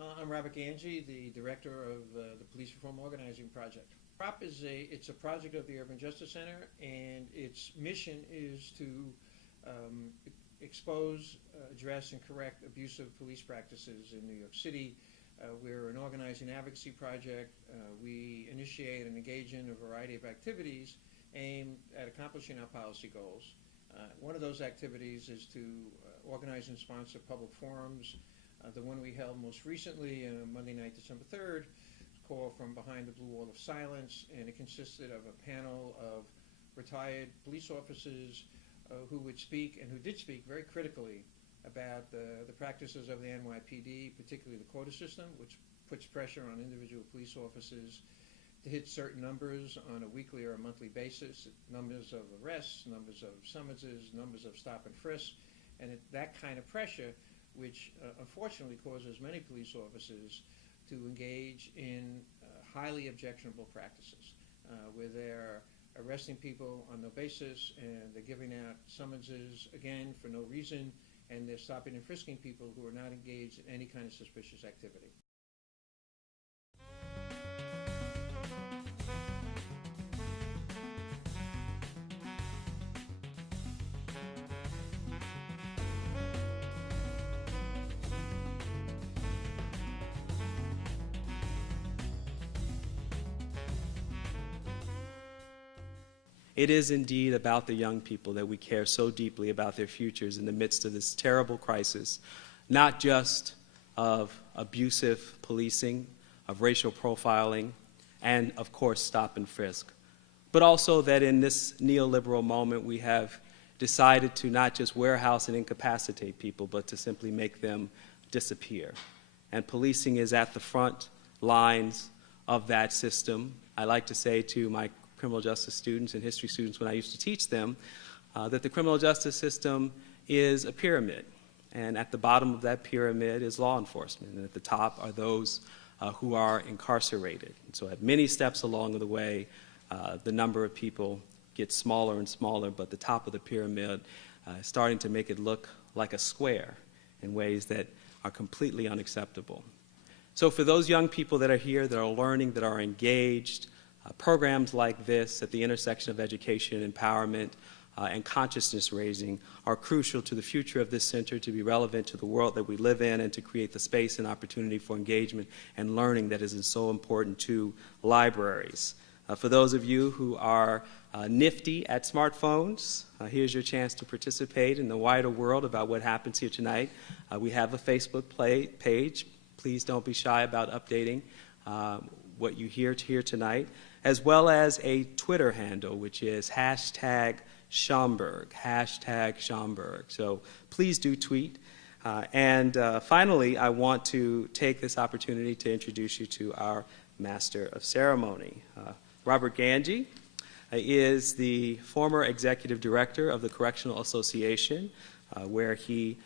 I'm Robert Ganji, the director of the Police Reform Organizing Project. PROP it's a project of the Urban Justice Center, and its mission is to expose, address, and correct abusive police practices in New York City. We're an organizing advocacy project. We initiate and engage in a variety of activities aimed at accomplishing our policy goals. One of those activities is to organize and sponsor public forums. The one we held most recently, Monday night, December 3rd, called From Behind the Blue Wall of Silence, and it consisted of a panel of retired police officers who would speak, and who did speak very critically about the practices of the NYPD, particularly the quota system, which puts pressure on individual police officers to hit certain numbers on a weekly or a monthly basis, numbers of arrests, numbers of summonses, numbers of stop and frisk, and that kind of pressure, which unfortunately causes many police officers to engage in highly objectionable practices, where they're arresting people on no basis, and they're giving out summonses, again, for no reason, and they're stopping and frisking people who are not engaged in any kind of suspicious activity. It is indeed about the young people that we care so deeply about their futures in the midst of this terrible crisis, not just of abusive policing, of racial profiling, and of course stop and frisk, but also that in this neoliberal moment we have decided to not just warehouse and incapacitate people, but to simply make them disappear. And policing is at the front lines of that system. I like to say to my criminal justice students and history students when I used to teach them that the criminal justice system is a pyramid, and at the bottom of that pyramid is law enforcement, and at the top are those who are incarcerated. And so at many steps along the way, the number of people gets smaller and smaller, but the top of the pyramid is starting to make it look like a square in ways that are completely unacceptable. So for those young people that are here, that are learning, that are engaged, programs like this at the intersection of education, empowerment, and consciousness raising are crucial to the future of this center, to be relevant to the world that we live in, and to create the space and opportunity for engagement and learning that is so important to libraries. For those of you who are nifty at smartphones, here's your chance to participate in the wider world about what happens here tonight. We have a Facebook page. Please don't be shy about updating what you hear here tonight, as well as a Twitter handle, which is #Schaumburg, #Schaumburg. So please do tweet. And finally, I want to take this opportunity to introduce you to our Master of Ceremony. Robert Ganji is the former executive director of the Correctional Association, where he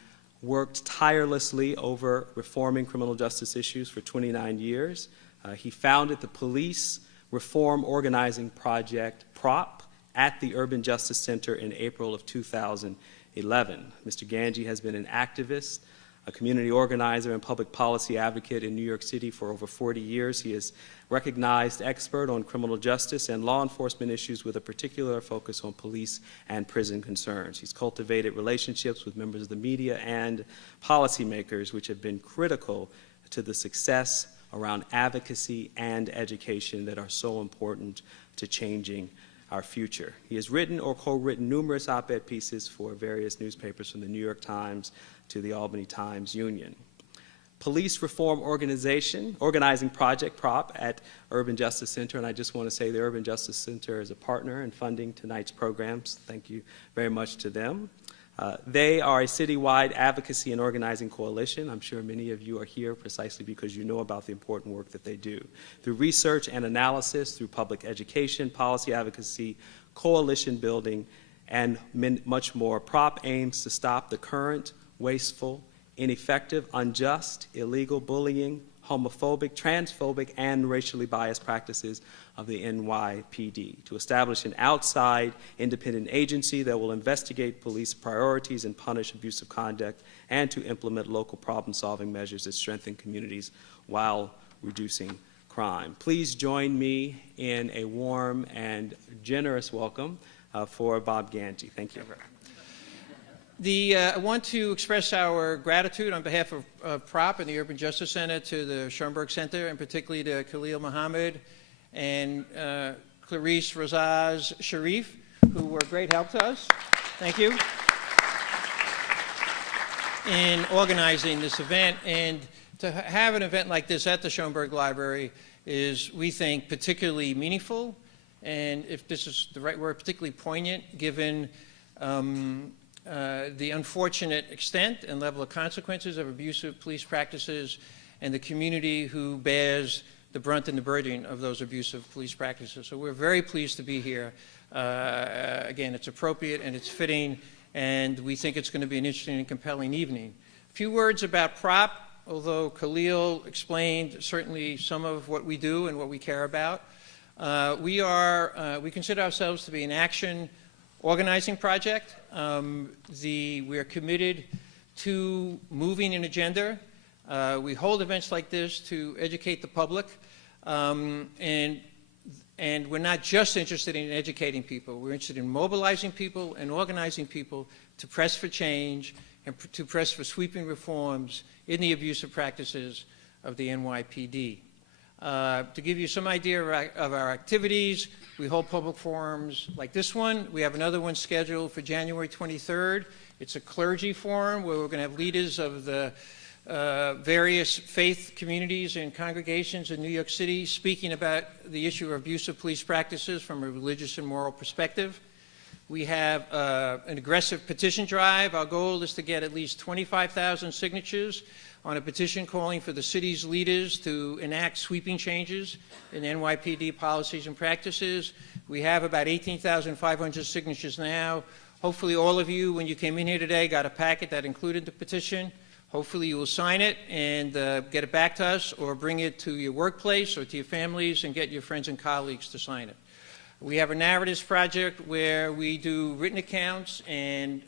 worked tirelessly over reforming criminal justice issues for 29 years. He founded the Police Reform Organizing Project, PROP, at the Urban Justice Center in April of 2011. Mr. Ganji has been an activist, a community organizer, and public policy advocate in New York City for over 40 years. He is a recognized expert on criminal justice and law enforcement issues with a particular focus on police and prison concerns. He's cultivated relationships with members of the media and policymakers, which have been critical to the success around advocacy and education that are so important to changing our future. He has written or co-written numerous op-ed pieces for various newspapers, from the New York Times to the Albany Times-Union. Police Reform Organizing Project, PROP, at Urban Justice Center, and I just want to say the Urban Justice Center is a partner in funding tonight's programs. Thank you very much to them. They are a citywide advocacy and organizing coalition. I'm sure many of you are here precisely because you know about the important work that they do. Through research and analysis, through public education, policy advocacy, coalition building, and much more, PROP aims to stop the current, wasteful, ineffective, unjust, illegal bullying, homophobic, transphobic, and racially biased practices of the NYPD, to establish an outside independent agency that will investigate police priorities and punish abusive conduct, and to implement local problem-solving measures that strengthen communities while reducing crime. Please join me in a warm and generous welcome for Bob Ganji. Thank you. I want to express our gratitude on behalf of PROP and the Urban Justice Center to the Schoenberg Center, and particularly to Khalil Muhammad and Clarice Razaz Sharif, who were great help to us. Thank you. In organizing this event. And to have an event like this at the Schoenberg Library is, we think, particularly meaningful, and if this is the right word, particularly poignant, given the unfortunate extent and level of consequences of abusive police practices and the community who bears the brunt and the burden of those abusive police practices. So we're very pleased to be here. Again, it's appropriate and it's fitting, and we think it's going to be an interesting and compelling evening. A few words about PROP, although Khalil explained certainly some of what we do and what we care about. We consider ourselves to be an action organizing project. We are committed to moving an agenda. We hold events like this to educate the public, and we're not just interested in educating people. We're interested in mobilizing people and organizing people to press for change and to press for sweeping reforms in the abusive practices of the NYPD. To give you some idea of our activities, we hold public forums like this one. We have another one scheduled for January 23rd. It's a clergy forum where we're going to have leaders of the various faith communities and congregations in New York City speaking about the issue of abusive police practices from a religious and moral perspective. We have an aggressive petition drive. Our goal is to get at least 25,000 signatures on a petition calling for the city's leaders to enact sweeping changes in NYPD policies and practices. We have about 18,500 signatures now. Hopefully all of you, when you came in here today, got a packet that included the petition. Hopefully you will sign it and get it back to us, or bring it to your workplace or to your families and get your friends and colleagues to sign it. We have a narratives project where we do written accounts and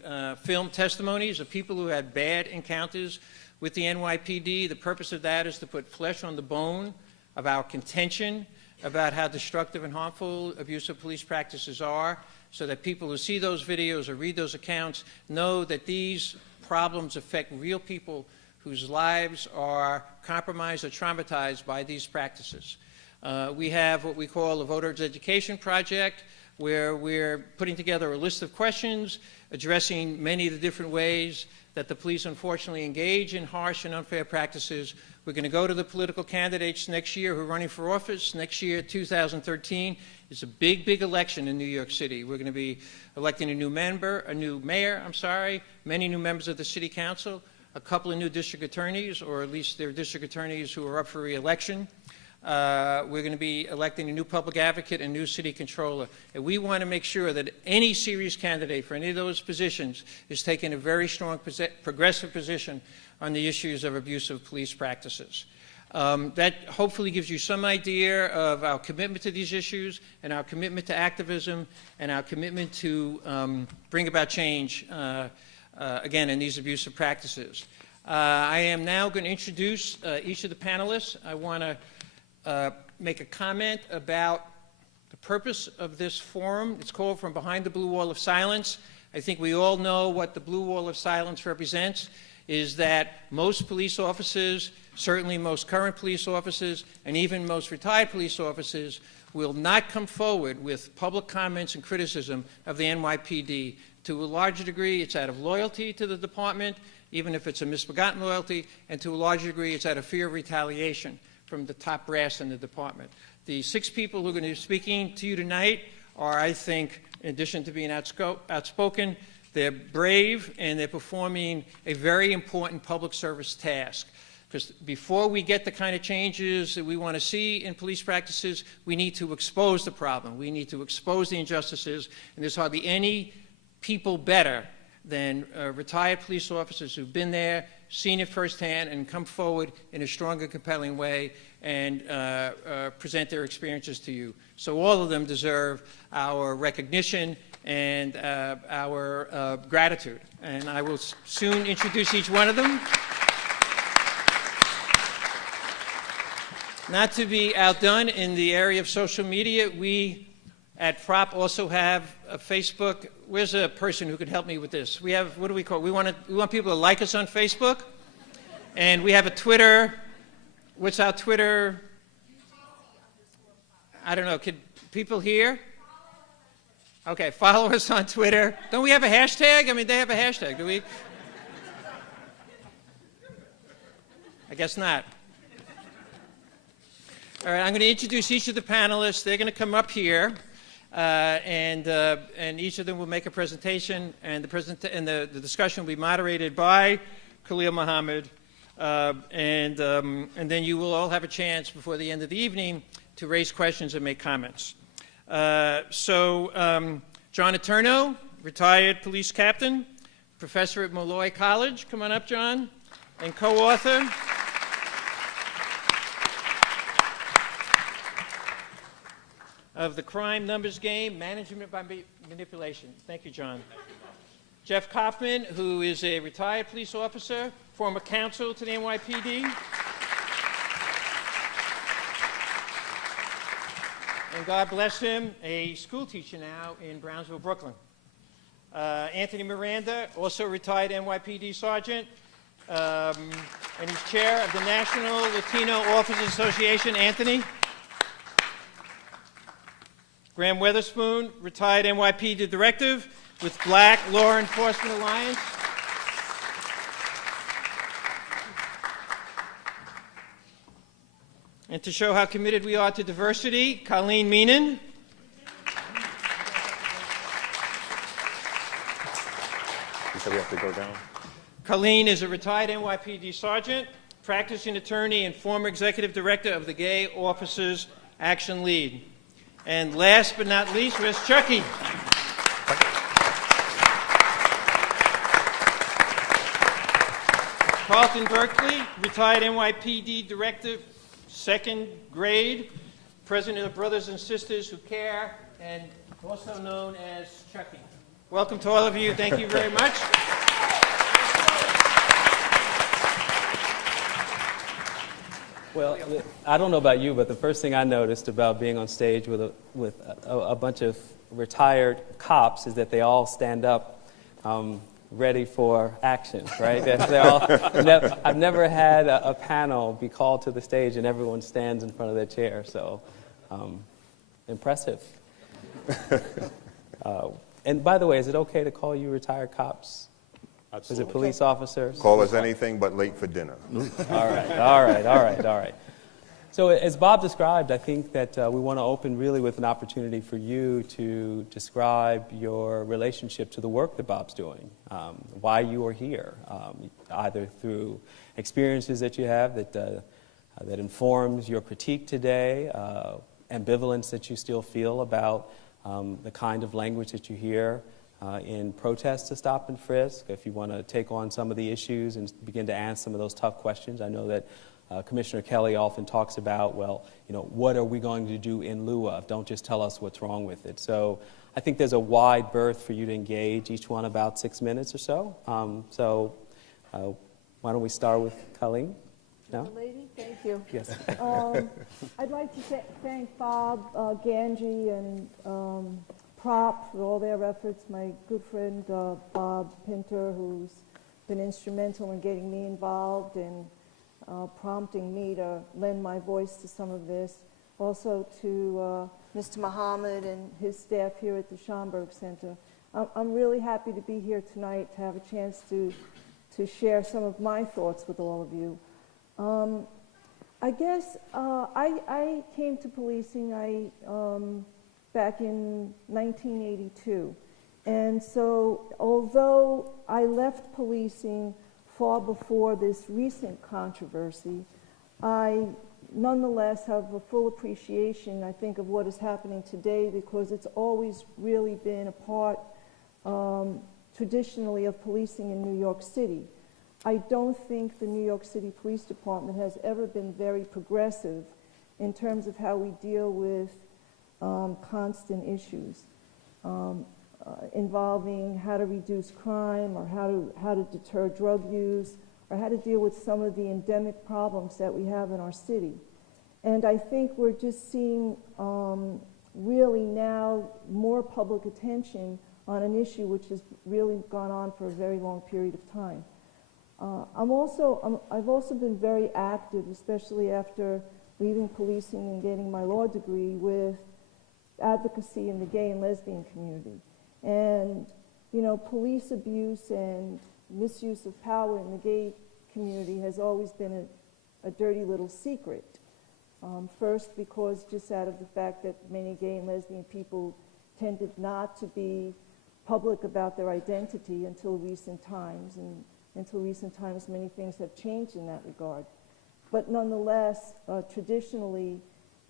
film testimonies of people who had bad encounters with the NYPD. The purpose of that is to put flesh on the bone of our contention about how destructive and harmful abusive police practices are, so that people who see those videos or read those accounts know that these problems affect real people whose lives are compromised or traumatized by these practices. We have what we call a voters education project, where we're putting together a list of questions addressing many of the different ways that the police unfortunately engage in harsh and unfair practices. We're going to go to the political candidates next year who are running for office. Next year, 2013, is a big, big election in New York City. We're going to be electing a new mayor, many new members of the city council, a couple of new district attorneys, or at least they're district attorneys who are up for re-election. We're going to be electing a new public advocate and new city controller. And we want to make sure that any serious candidate for any of those positions is taking a very strong progressive position on the issues of abusive police practices. That hopefully gives you some idea of our commitment to these issues and our commitment to activism and our commitment to bring about change, again, in these abusive practices. I am now going to introduce each of the panelists. I want to make a comment about the purpose of this forum. It's called From Behind the Blue Wall of Silence. I think we all know what the blue wall of silence represents, is that most police officers, certainly most current police officers, and even most retired police officers, will not come forward with public comments and criticism of the NYPD. To a larger degree, it's out of loyalty to the department, even if it's a misbegotten loyalty, and to a larger degree, it's out of fear of retaliation from the top brass in the department. The 6 people who are going to be speaking to you tonight are, I think, in addition to being outspoken, they're brave and they're performing a very important public service task. Because before we get the kind of changes that we want to see in police practices, we need to expose the problem. We need to expose the injustices, and there's hardly any people better than retired police officers who've been there seen it firsthand, and come forward in a stronger, compelling way and present their experiences to you. So all of them deserve our recognition and our gratitude. And I will soon introduce each one of them. Not to be outdone in the area of social media, we at PROP also have a Facebook. Where's a person who could help me with this? We have, what do we call it? We want people to like us on Facebook. And we have a Twitter. What's our Twitter? I don't know. Could people hear? Okay, follow us on Twitter. Don't we have a hashtag? I mean, they have a hashtag. Do we? I guess not. All right, I'm going to introduce each of the panelists. They're going to come up here, and each of them will make a presentation, and the discussion will be moderated by Khalil Muhammad, and then you will all have a chance before the end of the evening to raise questions and make comments. John Eterno, retired police captain, professor at Molloy College. Come on up, John, and co-author. Of The Crime Numbers Game, Management by Manipulation. Thank you, John. Jeff Kaufman, who is a retired police officer, former counsel to the NYPD. And God bless him, a school teacher now in Brownsville, Brooklyn. Anthony Miranda, also retired NYPD sergeant, and he's chair of the National Latino Officers Association. Anthony. Graham Weatherspoon, retired NYPD director with Black Law Enforcement Alliance. And to show how committed we are to diversity, Colleen Meenan. You said we have to go down. Colleen is a retired NYPD sergeant, practicing attorney, and former executive director of the Gay Officers Action League. And last but not least, where's Chucky? Carlton Berkeley, retired NYPD director, second grade, president of Brothers and Sisters Who Care, and also known as Chucky. Welcome to all of you. Thank you very much. Well, I don't know about you, but the first thing I noticed about being on stage with a bunch of retired cops is that they all stand up ready for action, right? I've never had a panel be called to the stage and everyone stands in front of their chair, so impressive. And by the way, is it okay to call you retired cops? Absolutely. As a police officer? Call us anything but late for dinner. All right. So as Bob described, I think that we want to open really with an opportunity for you to describe your relationship to the work that Bob's doing, why you are here, either through experiences that you have that informs your critique today, ambivalence that you still feel about the kind of language that you hear in protests to stop and frisk, if you want to take on some of the issues and begin to answer some of those tough questions. I know that Commissioner Kelly often talks about, well, what are we going to do in lieu of? Don't just tell us what's wrong with it. So I think there's a wide berth for you to engage, each one about 6 minutes or so. Why don't we start with Colleen? No? Lady, thank you. Yes. I'd like to thank Bob Ganji and PROP for all their efforts, my good friend Bob Pinter, who's been instrumental in getting me involved and prompting me to lend my voice to some of this. Also to Mr. Muhammad and his staff here at the Schomburg Center. I'm really happy to be here tonight to have a chance to share some of my thoughts with all of you. I guess I came to policing back in 1982. And so although I left policing far before this recent controversy, I nonetheless have a full appreciation, I think, of what is happening today, because it's always really been a part, traditionally, of policing in New York City. I don't think the New York City Police Department has ever been very progressive in terms of how we deal with constant issues involving how to reduce crime, or how to deter drug use, or how to deal with some of the endemic problems that we have in our city. And I think we're just seeing really now more public attention on an issue which has really gone on for a very long period of time. I've also been very active, especially after leaving policing and getting my law degree, with advocacy in the gay and lesbian community. And, you know, police abuse and misuse of power in the gay community has always been a dirty little secret. First, because just out of the fact that many gay and lesbian people tended not to be public about their identity until recent times, and until recent times many things have changed in that regard. But nonetheless, traditionally,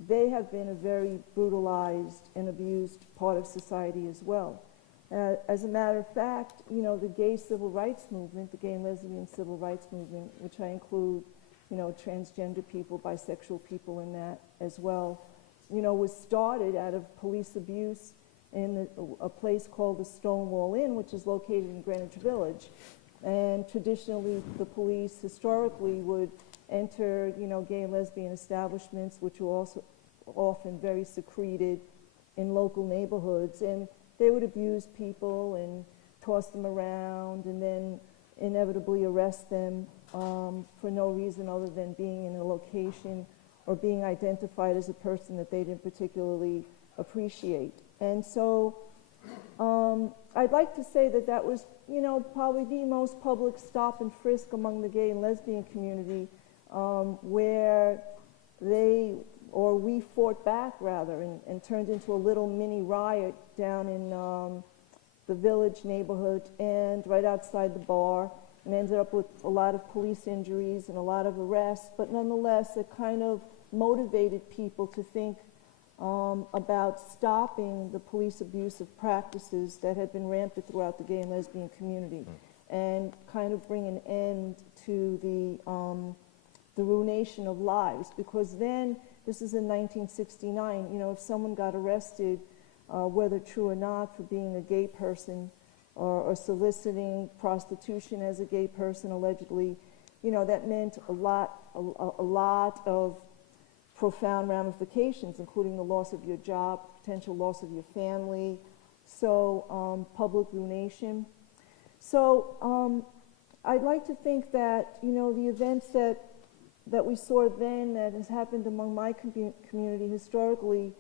they have been a very brutalized and abused part of society as well. As a matter of fact, you know, the gay civil rights movement, the gay and lesbian civil rights movement, which I include, you know, transgender people, bisexual people in that as well, you know, was started out of police abuse in a place called the Stonewall Inn, which is located in Greenwich Village. And traditionally, the police historically would enter, you know, gay and lesbian establishments, which were also often very secreted in local neighborhoods, and they would abuse people and toss them around, and then inevitably arrest them for no reason other than being in a location or being identified as a person that they didn't particularly appreciate. And so I'd like to say that that was, you know, probably the most public stop and frisk among the gay and lesbian community, where we fought back rather, and turned into a little mini riot down in the Village neighborhood and right outside the bar, and ended up with a lot of police injuries and a lot of arrests. But nonetheless, it kind of motivated people to think about stopping the police abusive practices that had been rampant throughout the gay and lesbian community, and kind of bring an end to the ruination of lives. Because then, this is in 1969, you know, if someone got arrested, whether true or not, for being a gay person or soliciting prostitution as a gay person allegedly, you know, that meant a lot of profound ramifications, including the loss of your job, potential loss of your family, so public ruination. So I'd like to think that, you know, the events that we saw then, that has happened among my community historically,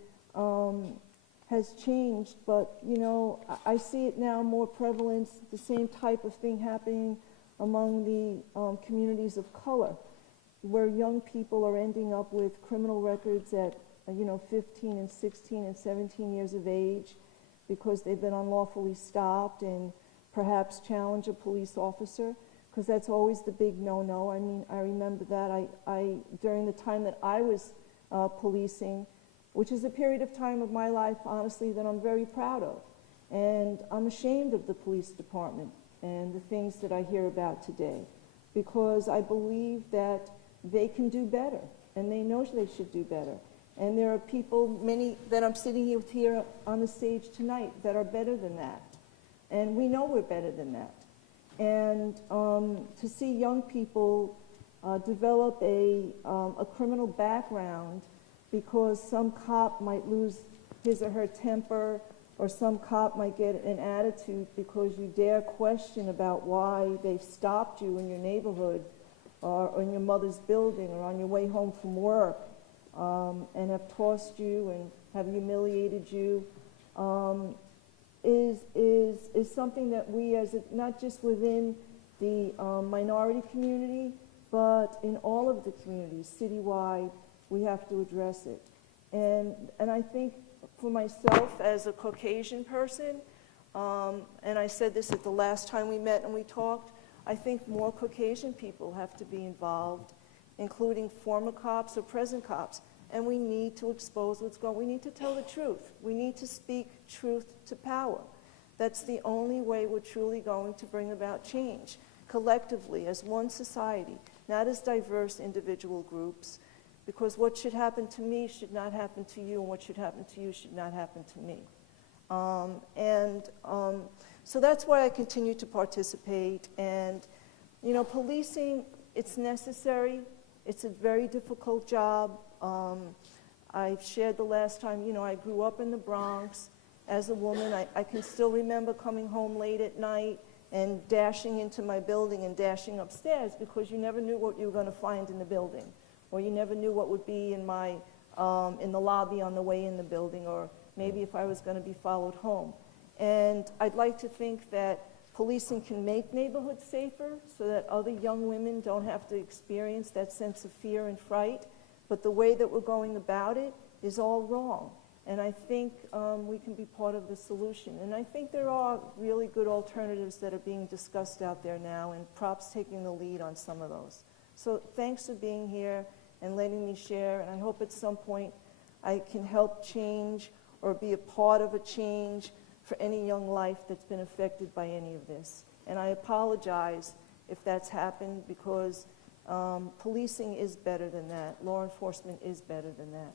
has changed, but, you know, I see it now more prevalent, the same type of thing happening among the communities of color, where young people are ending up with criminal records at, you know, 15 and 16 and 17 years of age, because they've been unlawfully stopped and perhaps challenge a police officer, because that's always the big no-no. I mean, I remember that during the time that I was policing, which is a period of time of my life, honestly, that I'm very proud of. And I'm ashamed of the police department and the things that I hear about today, because I believe that they can do better, and they know they should do better. And there are people, many that I'm sitting here on the stage tonight, that are better than that. And we know we're better than that. And to see young people develop a criminal background because some cop might lose his or her temper, or some cop might get an attitude because you dare question about why they've stopped you in your neighborhood or in your mother's building or on your way home from work, and have tossed you and have humiliated you, is something that we, not just within the minority community, but in all of the communities, citywide, we have to address it. And I think for myself as a Caucasian person, and I said this at the last time we met and we talked, I think more Caucasian people have to be involved, including former cops or present cops. And we need to expose what's going on. We need to tell the truth. We need to speak truth to power. That's the only way we're truly going to bring about change. collectively as one society, not as diverse individual groups, because what should happen to me should not happen to you, and what should happen to you should not happen to me. So that's why I continue to participate. And, you know, policing, it's necessary. It's a very difficult job. I've shared the last time, you know, I grew up in the Bronx as a woman. I can still remember coming home late at night and dashing into my building and dashing upstairs because you never knew what you were going to find in the building, or you never knew what would be in my in the lobby on the way in the building, or maybe if I was going to be followed home. And I'd like to think that policing can make neighborhoods safer so that other young women don't have to experience that sense of fear and fright. But the way that we're going about it is all wrong. And I think we can be part of the solution. And I think there are really good alternatives that are being discussed out there now, and Prop's taking the lead on some of those. So thanks for being here and letting me share. And I hope at some point I can help change or be a part of a change for any young life that's been affected by any of this. And I apologize if that's happened, because policing is better than that. Law enforcement is better than that.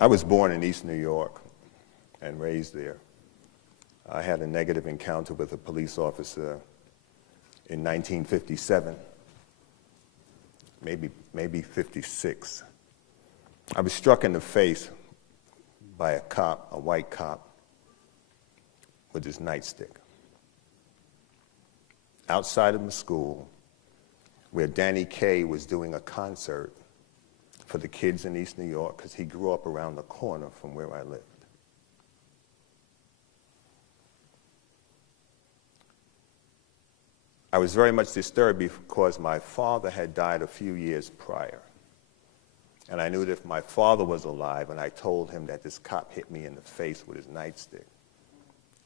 I was born in East New York and raised there. I had a negative encounter with a police officer in 1957, maybe 56. I was struck in the face by a cop, a white cop, with his nightstick. Outside of the school, where Danny Kaye was doing a concert for the kids in East New York, because he grew up around the corner from where I lived. I was very much disturbed because my father had died a few years prior. And I knew that if my father was alive and I told him that this cop hit me in the face with his nightstick,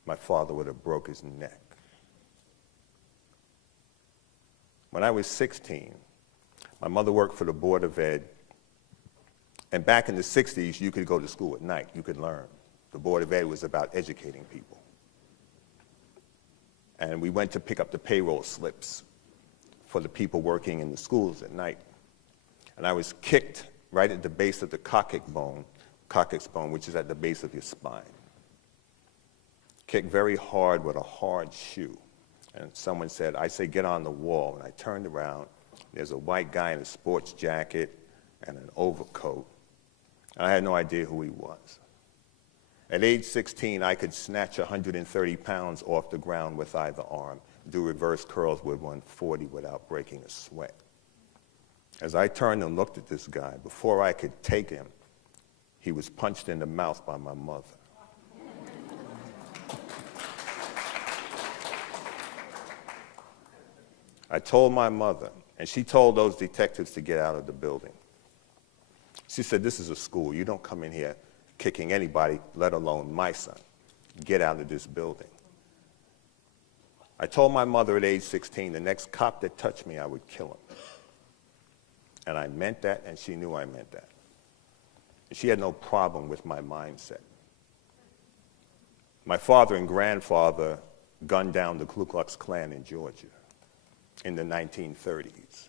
my father would have broke his neck. When I was 16, my mother worked for the Board of Ed. And back in the 60s, you could go to school at night. You could learn. The Board of Ed was about educating people. And we went to pick up the payroll slips for the people working in the schools at night. And I was kicked right at the base of the coccyx bone, which is at the base of your spine. Kicked very hard with a hard shoe. And someone said, I say, get on the wall. And I turned around. There's a white guy in a sports jacket and an overcoat. And I had no idea who he was. At age 16, I could snatch 130 pounds off the ground with either arm, do reverse curls with 140 without breaking a sweat. As I turned and looked at this guy, before I could take him, he was punched in the mouth by my mother. I told my mother, and she told those detectives to get out of the building. She said, this is a school. You don't come in here kicking anybody, let alone my son. Get out of this building. I told my mother at age 16, the next cop that touched me, I would kill him. And I meant that, and she knew I meant that. And she had no problem with my mindset. My father and grandfather gunned down the Ku Klux Klan in Georgia in the 1930s.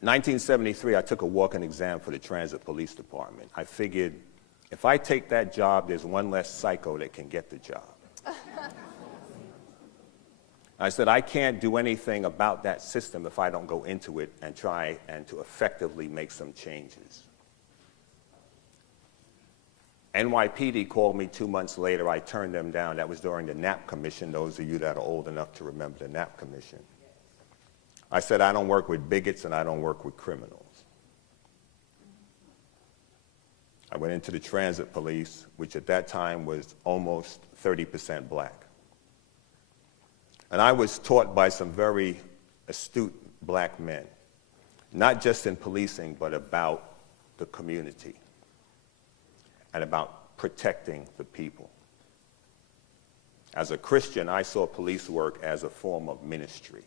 In 1973, I took a walk-in exam for the Transit Police Department. I figured, if I take that job, there's one less psycho that can get the job. I said, I can't do anything about that system if I don't go into it and try and to effectively make some changes. NYPD called me 2 months later. I turned them down. That was during the Knapp Commission, those of you that are old enough to remember the Knapp Commission. I said, I don't work with bigots and I don't work with criminals. I went into the transit police, which at that time was almost 30% black. And I was taught by some very astute black men, not just in policing, but about the community and about protecting the people. As a Christian, I saw police work as a form of ministry.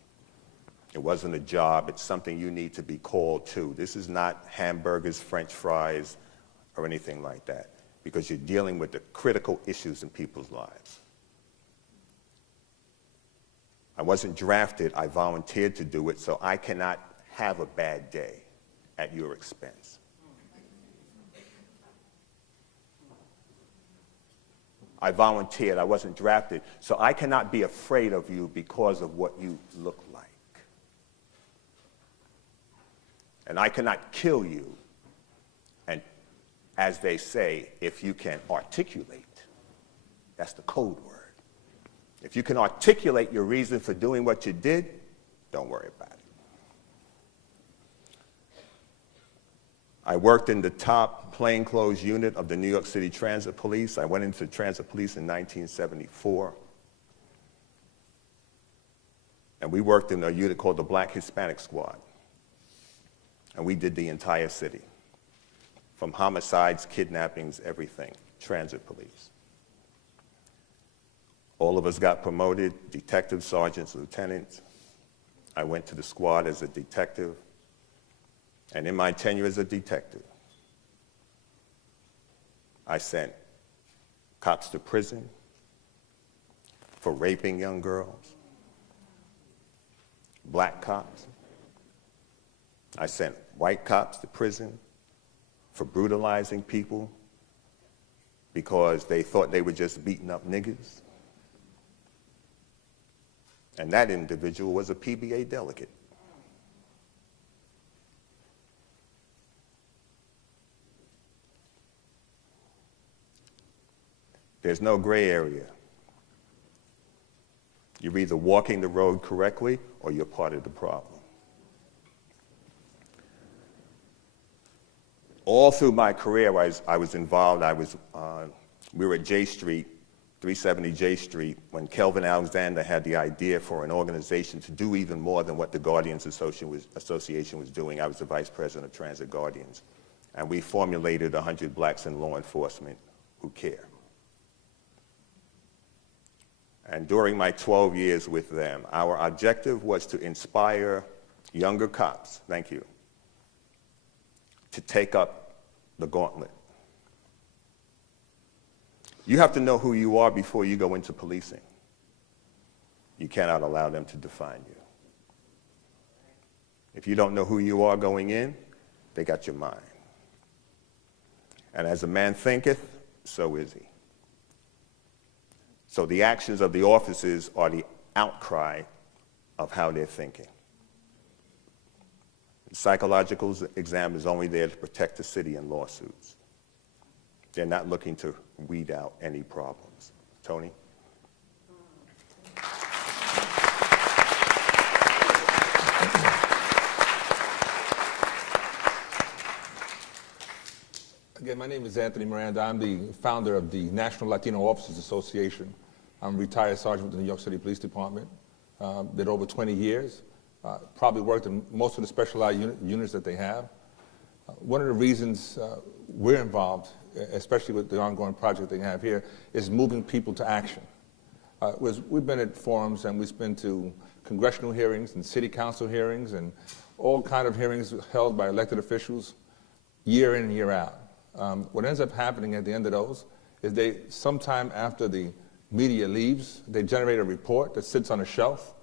It wasn't a job. It's something you need to be called to. This is not hamburgers, French fries, or anything like that, because you're dealing with the critical issues in people's lives. I wasn't drafted. I volunteered to do it, so I cannot have a bad day at your expense. I volunteered. I wasn't drafted, so I cannot be afraid of you because of what you look like. And I cannot kill you, and as they say, if you can articulate. That's the code word. If you can articulate your reason for doing what you did, don't worry about it. I worked in the top plainclothes unit of the New York City Transit Police. I went into Transit Police in 1974. And we worked in a unit called the Black Hispanic Squad. And we did the entire city, from homicides, kidnappings, everything, Transit Police. All of us got promoted, detectives, sergeants, lieutenants. I went to the squad as a detective. And in my tenure as a detective, I sent cops to prison for raping young girls, black cops. I sent white cops to prison for brutalizing people because they thought they were just beating up niggas. And that individual was a PBA delegate. There's no gray area. You're either walking the road correctly or you're part of the problem. All through my career, I was involved. We were at J Street, 370 J Street, when Kelvin Alexander had the idea for an organization to do even more than what the Guardians Association was doing. I was the vice president of Transit Guardians. And we formulated 100 blacks in law enforcement who care. And during my 12 years with them, our objective was to inspire younger cops, thank you, to take up the gauntlet. You have to know who you are before you go into policing. You cannot allow them to define you. If you don't know who you are going in, they got your mind. And as a man thinketh, so is he. So the actions of the officers are the outcry of how they're thinking. The psychological exam is only there to protect the city in lawsuits. They're not looking to weed out any problems. Tony? Again, my name is Anthony Miranda. I'm the founder of the National Latino Officers Association. I'm a retired sergeant with the New York City Police Department. Did over 20 years. Probably worked in most of the specialized units that they have. One of the reasons we're involved, especially with the ongoing project they have here, is moving people to action. We've been at forums and we've been to congressional hearings and city council hearings and all kind of hearings held by elected officials year in and year out. What ends up happening at the end of those is they, sometime after the media leaves, they generate a report that sits on a shelf.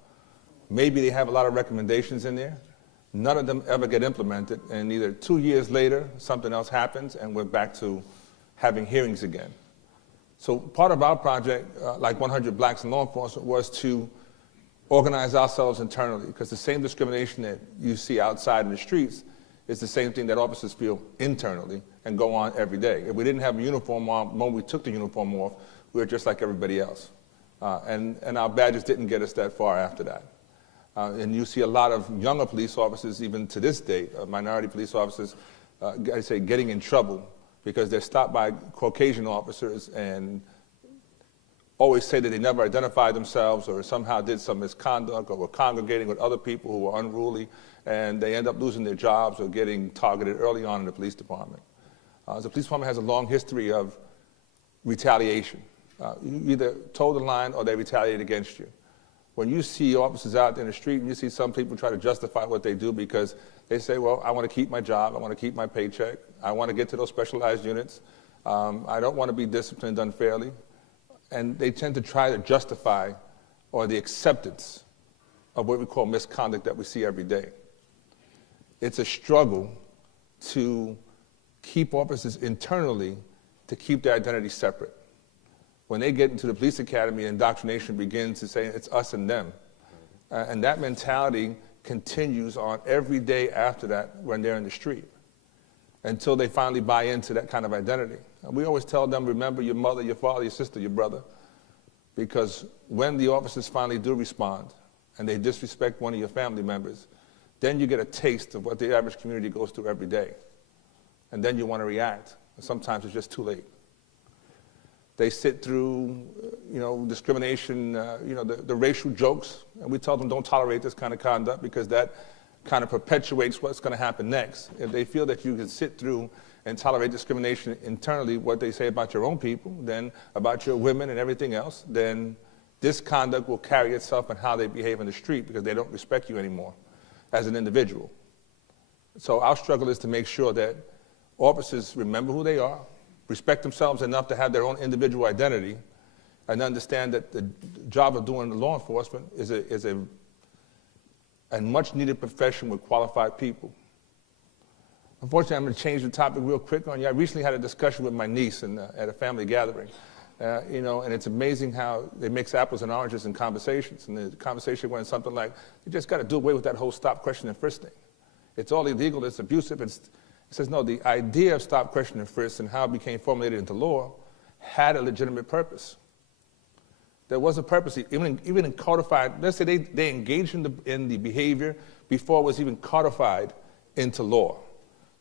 Maybe they have a lot of recommendations in there. None of them ever get implemented, and either 2 years later, something else happens, and we're back to having hearings again. So part of our project, like 100 Blacks in Law Enforcement, was to organize ourselves internally, because the same discrimination that you see outside in the streets is the same thing that officers feel internally and go on every day. If we didn't have a uniform on, when we took the uniform off, we were just like everybody else. And our badges didn't get us that far after that. And you see a lot of younger police officers, even to this date, minority police officers, I say, getting in trouble because they're stopped by Caucasian officers and always say that they never identified themselves or somehow did some misconduct or were congregating with other people who were unruly, and they end up losing their jobs or getting targeted early on in the police department. The police department has a long history of retaliation. You either toe the line or they retaliate against you. when you see officers out in the street and you see some people try to justify what they do because they say, well, I want to keep my job, I want to keep my paycheck, I want to get to those specialized units, I don't want to be disciplined unfairly. And they tend to try to justify or the acceptance of what we call misconduct that we see every day. It's a struggle to keep officers internally to keep their identity separate. When they get into the police academy, indoctrination begins to say it's us and them. And that mentality continues on every day after that when they're in the street until they finally buy into that kind of identity. And we always tell them, remember your mother, your father, your sister, your brother, because when the officers finally do respond and they disrespect one of your family members, then you get a taste of what the average community goes through every day. And then you want to react. And sometimes it's just too late. They sit through, discrimination, the racial jokes, and we tell them don't tolerate this kind of conduct because that kind of perpetuates what's going to happen next. If they feel that you can sit through and tolerate discrimination internally, what they say about your own people, then about your women and everything else, then this conduct will carry itself in how they behave in the street because they don't respect you anymore as an individual. So our struggle is to make sure that officers remember who they are, respect themselves enough to have their own individual identity, and understand that the job of doing law enforcement is a much-needed profession with qualified people. Unfortunately, I'm going to change the topic real quick on you. I recently had a discussion with my niece at a family gathering, and it's amazing how they mix apples and oranges in conversations. And the conversation went something like, you just got to do away with that whole stop, question, and frisk thing. It's all illegal, it's abusive. It says, no, the idea of stop, question, and frisk and how it became formulated into law had a legitimate purpose. There was a purpose, even in codified, let's say they engaged in the behavior before it was even codified into law.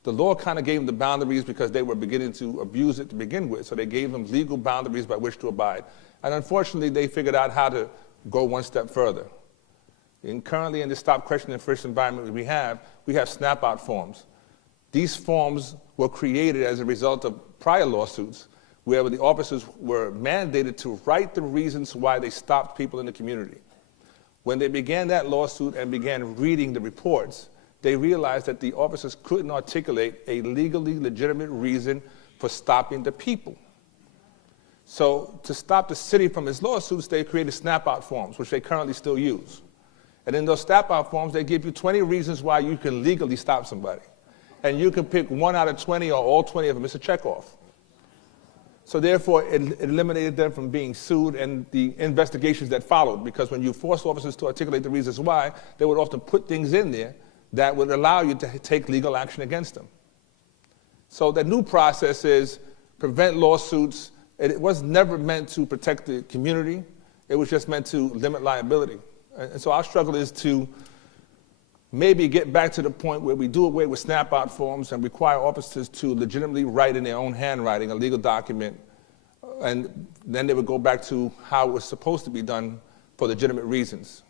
The law kind of gave them the boundaries because they were beginning to abuse it to begin with, so they gave them legal boundaries by which to abide. And unfortunately, they figured out how to go one step further. And currently in the stop, question, and frisk environment we have snap-out forms. These forms were created as a result of prior lawsuits where the officers were mandated to write the reasons why they stopped people in the community. When they began that lawsuit and began reading the reports, they realized that the officers couldn't articulate a legally legitimate reason for stopping the people. So to stop the city from its lawsuits, they created snap-out forms, which they currently still use. And in those snap-out forms, they give you 20 reasons why you can legally stop somebody. And you can pick 1 out of 20 or all 20 of them. It's a checkoff. So therefore, it eliminated them from being sued and the investigations that followed, because when you force officers to articulate the reasons why, they would often put things in there that would allow you to take legal action against them. So the new process is prevent lawsuits. It was never meant to protect the community. It was just meant to limit liability. And so our struggle is to maybe get back to the point where we do away with snap-out forms and require officers to legitimately write in their own handwriting a legal document, and then they would go back to how it was supposed to be done for legitimate reasons,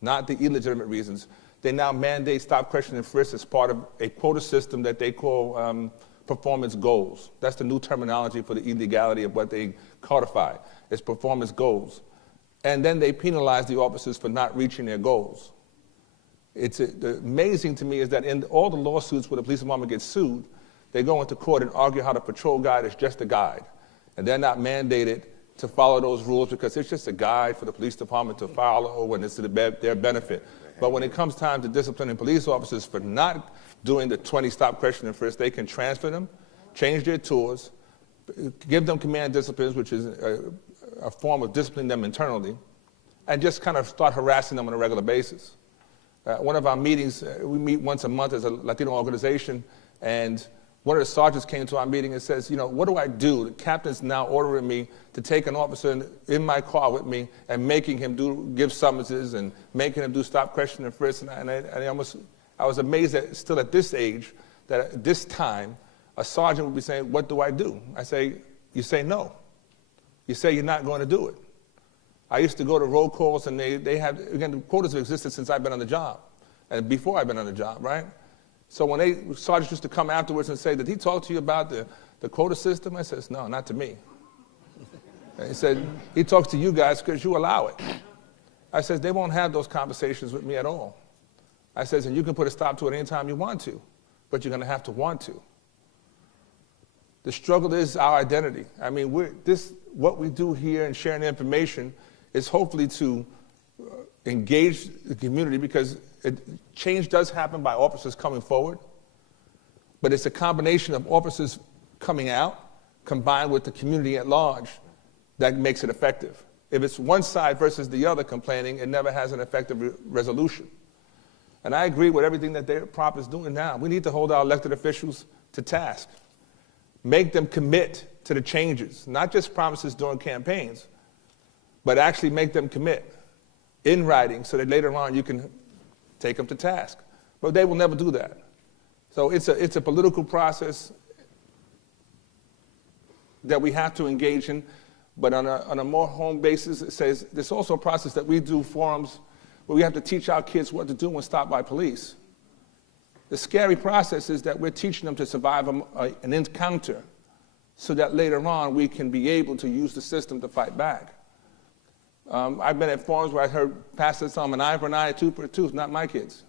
not the illegitimate reasons. They now mandate stop, question, and frisk as part of a quota system that they call performance goals. That's the new terminology for the illegality of what they codify. It's performance goals. And then they penalize the officers for not reaching their goals. The amazing to me is that in all the lawsuits where the police department gets sued, they go into court and argue how the patrol guide is just a guide. And they're not mandated to follow those rules because it's just a guide for the police department to follow when it's to their benefit. But when it comes time to disciplining police officers for not doing the 20 stop, question, and frisk, they can transfer them, change their tours, give them command disciplines, which is a form of disciplining them internally, and just kind of start harassing them on a regular basis. One of our meetings, we meet once a month as a Latino organization, and one of the sergeants came to our meeting and says, what do I do? The captain's now ordering me to take an officer in my car with me and making him give summonses and making him do stop, question, and frisk. And I was amazed that still at this age, that at this time, a sergeant would be saying, what do I do? I say, you say no. You say you're not going to do it. I used to go to roll calls, and they have, again, the quotas have existed since I've been on the job, and before I've been on the job, right? So when sergeants used to come afterwards and say, did he talk to you about the quota system? I says, no, not to me. And he said, he talks to you guys because you allow it. I says, they won't have those conversations with me at all. I says, and you can put a stop to it anytime you want to, but you're going to have to want to. The struggle is our identity. I mean, what we do here and sharing information is hopefully to engage the community, because change does happen by officers coming forward, but it's a combination of officers coming out combined with the community at large that makes it effective. If it's one side versus the other complaining, it never has an effective resolution. And I agree with everything that their prop is doing now. We need to hold our elected officials to task. Make them commit to the changes, not just promises during campaigns, but actually make them commit in writing so that later on you can take them to task. But they will never do that. So it's a political process that we have to engage in, but on a more home basis, it says there's also a process that we do forums where we have to teach our kids what to do when stopped by police. The scary process is that we're teaching them to survive an encounter so that later on we can be able to use the system to fight back. I've been at forums where I heard pastors tell them an eye for an eye, a tooth for a tooth, not my kids,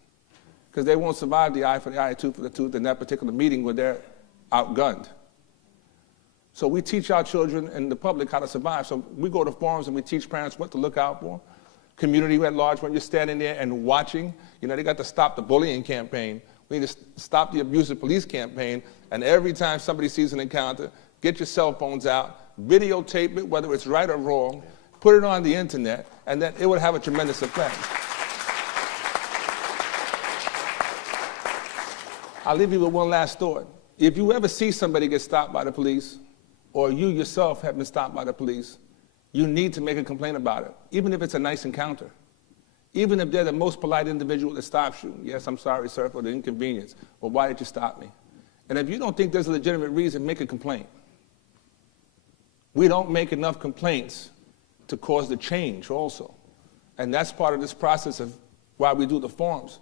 because they won't survive the eye for the eye, tooth for the tooth in that particular meeting where they're outgunned. So we teach our children and the public how to survive. So we go to forums and we teach parents what to look out for. Community at large, when you're standing there and watching, they got to stop the bullying campaign. We need to stop the abusive police campaign. And every time somebody sees an encounter, get your cell phones out, videotape it, whether it's right or wrong, put it on the internet, and then it would have a tremendous effect. I'll leave you with one last thought. If you ever see somebody get stopped by the police, or you yourself have been stopped by the police, you need to make a complaint about it, even if it's a nice encounter. Even if they're the most polite individual that stops you. Yes, I'm sorry, sir, for the inconvenience. Well, why did you stop me? And if you don't think there's a legitimate reason, make a complaint. We don't make enough complaints to cause the change also. And that's part of this process of why we do the forums.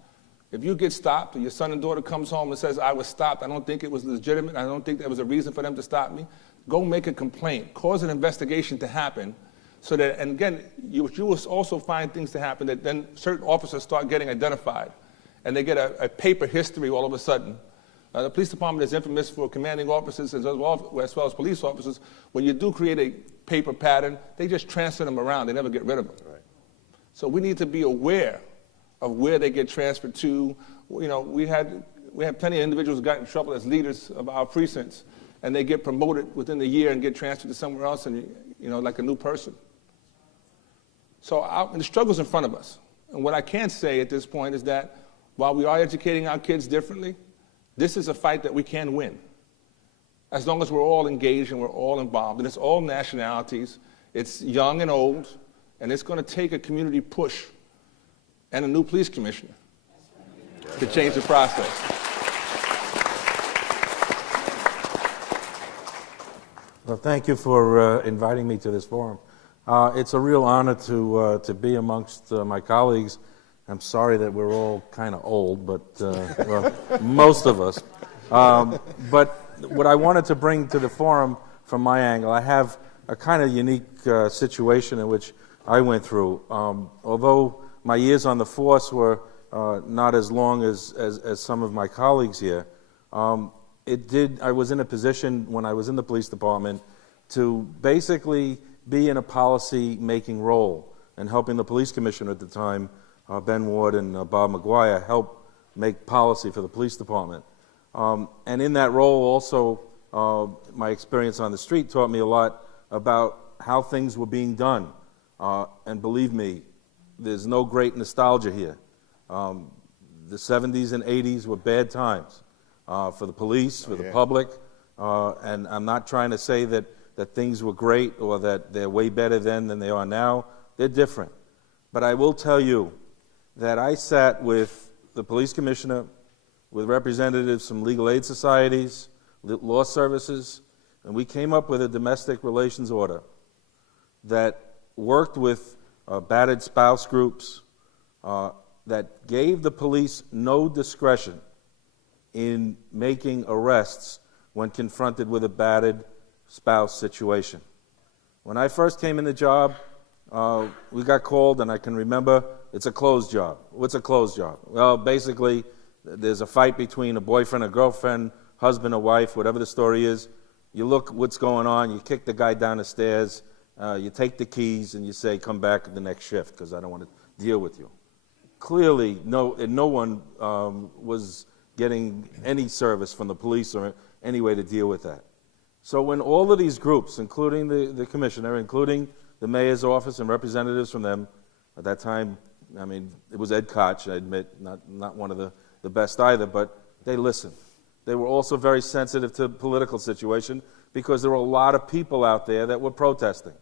If you get stopped, or your son and daughter comes home and says, I was stopped, I don't think it was legitimate, I don't think there was a reason for them to stop me, go make a complaint, cause an investigation to happen, so that, and again, you will also find things to happen that then certain officers start getting identified, and they get a paper history all of a sudden. The police department is infamous for commanding officers as well as police officers. When you do create a paper pattern, they just transfer them around. They never get rid of them. Right. So we need to be aware of where they get transferred to. We have plenty of individuals who got in trouble as leaders of our precincts, and they get promoted within the year and get transferred to somewhere else, and like a new person. So the struggle's in front of us. And what I can say at this point is that while we are educating our kids differently, this is a fight that we can win. As long as we're all engaged and we're all involved, and it's all nationalities, it's young and old, and it's going to take a community push and a new police commissioner to change the process. Well, thank you for inviting me to this forum. It's a real honor to be amongst my colleagues. I'm sorry that we're all kind of old, but well, most of us. But what I wanted to bring to the forum from my angle, I have a kind of unique situation in which I went through. Although my years on the force were not as long as some of my colleagues here, I was in a position when I was in the police department to basically be in a policy-making role and helping the police commissioner at the time, Ben Ward and Bob McGuire, help make policy for the police department. And in that role also, my experience on the street taught me a lot about how things were being done. And believe me, there's no great nostalgia here. The 70s and 80s were bad times for the police, for the public, and I'm not trying to say that things were great or that they're way better then than they are now. They're different. But I will tell you that I sat with the police commissioner, with representatives from legal aid societies, law services, and we came up with a domestic relations order that worked with battered spouse groups, that gave the police no discretion in making arrests when confronted with a battered spouse situation. When I first came in the job, we got called, and I can remember, it's a clothes job. What's a clothes job? Well, basically, there's a fight between a boyfriend, a girlfriend, husband, or wife, whatever the story is. You look what's going on, you kick the guy down the stairs, you take the keys, and you say, come back at the next shift, because I don't want to deal with you. Clearly, no one was getting any service from the police or any way to deal with that. So when all of these groups, including the commissioner, including the mayor's office and representatives from them, at that time, I mean, it was Ed Koch, I admit, not one of the best either, but they listened. They were also very sensitive to the political situation because there were a lot of people out there that were protesting.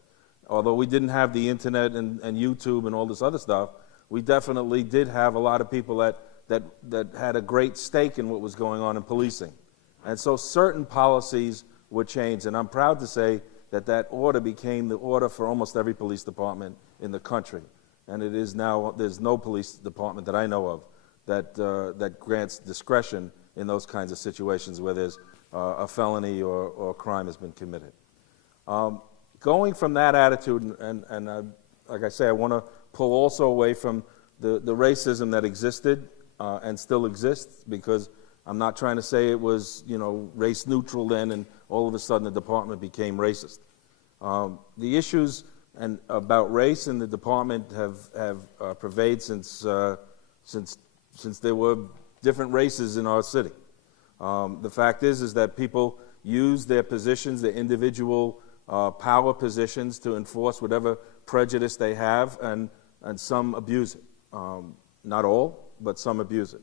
Although we didn't have the internet and YouTube and all this other stuff, we definitely did have a lot of people that had a great stake in what was going on in policing. And so certain policies were changed, and I'm proud to say that order became the order for almost every police department in the country. And it is now, there's no police department that I know of that grants discretion in those kinds of situations where there's a felony or crime has been committed. Going from that attitude, and like I say, I want to pull also away from the racism that existed and still exists, because I'm not trying to say it was, race neutral then and all of a sudden the department became racist. The issues about race in the department have pervaded since there were different races in our city. The fact is that people use their positions, their individual power positions, to enforce whatever prejudice they have, and some abuse it. Not all, but some abuse it.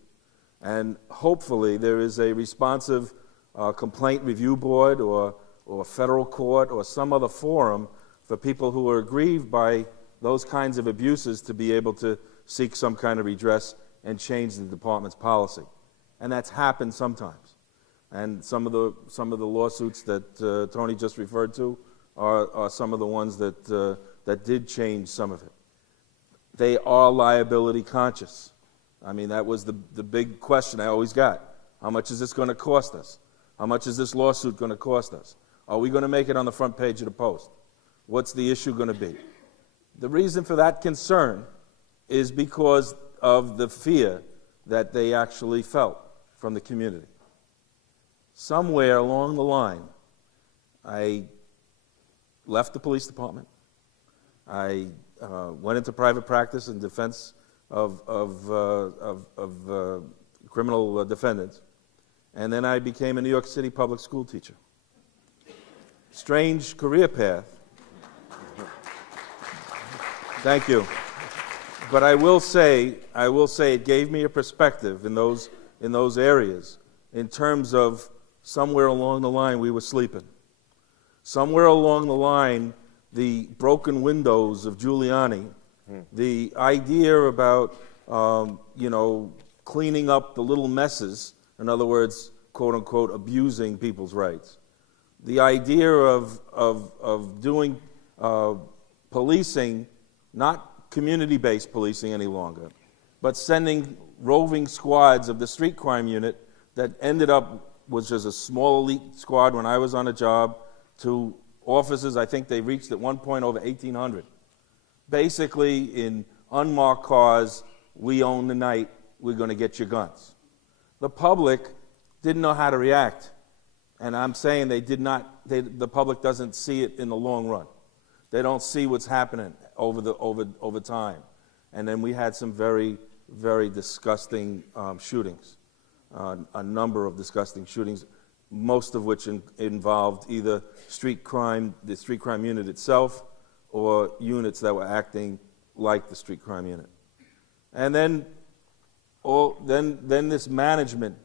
And hopefully there is a responsive complaint review board or federal court or some other forum for people who are aggrieved by those kinds of abuses to be able to seek some kind of redress and change the department's policy. And that's happened sometimes. And some of the lawsuits that Tony just referred to are some of the ones that did change some of it. They are liability conscious. I mean, that was the big question I always got. How much is this going to cost us? How much is this lawsuit going to cost us? Are we going to make it on the front page of the Post? What's the issue going to be? The reason for that concern is because of the fear that they actually felt from the community. Somewhere along the line, I left the police department. I went into private practice in defense of criminal defendants, and then I became a New York City public school teacher. Strange career path. Thank you. But I will say it gave me a perspective in those areas in terms of somewhere along the line we were sleeping. Somewhere along the line, the broken windows of Giuliani, the idea about cleaning up the little messes, in other words, quote unquote, abusing people's rights. The idea of doing policing, not community-based policing any longer, but sending roving squads of the street crime unit that ended up was just a small elite squad when I was on a job, to officers, I think they reached at one point over 1,800. Basically, in unmarked cars, we own the night, we're going to get your guns. The public didn't know how to react, and I'm saying the public doesn't see it in the long run. They don't see what's happening over time. And then we had some very, very disgusting shootings, a number of disgusting shootings, most of which involved either the street crime unit itself, or units that were acting like the street crime unit. And then this management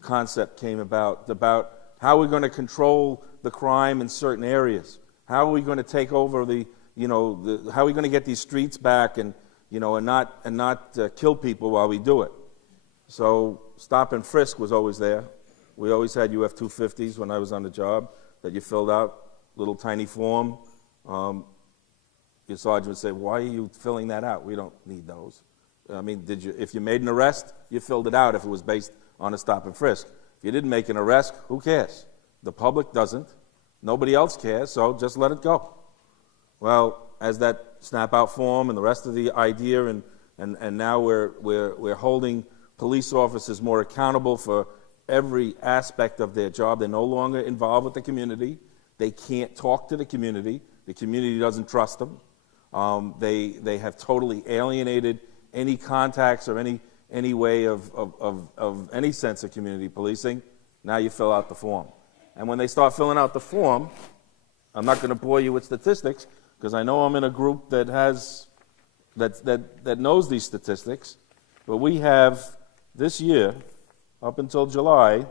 concept came about how we're going to control the crime in certain areas. How are we going to take over how are we going to get these streets back and not kill people while we do it? So stop and frisk was always there. We always had UF-250s when I was on the job that you filled out, little tiny form. Your sergeant would say, "Why are you filling that out? We don't need those." I mean, if you made an arrest, you filled it out if it was based on a stop and frisk. If you didn't make an arrest, who cares? The public doesn't. Nobody else cares, so just let it go. Well, as that snap out form and the rest of the idea, and now we're holding police officers more accountable for every aspect of their job. They're no longer involved with the community. They can't talk to the community. The community doesn't trust them. They have totally alienated any contacts or any way of any sense of community policing. Now you fill out the form. And when they start filling out the form, I'm not going to bore you with statistics, because I know I'm in a group that knows these statistics, but we have this year, up until July,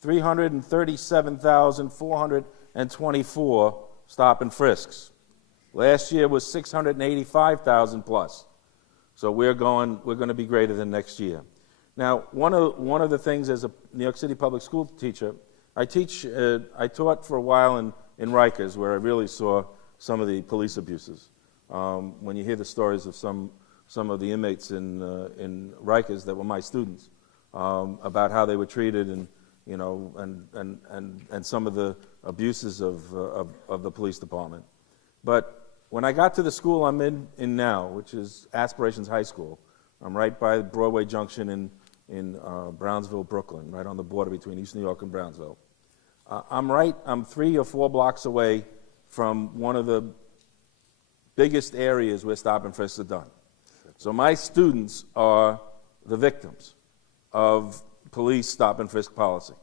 337,424 stop and frisks. Last year was 685,000 plus. So we're going to be greater than next year. Now, one of the things as a New York City public school teacher, I taught for a while in Rikers, where I really saw some of the police abuses. When you hear the stories of some of the inmates in Rikers that were my students, about how they were treated, and and some of the abuses of the police department. But when I got to the school I'm in now, which is Aspirations High School, I'm right by Broadway Junction in Brownsville, Brooklyn, right on the border between East New York and Brownsville. I'm 3 or 4 blocks away from one of the biggest areas where stop and frisks are done. So my students are the victims of police stop and frisk policy,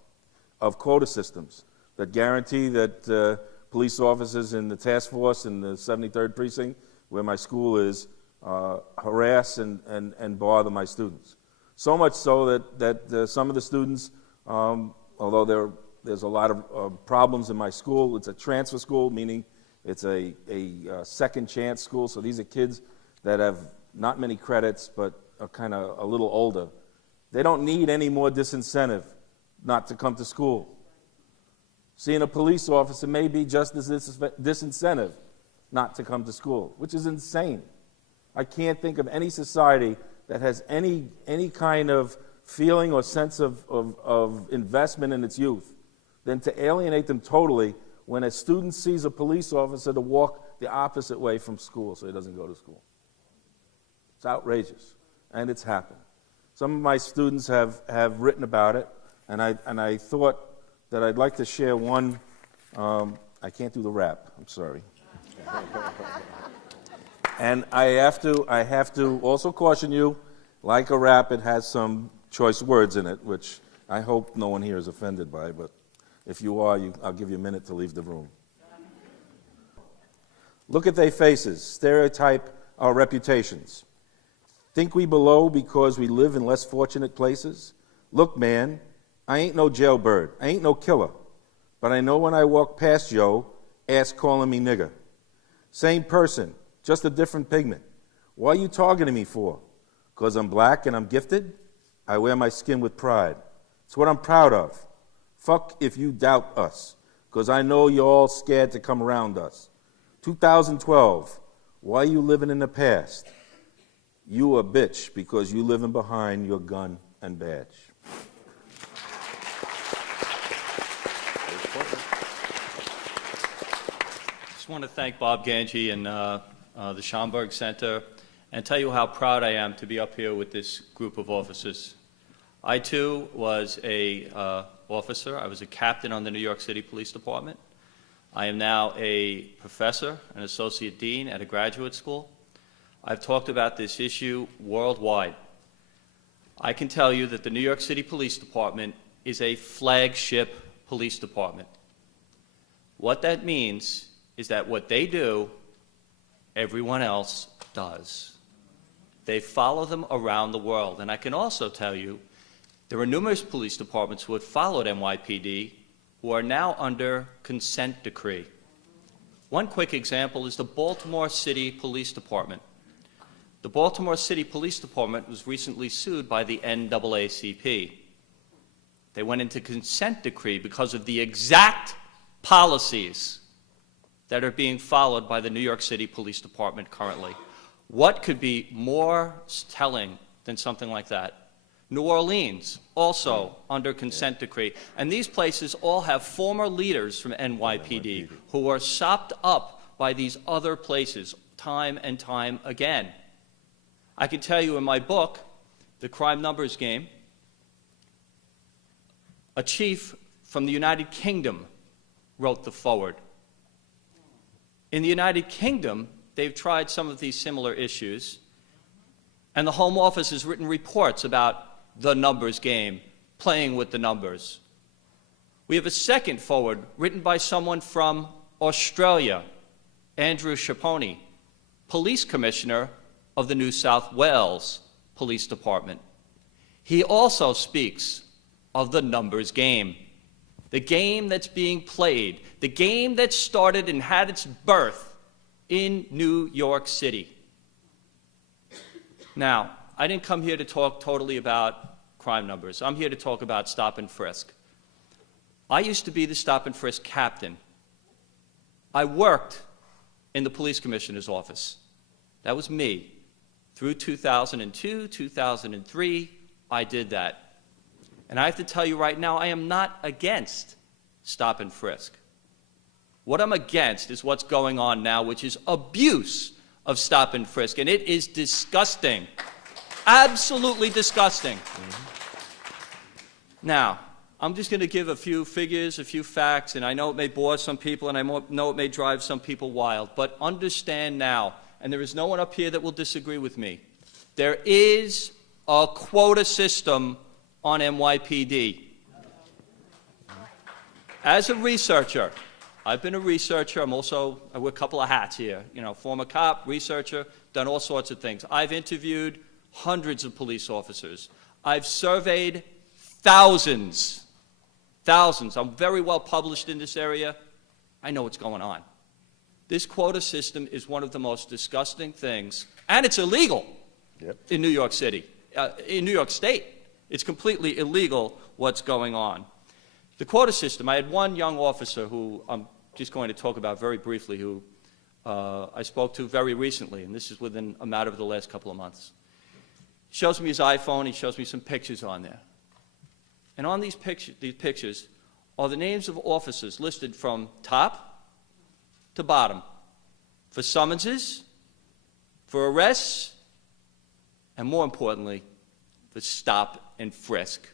of quota systems that guarantee that police officers in the task force in the 73rd precinct, where my school is, harass and bother my students. So much so that some of the students, although there's a lot of problems in my school, it's a transfer school, meaning it's a second chance school. So these are kids that have not many credits, but are kind of a little older. They don't need any more disincentive not to come to school. Seeing a police officer may be just as disincentive not to come to school, which is insane. I can't think of any society that has any kind of feeling or sense of investment in its youth than to alienate them totally when a student sees a police officer to walk the opposite way from school so he doesn't go to school. It's outrageous, and it's happened. Some of my students have written about it, and I thought that I'd like to share one. I can't do the rap, I'm sorry. And I have to also caution you, like a rap, it has some choice words in it, which I hope no one here is offended by, but if you are, I'll give you a minute to leave the room. Look at their faces, stereotype our reputations. Think we below because we live in less fortunate places? Look, man, I ain't no jailbird, I ain't no killer, but I know when I walk past yo, ass calling me nigger. Same person, just a different pigment. Why are you targeting me for? Because I'm black and I'm gifted? I wear my skin with pride. It's what I'm proud of. Fuck if you doubt us, because I know you're all scared to come around us. 2012, why are you living in the past? You a bitch because you living behind your gun and badge. I just want to thank Bob Ganji and the Schomburg Center and tell you how proud I am to be up here with this group of officers. I, too, was a officer. I was a captain on the New York City Police Department. I am now a professor, an associate dean at a graduate school. I've talked about this issue worldwide. I can tell you that the New York City Police Department is a flagship police department. What that means is that what they do, everyone else does. They follow them around the world. And I can also tell you there are numerous police departments who have followed NYPD who are now under consent decree. One quick example is the Baltimore City Police Department. The Baltimore City Police Department was recently sued by the NAACP. They went into consent decree because of the exact policies that are being followed by the New York City Police Department currently. What could be more telling than something like that? New Orleans, also under consent decree. And these places all have former leaders from NYPD who are sopped up by these other places time and time again. I can tell you in my book, The Crime Numbers Game, a chief from the United Kingdom wrote the foreword. In the United Kingdom, they've tried some of these similar issues, and the Home Office has written reports about the numbers game, playing with the numbers. We have a second foreword written by someone from Australia, Andrew Schaponi, Police Commissioner of the New South Wales Police Department. He also speaks of the numbers game, the game that's being played, the game that started and had its birth in New York City. Now, I didn't come here to talk totally about crime numbers. I'm here to talk about stop and frisk. I used to be the stop and frisk captain. I worked in the police commissioner's office. That was me. Through 2002, 2003, I did that. And I have to tell you right now, I am not against stop and frisk. What I'm against is what's going on now, which is abuse of stop and frisk, and it is disgusting. Absolutely disgusting. Now, I'm just going to give a few figures, a few facts, and I know it may bore some people, and I know it may drive some people wild, but understand now, and there is no one up here that will disagree with me, there is a quota system on NYPD. As a researcher, I've been a researcher. I wear a couple of hats here. You know, former cop, researcher, done all sorts of things. I've interviewed hundreds of police officers. I've surveyed thousands. I'm very well published in this area. I know what's going on. This quota system is one of the most disgusting things, and it's illegal in New York City, in New York State. It's completely illegal what's going on. The quota system, I had one young officer who I'm just going to talk about very briefly, who I spoke to very recently, and this is within a matter of the last couple of months. He shows me his iPhone, he shows me some pictures on there. And on these pictures are the names of officers listed from top to bottom for summonses, for arrests, and more importantly, for stop and frisk.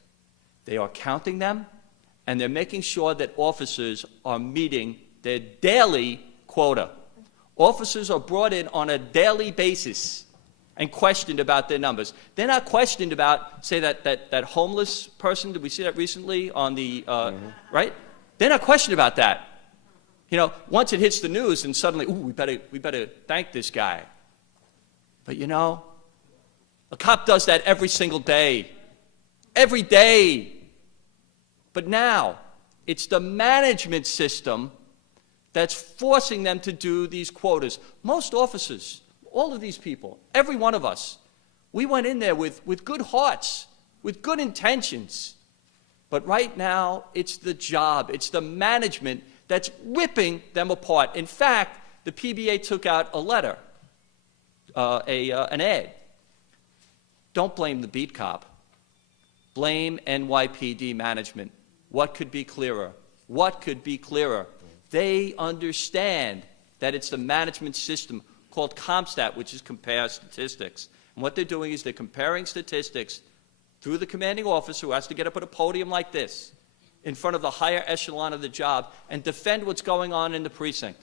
They are counting them, and they're making sure that officers are meeting their daily quota. Officers are brought in on a daily basis and questioned about their numbers. They're not questioned about, say, that homeless person. Did we see that recently on the, right? They're not questioned about that. You know, once it hits the news, and suddenly, ooh, we better thank this guy. But you know, a cop does that every single day. Every day. But now, it's the management system that's forcing them to do these quotas. Most officers, all of these people, every one of us, we went in there with good hearts, with good intentions. But right now, it's the job, it's the management that's ripping them apart. In fact, the PBA took out a letter, an ad. Don't blame the beat cop. Blame NYPD management. What could be clearer? What could be clearer? They understand that it's the management system called CompStat, which is compare statistics. And what they're doing is they're comparing statistics through the commanding officer, who has to get up at a podium like this in front of the higher echelon of the job and defend what's going on in the precinct.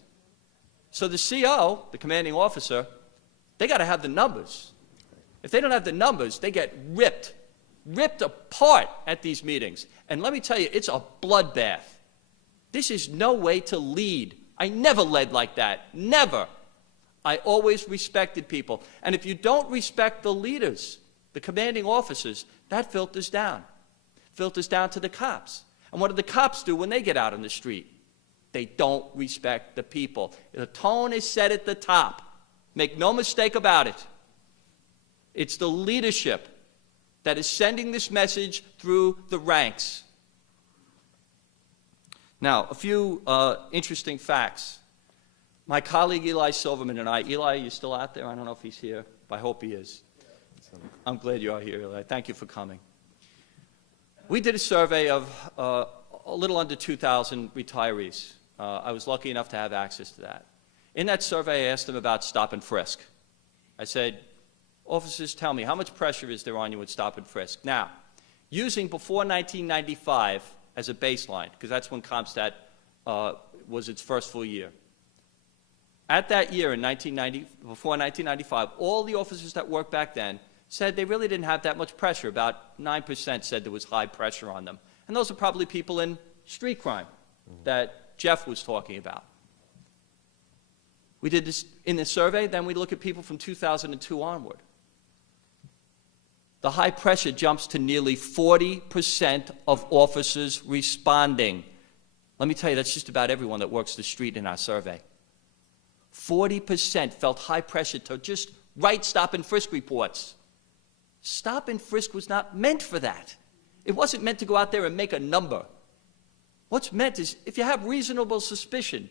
So the CO, the commanding officer, they got to have the numbers. If they don't have the numbers, they get ripped apart at these meetings. And let me tell you, it's a bloodbath. This is no way to lead. I never led like that. Never. I always respected people. And if you don't respect the leaders, the commanding officers, that filters down. Filters down to the cops. And what do the cops do when they get out on the street? They don't respect the people. The tone is set at the top. Make no mistake about it. It's the leadership that is sending this message through the ranks. Now, a few interesting facts. My colleague Eli Silverman and I, Eli, are you still out there? I don't know if he's here, but I hope he is. I'm glad you are here, Eli. Thank you for coming. We did a survey of a little under 2,000 retirees. I was lucky enough to have access to that. In that survey, I asked them about stop and frisk. I said, officers, tell me, how much pressure is there on you with stop and frisk? Now, using before 1995 as a baseline, because that's when CompStat was its first full year. At that year, before 1995, all the officers that worked back then said they really didn't have that much pressure. About 9% said there was high pressure on them. And those are probably people in street crime that Jeff was talking about. We did this in the survey, then we look at people from 2002 onward. The high pressure jumps to nearly 40% of officers responding. Let me tell you, that's just about everyone that works the street in our survey. 40% felt high pressure to just write stop and frisk reports. Stop and frisk was not meant for that. It wasn't meant to go out there and make a number. What's meant is if you have reasonable suspicion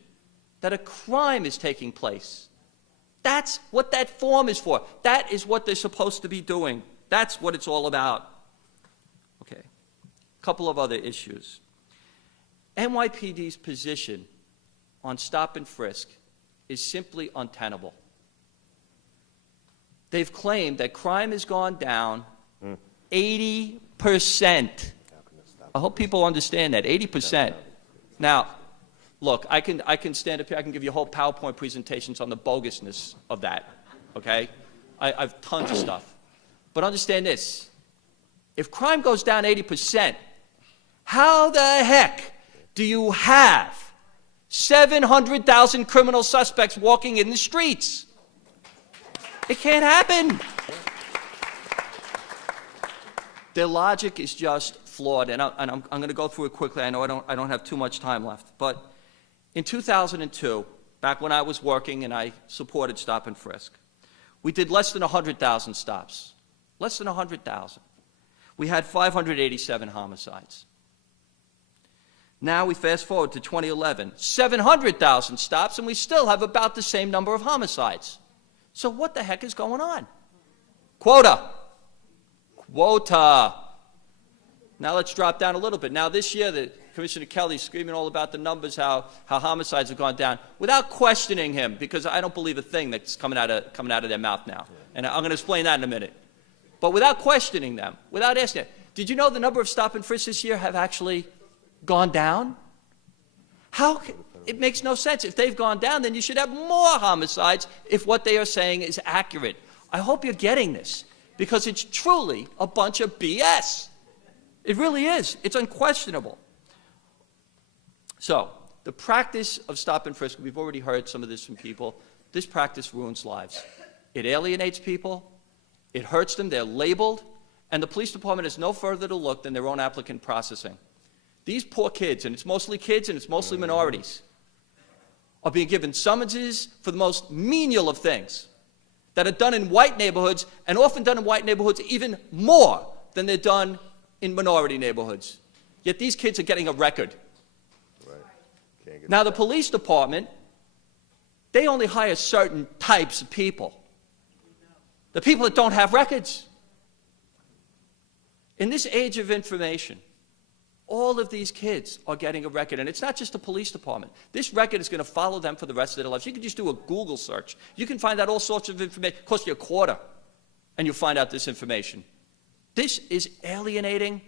that a crime is taking place, that's what that form is for. That is what they're supposed to be doing. That's what it's all about. Okay, a couple of other issues. NYPD's position on stop and frisk is simply untenable. They've claimed that crime has gone down 80%. I hope people understand that, 80%. Now, look, I can stand up here, I can give you whole PowerPoint presentations on the bogusness of that, okay? I've tons of stuff. But understand this, if crime goes down 80%, how the heck do you have 700,000 criminal suspects walking in the streets? It can't happen. Their logic is just flawed, and I'm going to go through it quickly. I know I don't have too much time left. But in 2002, back when I was working and I supported stop and frisk, we did less than 100,000 stops. Less than 100,000. We had 587 homicides. Now we fast forward to 2011, 700,000 stops, and we still have about the same number of homicides. So what the heck is going on? Quota. Quota. Now let's drop down a little bit. Now this year, Commissioner Kelly's screaming all about the numbers, how homicides have gone down, without questioning him, because I don't believe a thing that's coming out of their mouth now. And I'm going to explain that in a minute. But without questioning them, without asking them, did you know the number of stop and frisks this year have actually gone down? It makes no sense. If they've gone down, then you should have more homicides if what they are saying is accurate. I hope you're getting this, because it's truly a bunch of BS. It really is. It's unquestionable. So, the practice of stop and frisk, we've already heard some of this from people, this practice ruins lives. It alienates people, it hurts them, they're labeled, and the police department has no further to look than their own applicant processing. These poor kids, and it's mostly kids and it's mostly minorities, are being given summonses for the most menial of things that are done in white neighborhoods, and often done in white neighborhoods even more than they're done in minority neighborhoods. Yet these kids are getting a record. Now the police department, they only hire certain types of people. The people that don't have records. In this age of information, all of these kids are getting a record, and it's not just the police department. This record is going to follow them for the rest of their lives. You can just do a Google search. You can find out all sorts of information. It costs you $0.25, and you'll find out this information. This is alienating,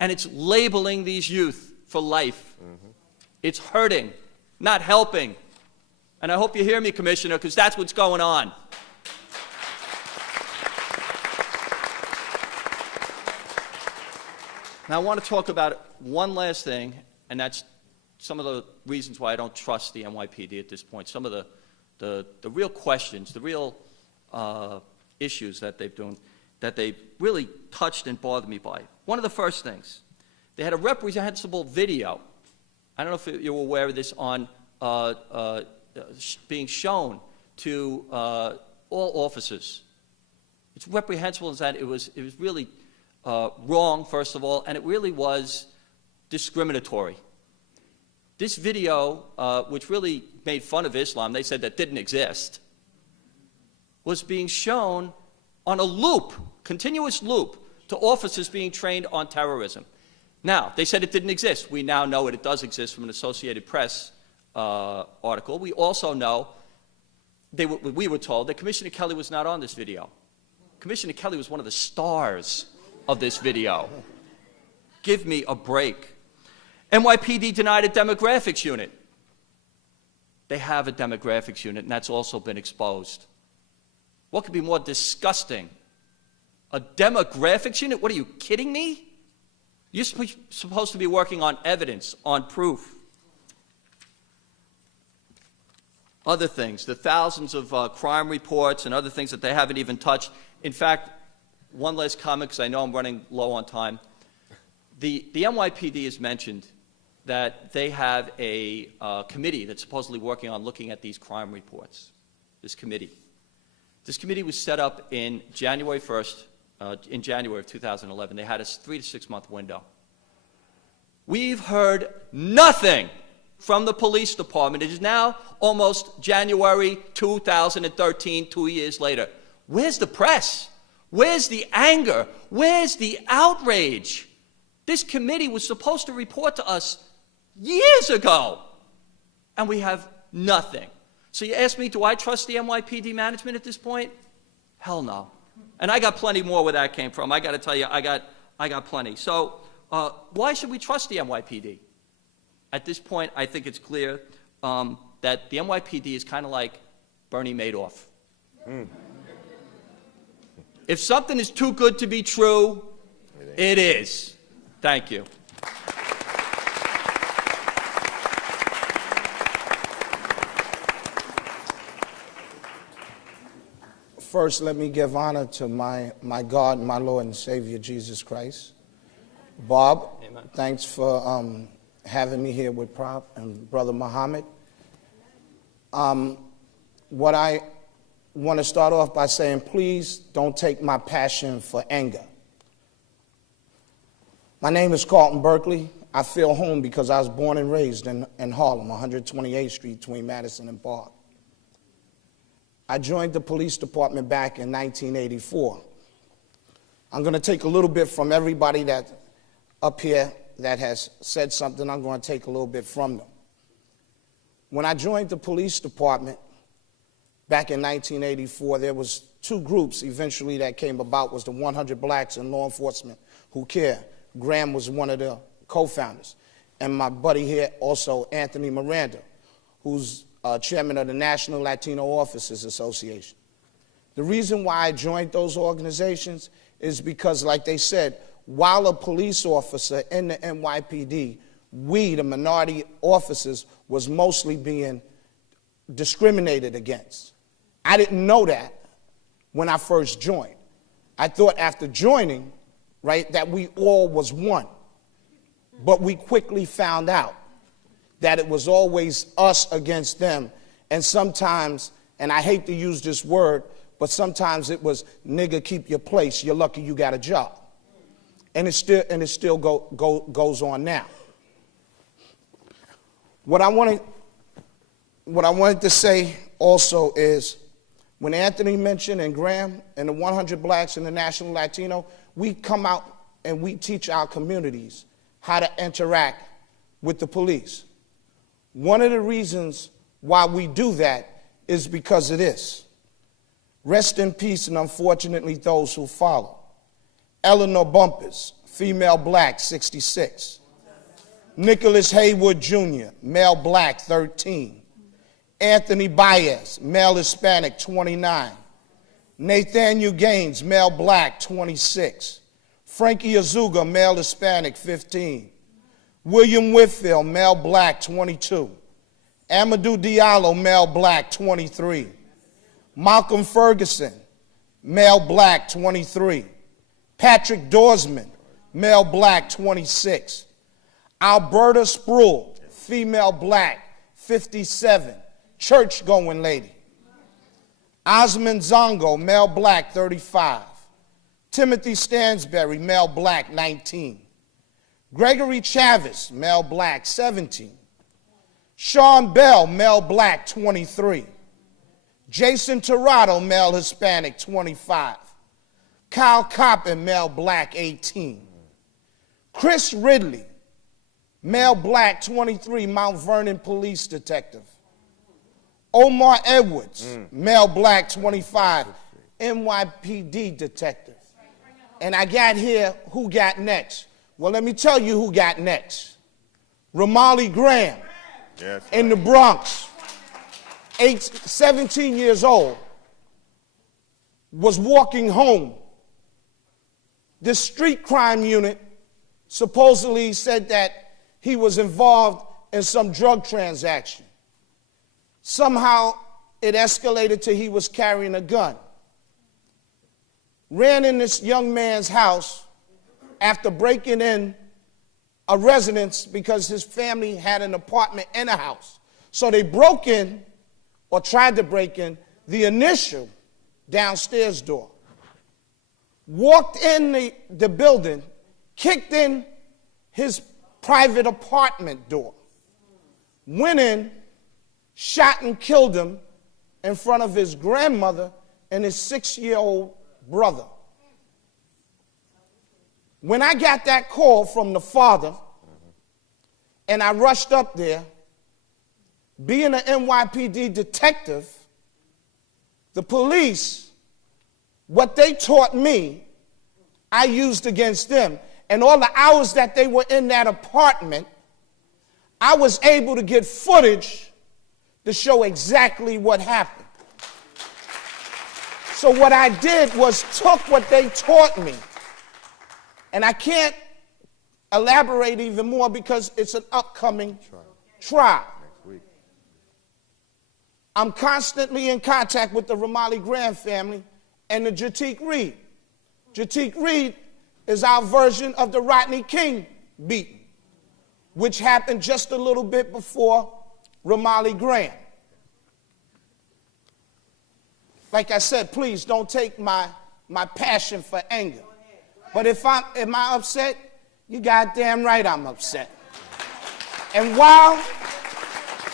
and it's labeling these youth for life. It's hurting, not helping. And I hope you hear me, Commissioner, because that's what's going on. Now, I want to talk about one last thing, and that's some of the reasons why I don't trust the NYPD at this point. Some of the real questions, the real issues that they've really touched and bothered me by. One of the first things, they had a reprehensible video. I don't know if you're aware of this, on being shown to all officers. It's reprehensible in that it was really wrong, first of all, and it really was discriminatory. This video, which really made fun of Islam, they said that didn't exist, was being shown on a loop, continuous loop, to officers being trained on terrorism. Now, they said it didn't exist. We now know it does exist from an Associated Press article. We also know we were told that Commissioner Kelly was not on this video. Commissioner Kelly was one of the stars of this video. Give me a break. NYPD denied a demographics unit. They have a demographics unit, and that's also been exposed. What could be more disgusting? A demographics unit? What, are you kidding me? You're supposed to be working on evidence, on proof. Other things, the thousands of crime reports and other things that they haven't even touched. In fact, one last comment, because I know I'm running low on time. The NYPD has mentioned that they have a committee that's supposedly working on looking at these crime reports, this committee. This committee was set up in January 1st, in January of 2011. They had a 3 to 6 month window. We've heard nothing from the police department. It is now almost January 2013, 2 years later. Where's the press? Where's the anger? Where's the outrage? This committee was supposed to report to us years ago, and we have nothing. So you ask me, do I trust the NYPD management at this point? Hell no. And I got plenty more where that came from. I got to tell you, I got plenty. So why should we trust the NYPD? At this point, I think it's clear that the NYPD is kind of like Bernie Madoff. If something is too good to be true, it is. Thank you. First, let me give honor to my God, my Lord and Savior, Jesus Christ. Bob, amen. Thanks for having me here with Prop and Brother Muhammad. What I want to start off by saying, please don't take my passion for anger. My name is Carlton Berkeley. I feel home because I was born and raised in Harlem, 128th Street between Madison and Park. I joined the police department back in 1984. I'm going to take a little bit from everybody that up here that has said something. I'm going to take a little bit from them. When I joined the police department back in 1984, there was two groups eventually that came about. Was the 100 Blacks in Law Enforcement Who Care. Graham was one of the co-founders. And my buddy here also, Anthony Miranda, who's chairman of the National Latino Officers Association. The reason why I joined those organizations is because, like they said, while a police officer in the NYPD, we, the minority officers, was mostly being discriminated against. I didn't know that when I first joined. I thought after joining, right, that we all was one. But we quickly found out that it was always us against them. And sometimes, and I hate to use this word, but sometimes it was, nigga, keep your place. You're lucky you got a job. And it still goes on now. What I wanted to say also is, when Anthony mentioned and Graham and the 100 Blacks and the National Latino, we come out and we teach our communities how to interact with the police. One of the reasons why we do that is because of this. Rest in peace, and unfortunately those who follow. Eleanor Bumpers, female black, 66. Nicholas Haywood Jr., male black, 13. Anthony Baez, male Hispanic, 29. Nathaniel Gaines, male black, 26. Frankie Azuga, male Hispanic, 15. William Whitfield, male black, 22. Amadou Diallo, male black, 23. Malcolm Ferguson, male black, 23. Patrick Dorsman, male black, 26. Alberta Sproul, female black, 57. Church-going lady. Osmond Zongo, male black, 35. Timothy Stansberry, male black, 19. Gregory Chavez, male black, 17. Sean Bell, male black, 23. Jason Tirado, male Hispanic, 25. Kyle Coppin, male black, 18. Chris Ridley, male black, 23, Mount Vernon police detective. Omar Edwards, male black, 25, NYPD detective. And I got here, who got next? Well, let me tell you who got next. Romali Graham, Yes, in the Bronx, 17 years old, was walking home. The street crime unit supposedly said that he was involved in some drug transaction. Somehow it escalated to he was carrying a gun. Ran in this young man's house after breaking in a residence because his family had an apartment and a house. So they broke in, or tried to break in, the initial downstairs door. Walked in the building, kicked in his private apartment door, went in, shot and killed him in front of his grandmother and his 6-year-old brother. When I got that call from the father, and I rushed up there, being an NYPD detective, the police, what they taught me, I used against them. And all the hours that they were in that apartment, I was able to get footage to show exactly what happened. So what I did was took what they taught me, and I can't elaborate even more because it's an upcoming trial. I'm constantly in contact with the Romali Graham family and the Jatik Reed. Jatik Reed is our version of the Rodney King beating, which happened just a little bit before Romali Graham. Like I said, please don't take my passion for anger. But am I upset? You goddamn right I'm upset. And while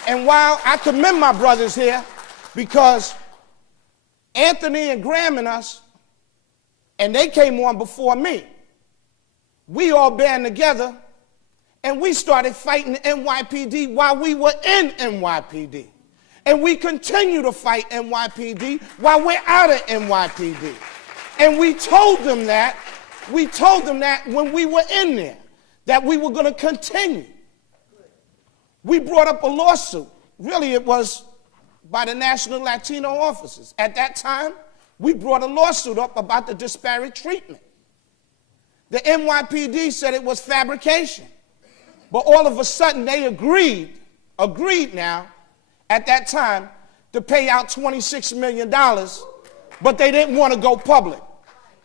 I commend my brothers here, because Anthony and Graham and us, and they came on before me, we all band together and we started fighting NYPD while we were in NYPD. And we continue to fight NYPD while we're out of NYPD. And we told them that when we were in there, that we were going to continue. We brought up a lawsuit. Really, it was by the National Latino officers. At that time, we brought a lawsuit up about the disparate treatment. The NYPD said it was fabrication. But all of a sudden, they agreed now, at that time, to pay out $26 million, but they didn't want to go public.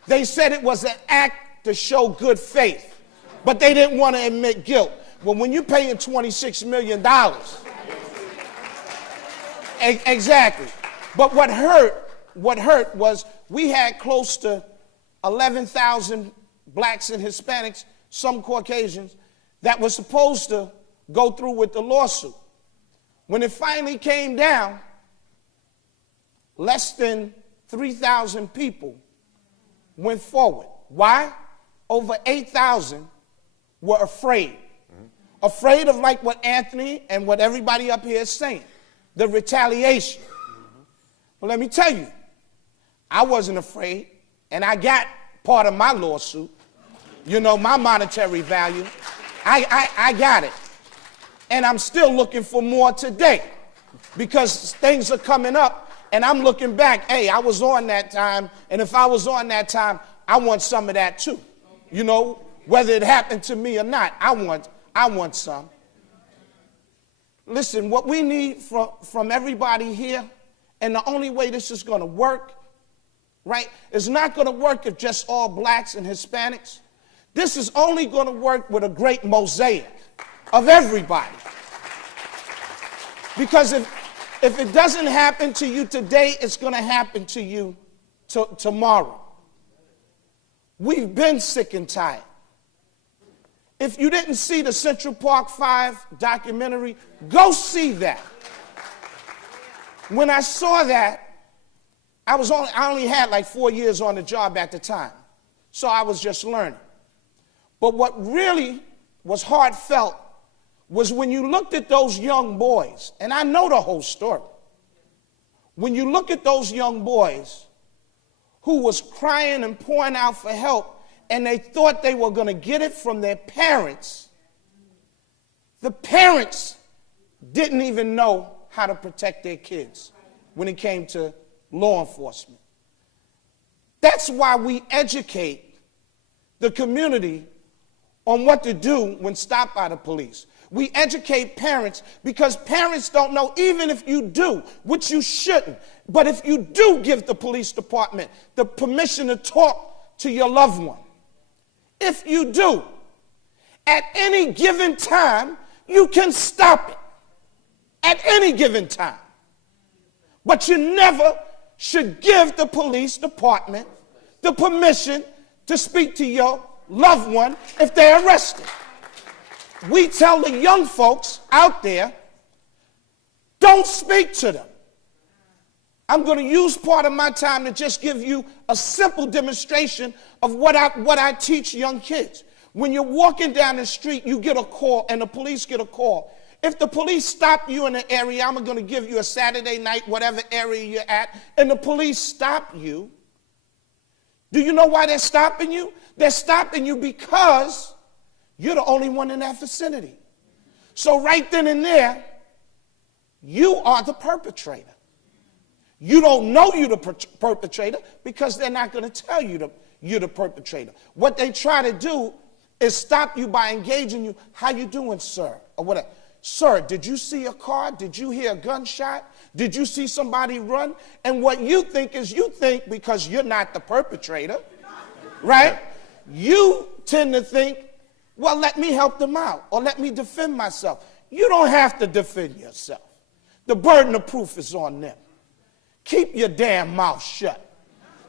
They said it was an act to show good faith, but they didn't want to admit guilt. Well, when you're paying $26 million, exactly. But what hurt was we had close to 11,000 blacks and Hispanics, some Caucasians, that were supposed to go through with the lawsuit. When it finally came down, less than 3,000 people went forward. Why? Over 8,000 were afraid. Afraid of like what Anthony and what everybody up here is saying, the retaliation. Well, let me tell you, I wasn't afraid, and I got part of my lawsuit, my monetary value. I got it. And I'm still looking for more today because things are coming up, and I'm looking back, hey, I was on that time, and if I was on that time, I want some of that too. Whether it happened to me or not, I want some. Listen, what we need from everybody here, and the only way this is going to work, right, it's not going to work if just all blacks and Hispanics. This is only going to work with a great mosaic of everybody. Because if it doesn't happen to you today, it's going to happen to you tomorrow. We've been sick and tired. If you didn't see the Central Park 5 documentary, go see that. When I saw that, I only had like 4 years on the job at the time, so I was just learning. But what really was heartfelt was when you looked at those young boys, and I know the whole story. when you look at those young boys who was crying and pouring out for help, and they thought they were going to get it from their parents, the parents didn't even know how to protect their kids when it came to law enforcement. That's why we educate the community on what to do when stopped by the police. We educate parents because parents don't know, even if you do, which you shouldn't, but if you do give the police department the permission to talk to your loved one, if you do, at any given time, you can stop it. At any given time. But you never should give the police department the permission to speak to your loved one if they're arrested. We tell the young folks out there, don't speak to them. I'm going to use part of my time to just give you a simple demonstration of what I teach young kids. When you're walking down the street, you get a call, and the police get a call. If the police stop you in an area, I'm going to give you a Saturday night, whatever area you're at, and the police stop you, do you know why they're stopping you? They're stopping you because you're the only one in that vicinity. So right then and there, you are the perpetrator. You don't know you're the perpetrator because they're not going to tell you you're the perpetrator. What they try to do is stop you by engaging you. How you doing, sir? Or whatever. Sir, did you see a car? Did you hear a gunshot? Did you see somebody run? And what you think is, you think because you're not the perpetrator, right? You tend to think, well, let me help them out or let me defend myself. You don't have to defend yourself. The burden of proof is on them. Keep your damn mouth shut.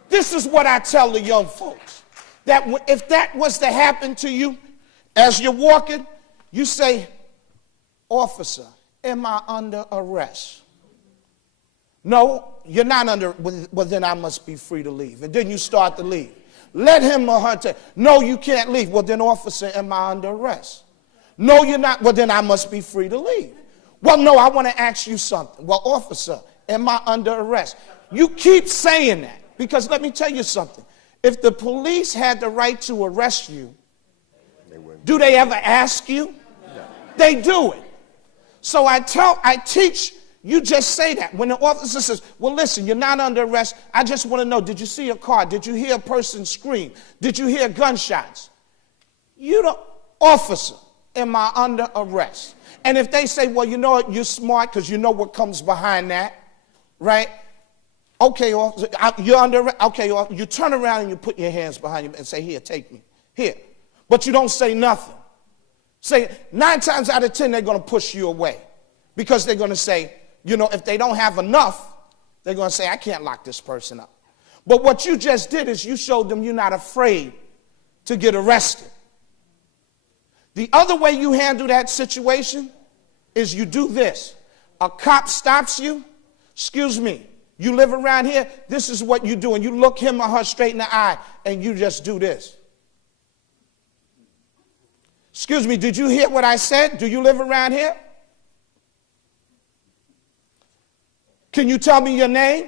This is what I tell the young folks, that if that was to happen to you as you're walking, you say, officer, am I under arrest? No, you're not under, well then I must be free to leave. And then you start to leave. Let him or her tell, no, you can't leave. Well then, officer, am I under arrest? No, you're not. Well then I must be free to leave. Well, no, I want to ask you something. Well, officer, am I under arrest? You keep saying that because let me tell you something. If the police had the right to arrest you, do they ever ask you? No. They do it. So I teach, you just say that. When the officer says, well, listen, you're not under arrest. I just want to know, did you see a car? Did you hear a person scream? Did you hear gunshots? You the officer, am I under arrest? And if they say, well, you know what, you're smart because you know what comes behind that, right? Okay, officer, you're under arrest. Okay, officer, you turn around and you put your hands behind you and say, here, take me. Here. But you don't say nothing. Say 9 times out of 10, they're going to push you away because they're going to say, you know, if they don't have enough, they're going to say, I can't lock this person up. But what you just did is you showed them you're not afraid to get arrested. The other way you handle that situation is you do this. A cop stops you. Excuse me, you live around here? This is what you do. And you look him or her straight in the eye and you just do this. Excuse me, did you hear what I said? Do you live around here? Can you tell me your name?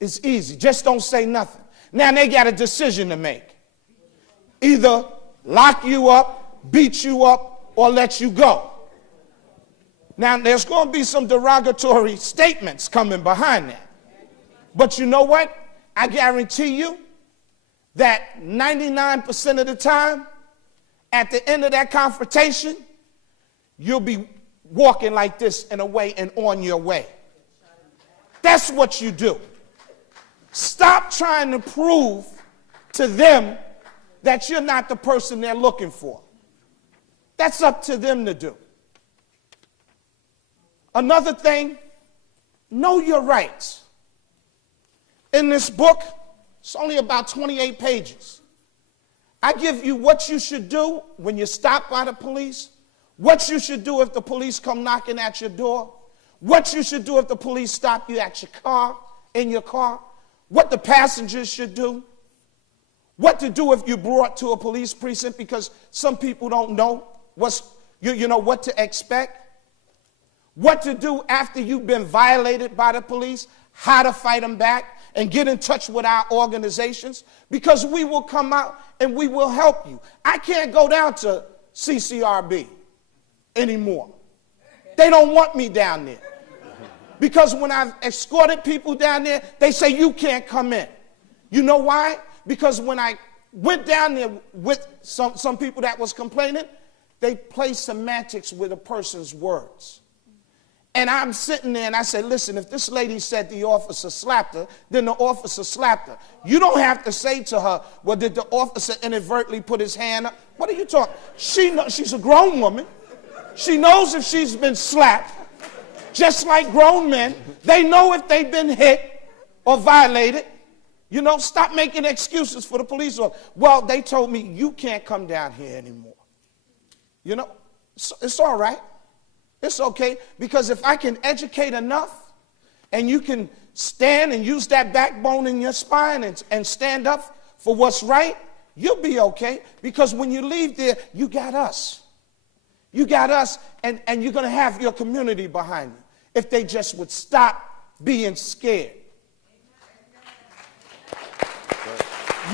It's easy. Just don't say nothing. Now they got a decision to make. Either lock you up, beat you up, or let you go. Now there's going to be some derogatory statements coming behind that. But you know what? I guarantee you that 99% of the time, at the end of that confrontation, you'll be walking like this in a way and on your way. That's what you do. Stop trying to prove to them that you're not the person they're looking for. That's up to them to do. Another thing, know your rights. In this book, it's only about 28 pages. I give you what you should do when you're stopped by the police, what you should do if the police come knocking at your door, what you should do if the police stop you at your car, in your car, what the passengers should do, what to do if you're brought to a police precinct because some people don't know you know what to expect, what to do after you've been violated by the police, how to fight them back, and get in touch with our organizations, because we will come out and we will help you. I can't go down to CCRB anymore. They don't want me down there. Because when I've escorted people down there, they say, you can't come in. You know why? Because when I went down there with some people that was complaining, they play semantics with a person's words. And I'm sitting there and I said, listen, if this lady said the officer slapped her, then the officer slapped her. You don't have to say to her, well, did the officer inadvertently put his hand up? What are you talking? She's a grown woman. She knows if she's been slapped. Just like grown men, they know if they've been hit or violated. You know, stop making excuses for the police officer. Well, they told me you can't come down here anymore. You know, it's all right. It's okay, because if I can educate enough and you can stand and use that backbone in your spine and stand up for what's right, you'll be okay, because when you leave there, you got us. You got us, and you're going to have your community behind you if they just would stop being scared.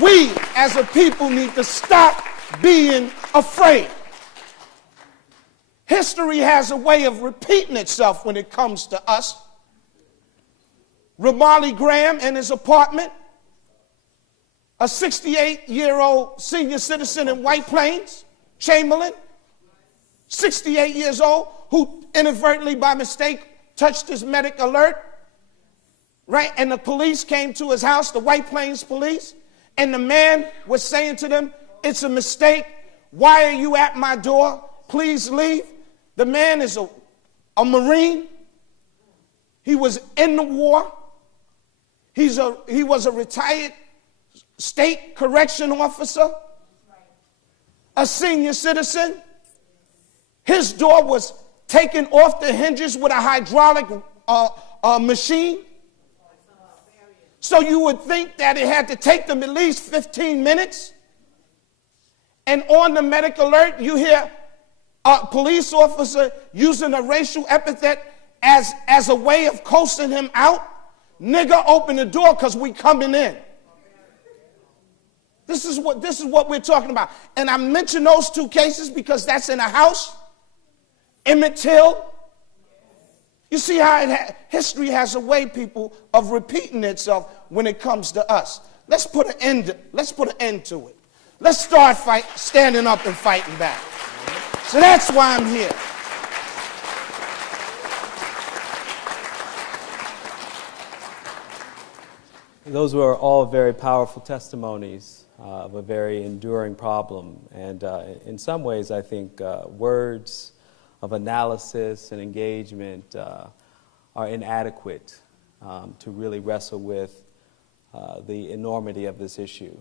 We, as a people, need to stop being afraid. History has a way of repeating itself when it comes to us. Ramarley Graham in his apartment, a 68-year-old senior citizen in White Plains, Chamberlain, 68 years old, who inadvertently by mistake touched his medic alert, right? And the police came to his house, the White Plains police, and the man was saying to them, it's a mistake. Why are you at my door? Please leave. The man is a Marine. He was in the war. He was a retired state correction officer, a senior citizen. His door was taken off the hinges with a hydraulic machine. So you would think that it had to take them at least 15 minutes. And on the medic alert, you hear a police officer using a racial epithet as a way of coasting him out. Nigger, open the door because we coming in. This is what we're talking about. And I mention those two cases because that's in a house. Emmett Till. You see how history has a way, people, of repeating itself when it comes to us. Let's put an end to it. Let's start standing up and fighting back. So that's why I'm here. Those were all very powerful testimonies of a very enduring problem. And in some ways, I think words of analysis and engagement are inadequate to really wrestle with the enormity of this issue.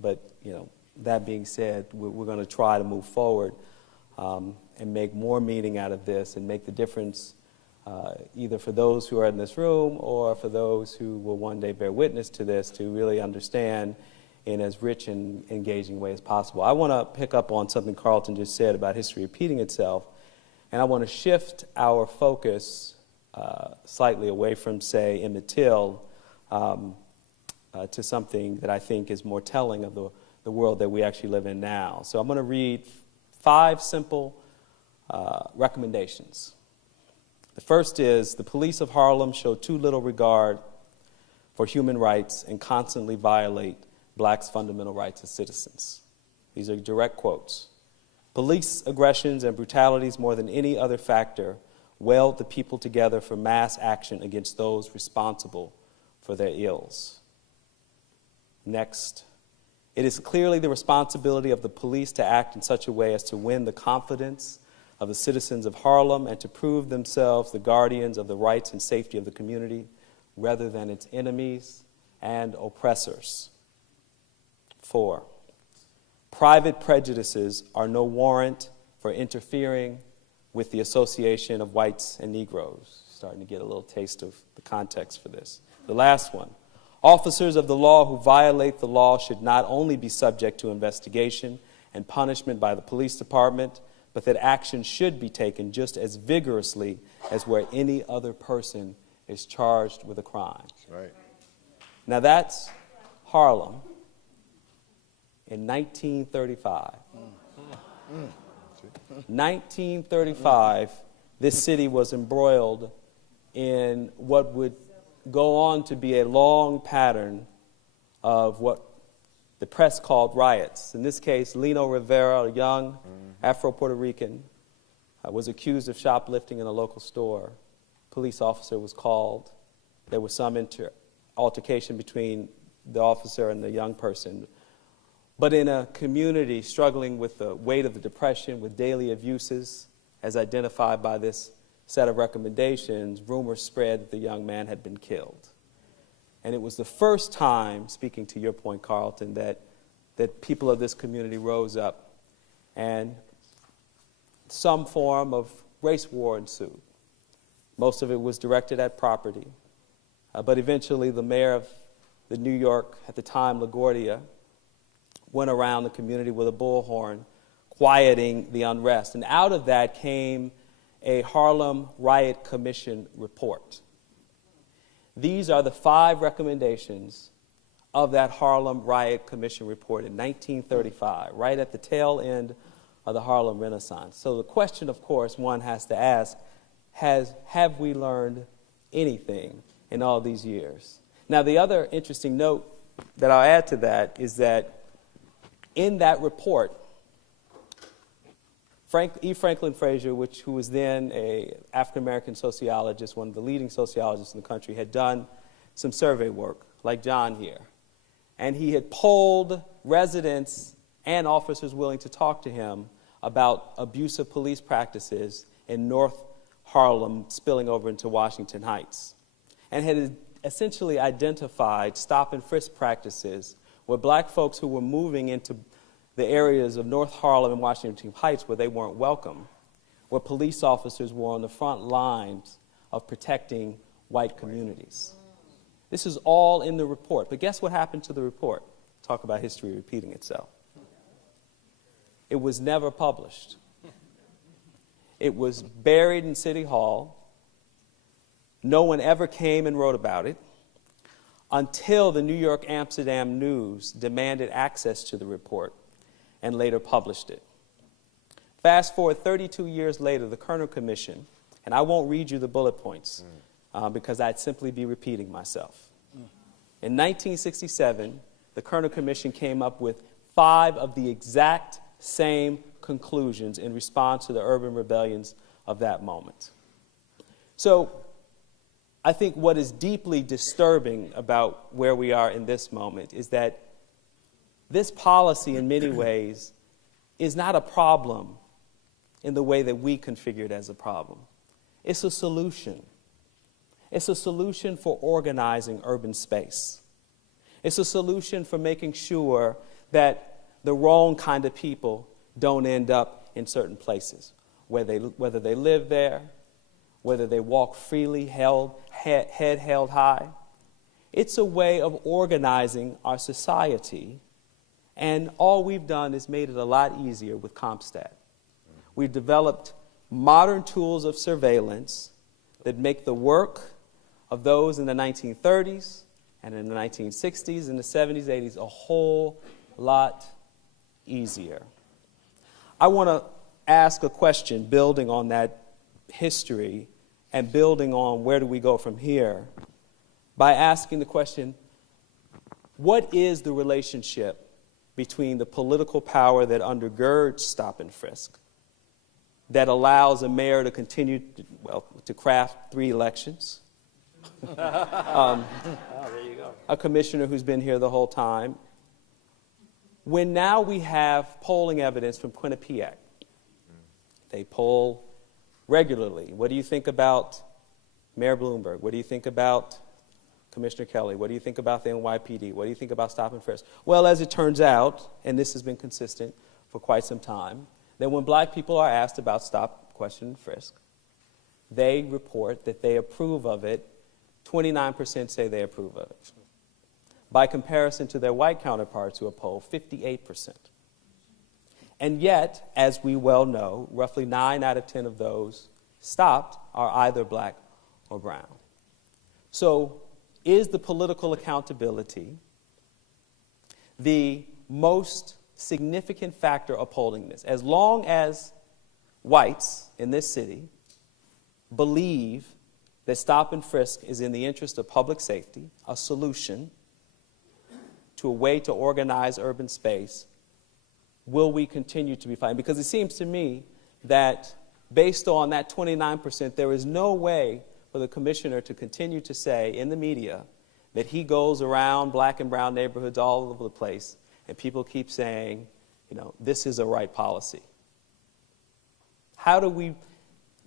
But, you know, that being said, we're going to try to move forward and make more meaning out of this and make the difference either for those who are in this room or for those who will one day bear witness to this, to really understand in as rich and engaging way as possible. I want to pick up on something Carlton just said about history repeating itself, and I want to shift our focus slightly away from, say, Emmett Till to something that I think is more telling of the world that we actually live in now. So I'm going to read 5 simple recommendations. The first is, the police of Harlem show too little regard for human rights and constantly violate blacks' fundamental rights as citizens. These are direct quotes. Police aggressions and brutalities more than any other factor weld the people together for mass action against those responsible for their ills. Next, it is clearly the responsibility of the police to act in such a way as to win the confidence of the citizens of Harlem and to prove themselves the guardians of the rights and safety of the community rather than its enemies and oppressors. 4, private prejudices are no warrant for interfering with the association of whites and Negroes. Starting to get a little taste of the context for this. The last one, officers of the law who violate the law should not only be subject to investigation and punishment by the police department, but that action should be taken just as vigorously as where any other person is charged with a crime. That's right. Now that's Harlem in 1935. 1935, this city was embroiled in what would go on to be a long pattern of what the press called riots. In this case, Lino Rivera, a young Afro-Puerto Rican, was accused of shoplifting in a local store. Police officer was called. There was some altercation between the officer and the young person. But in a community struggling with the weight of the depression, with daily abuses, as identified by this set of recommendations, rumors spread that the young man had been killed. And it was the first time, speaking to your point, Carlton, that people of this community rose up and some form of race war ensued. Most of it was directed at property. But eventually the mayor of the New York, at the time, LaGuardia, went around the community with a bullhorn, quieting the unrest. And out of that came a Harlem Riot Commission report. These are the 5 recommendations of that Harlem Riot Commission report in 1935, right at the tail end of the Harlem Renaissance. So the question, of course, one has to ask, have we learned anything in all these years? Now, the other interesting note that I'll add to that is that in that report, E. Franklin Frazier, who was then an African-American sociologist, one of the leading sociologists in the country, had done some survey work, like John here. And he had polled residents and officers willing to talk to him about abusive police practices in North Harlem spilling over into Washington Heights, and had essentially identified stop and frisk practices where black folks who were moving into the areas of North Harlem and Washington Heights where they weren't welcome, where police officers were on the front lines of protecting white communities. This is all in the report. But guess what happened to the report? Talk about history repeating itself. It was never published. It was buried in City Hall. No one ever came and wrote about it until the New York Amsterdam News demanded access to the report and later published it. Fast forward 32 years later, the Kerner Commission, and I won't read you the bullet points because I'd simply be repeating myself. In 1967, the Kerner Commission came up with 5 of the exact same conclusions in response to the urban rebellions of that moment. So I think what is deeply disturbing about where we are in this moment is that this policy, in many ways, is not a problem in the way that we configure it as a problem. It's a solution. It's a solution for organizing urban space. It's a solution for making sure that the wrong kind of people don't end up in certain places, whether they live there, whether they walk freely, head held high. It's a way of organizing our society. And all we've done is made it a lot easier with CompStat. We've developed modern tools of surveillance that make the work of those in the 1930s and in the 1960s and the 70s, 80s a whole lot easier. I want to ask a question building on that history and building on where do we go from here by asking the question, what is the relationship between the political power that undergirds stop and frisk, that allows a mayor to continue to craft 3 elections, There you go. a commissioner who's been here the whole time, when now we have polling evidence from Quinnipiac. They poll regularly. What do you think about Mayor Bloomberg? What do you think about Commissioner Kelly? What do you think about the NYPD? What do you think about stop and frisk? Well, as it turns out, and this has been consistent for quite some time, that when black people are asked about stop, question, and frisk, they report that they approve of it. 29% say they approve of it. By comparison to their white counterparts who are polled, 58%. And yet, as we well know, roughly 9 out of 10 of those stopped are either black or brown. So is the political accountability the most significant factor upholding this? As long as whites in this city believe that stop and frisk is in the interest of public safety, a solution to a way to organize urban space, will we continue to be fighting? Because it seems to me that based on that 29%, there is no way for the commissioner to continue to say in the media that he goes around black and brown neighborhoods all over the place and people keep saying, you know, this is a right policy. How do we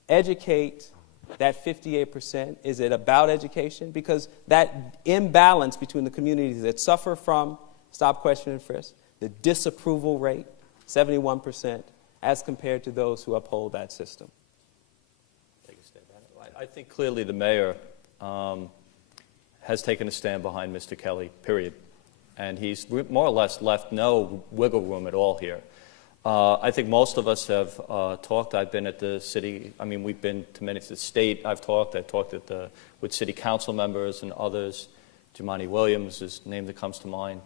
educate that 58%? Is it about education? Because that imbalance between the communities that suffer from stop, question, and frisk, the disapproval rate, 71%, as compared to those who uphold that system. Take a stab at it. I think clearly the mayor has taken a stand behind Mr. Kelly, period. And he's more or less left no wiggle room at all here. I think most of us have talked. I've been at the city. I mean, we've been to many, the state. I've talked with city council members and others. Jimani Williams is the name that comes to mind.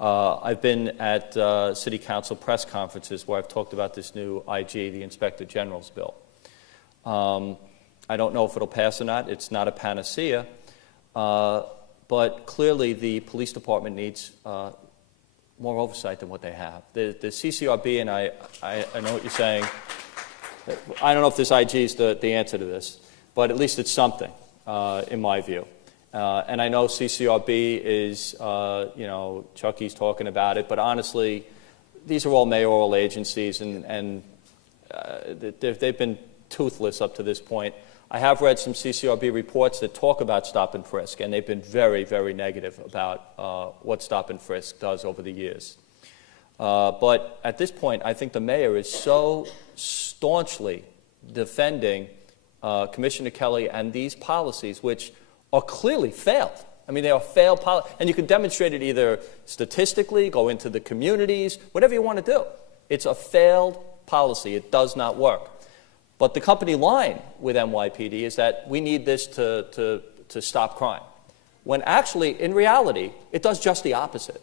I've been at city council press conferences where I've talked about this new IG, the Inspector General's bill. I don't know if it'll pass or not. It's not a panacea. But clearly the police department needs more oversight than what they have. The CCRB, and I know what you're saying. I don't know if this IG is the answer to this, but at least it's something, in my view. And I know CCRB is, you know, Chucky's talking about it, but honestly, these are all mayoral agencies, and they've been toothless up to this point. I have read some CCRB reports that talk about stop and frisk, and they've been very, very negative about what stop and frisk does over the years. But at this point, I think the mayor is so staunchly defending Commissioner Kelly and these policies, which are clearly failed. I mean, they are failed policies, and you can demonstrate it either statistically, go into the communities, whatever you want to do. It's a failed policy. It does not work. But the company line with NYPD is that we need this to stop crime, when actually, in reality, it does just the opposite.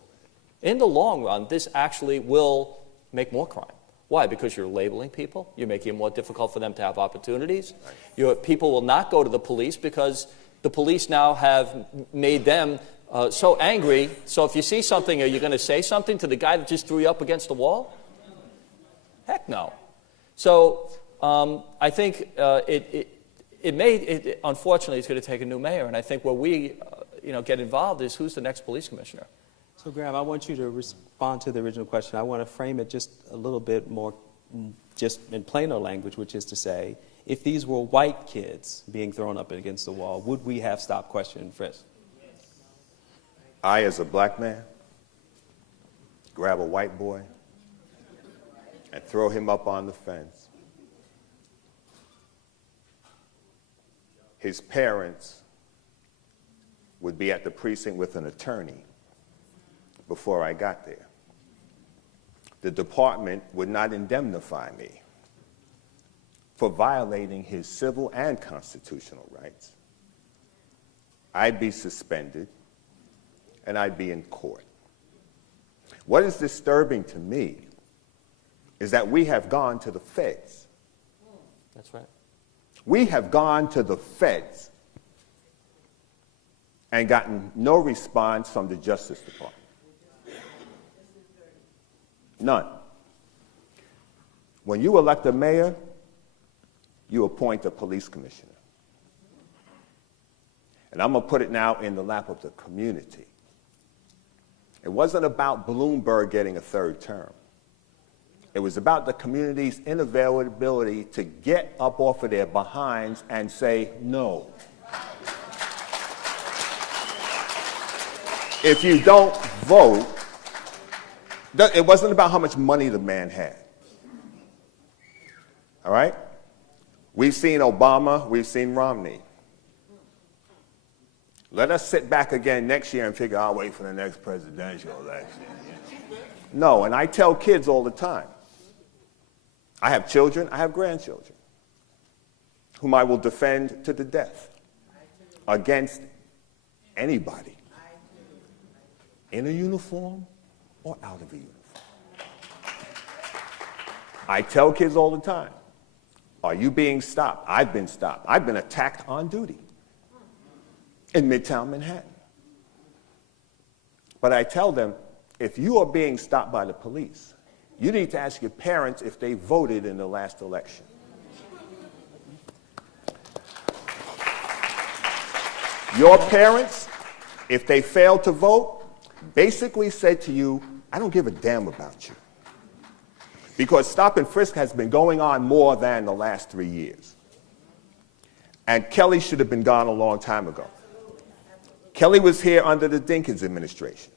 In the long run, this actually will make more crime. Why? Because you're labeling people. You're making it more difficult for them to have opportunities. People will not go to the police because the police now have made them so angry. So if you see something, are you going to say something to the guy that just threw you up against the wall? Heck no. So I think unfortunately, it's going to take a new mayor. And I think where we get involved is who's the next police commissioner. So, Graham, I want you to respond to the original question. I want to frame it just a little bit more, just in plainer language, which is to say, if these were white kids being thrown up against the wall, would we have stopped, question, and frisk? I, as a black man, grab a white boy and throw him up on the fence. His parents would be at the precinct with an attorney before I got there. The department would not indemnify me for violating his civil and constitutional rights. I'd be suspended, and I'd be in court. What is disturbing to me is that we have gone to the feds. That's right. We have gone to the feds and gotten no response from the Justice Department. None. When you elect a mayor, you appoint a police commissioner. And I'm going to put it now in the lap of the community. It wasn't about Bloomberg getting a third term. It was about the community's inavailability to get up off of their behinds and say no. If you don't vote, it wasn't about how much money the man had. All right? We've seen Obama, we've seen Romney. Let us sit back again next year and figure, I'll wait for the next presidential election. No, and I tell kids all the time, I have children, I have grandchildren, whom I will defend to the death against anybody in a uniform or out of a uniform. I tell kids all the time, are you being stopped? I've been stopped. I've been attacked on duty in Midtown Manhattan. But I tell them, if you are being stopped by the police, you need to ask your parents if they voted in the last election. Your parents, if they failed to vote, basically said to you, I don't give a damn about you. Because stop and frisk has been going on more than the last 3 years. And Kelly should have been gone a long time ago. Kelly was here under the Dinkins administration.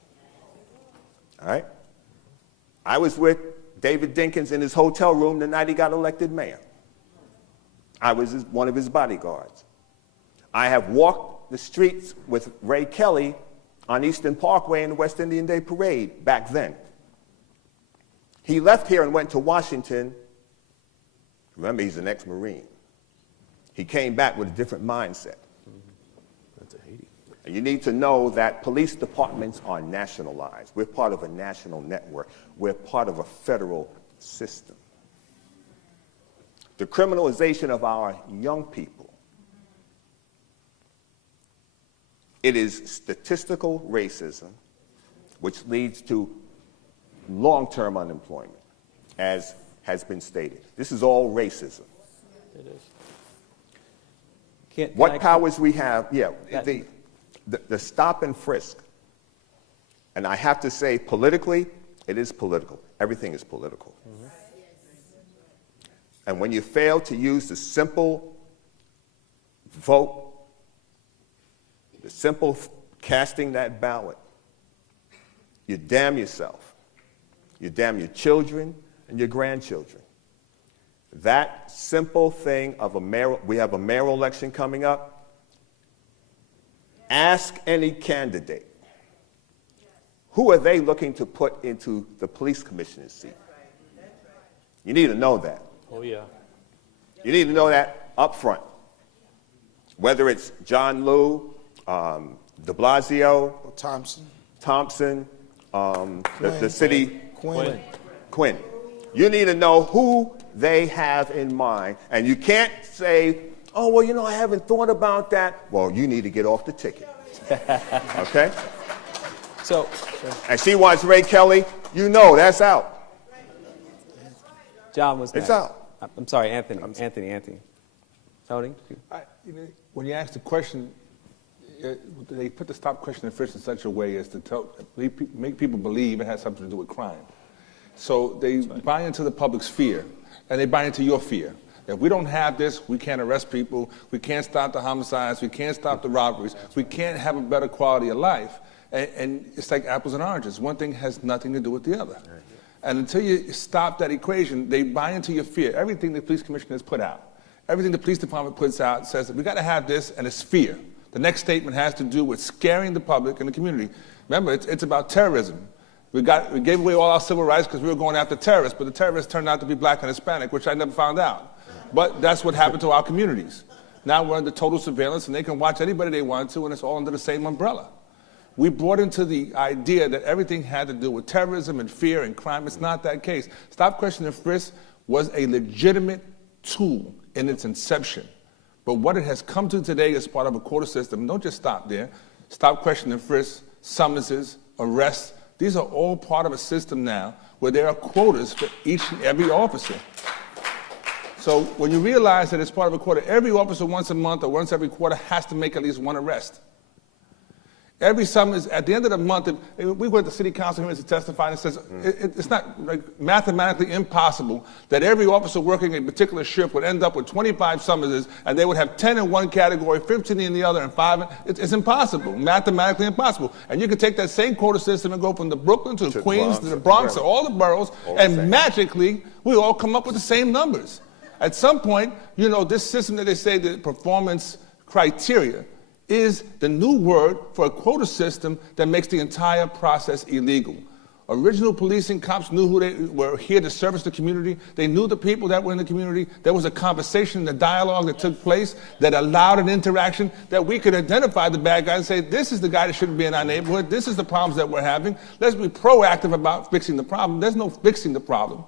All right? I was with David Dinkins in his hotel room the night he got elected mayor. I was one of his bodyguards. I have walked the streets with Ray Kelly on Eastern Parkway in the West Indian Day Parade back then. He left here and went to Washington. Remember, he's an ex-Marine. He came back with a different mindset. And you need to know that police departments are nationalized. We're part of a national network. We're part of a federal system. The criminalization of our young people, it is statistical racism, which leads to long-term unemployment, as has been stated. This is all racism. It is. What powers we have, the stop and frisk, and I have to say politically, it is political. Everything is political. Mm-hmm. And when you fail to use the simple vote, the simple casting that ballot, you damn yourself. You damn your children and your grandchildren. That simple thing of we have a mayoral election coming up. Ask any candidate, who are they looking to put into the police commissioner's seat? You need to know that. Oh, yeah. You need to know that up front. Whether it's John Liu, de Blasio, Thompson, the city, Quinn. You need to know who they have in mind. And you can't say, oh, well, you know, I haven't thought about that. Well, you need to get off the ticket. Okay? And she wants Ray Kelly. You know that's out. John was next. It's out. I'm sorry, Anthony. Tony? When you ask the question, they put the stop question and frisk in such a way as to make people believe it has something to do with crime. So they buy into the public's fear, and they buy into your fear. If we don't have this, we can't arrest people, we can't stop the homicides, we can't stop the robberies, we can't have a better quality of life. And it's like apples and oranges. One thing has nothing to do with the other. And until you stop that equation, they buy into your fear. Everything the police commissioner has put out, everything the police department puts out says that we got to have this, and it's fear. The next statement has to do with scaring the public and the community. Remember, it's about terrorism. We gave away all our civil rights because we were going after terrorists, but the terrorists turned out to be black and Hispanic, which I never found out. But that's what happened to our communities. Now we're under total surveillance, and they can watch anybody they want to, and it's all under the same umbrella. We brought into the idea that everything had to do with terrorism and fear and crime. It's not that case. Stop, question, and frisk was a legitimate tool in its inception. But what it has come to today as part of a quota system, don't just stop there. Stop, question, and frisk, summonses, arrests, these are all part of a system now where there are quotas for each and every officer. So when you realize that it's part of a quota, every officer once a month or once every quarter has to make at least one arrest. Every summons, at the end of the month, we went to city council hearings to testify, and it says it's not like mathematically impossible that every officer working a particular shift would end up with 25 summonses, and they would have 10 in one category, 15 in the other, and 5. It's impossible, mathematically impossible. And you can take that same quota system and go from the Brooklyn to Queens to the Bronx to all the boroughs, and magically we all come up with the same numbers. At some point, you know, this system that they say the performance criteria is the new word for a quota system that makes the entire process illegal. Original policing cops knew who they were here to service the community. They knew the people that were in the community. There was a conversation, a dialogue that took place that allowed an interaction that we could identify the bad guy and say, this is the guy that shouldn't be in our neighborhood. This is the problems that we're having. Let's be proactive about fixing the problem. There's no fixing the problem.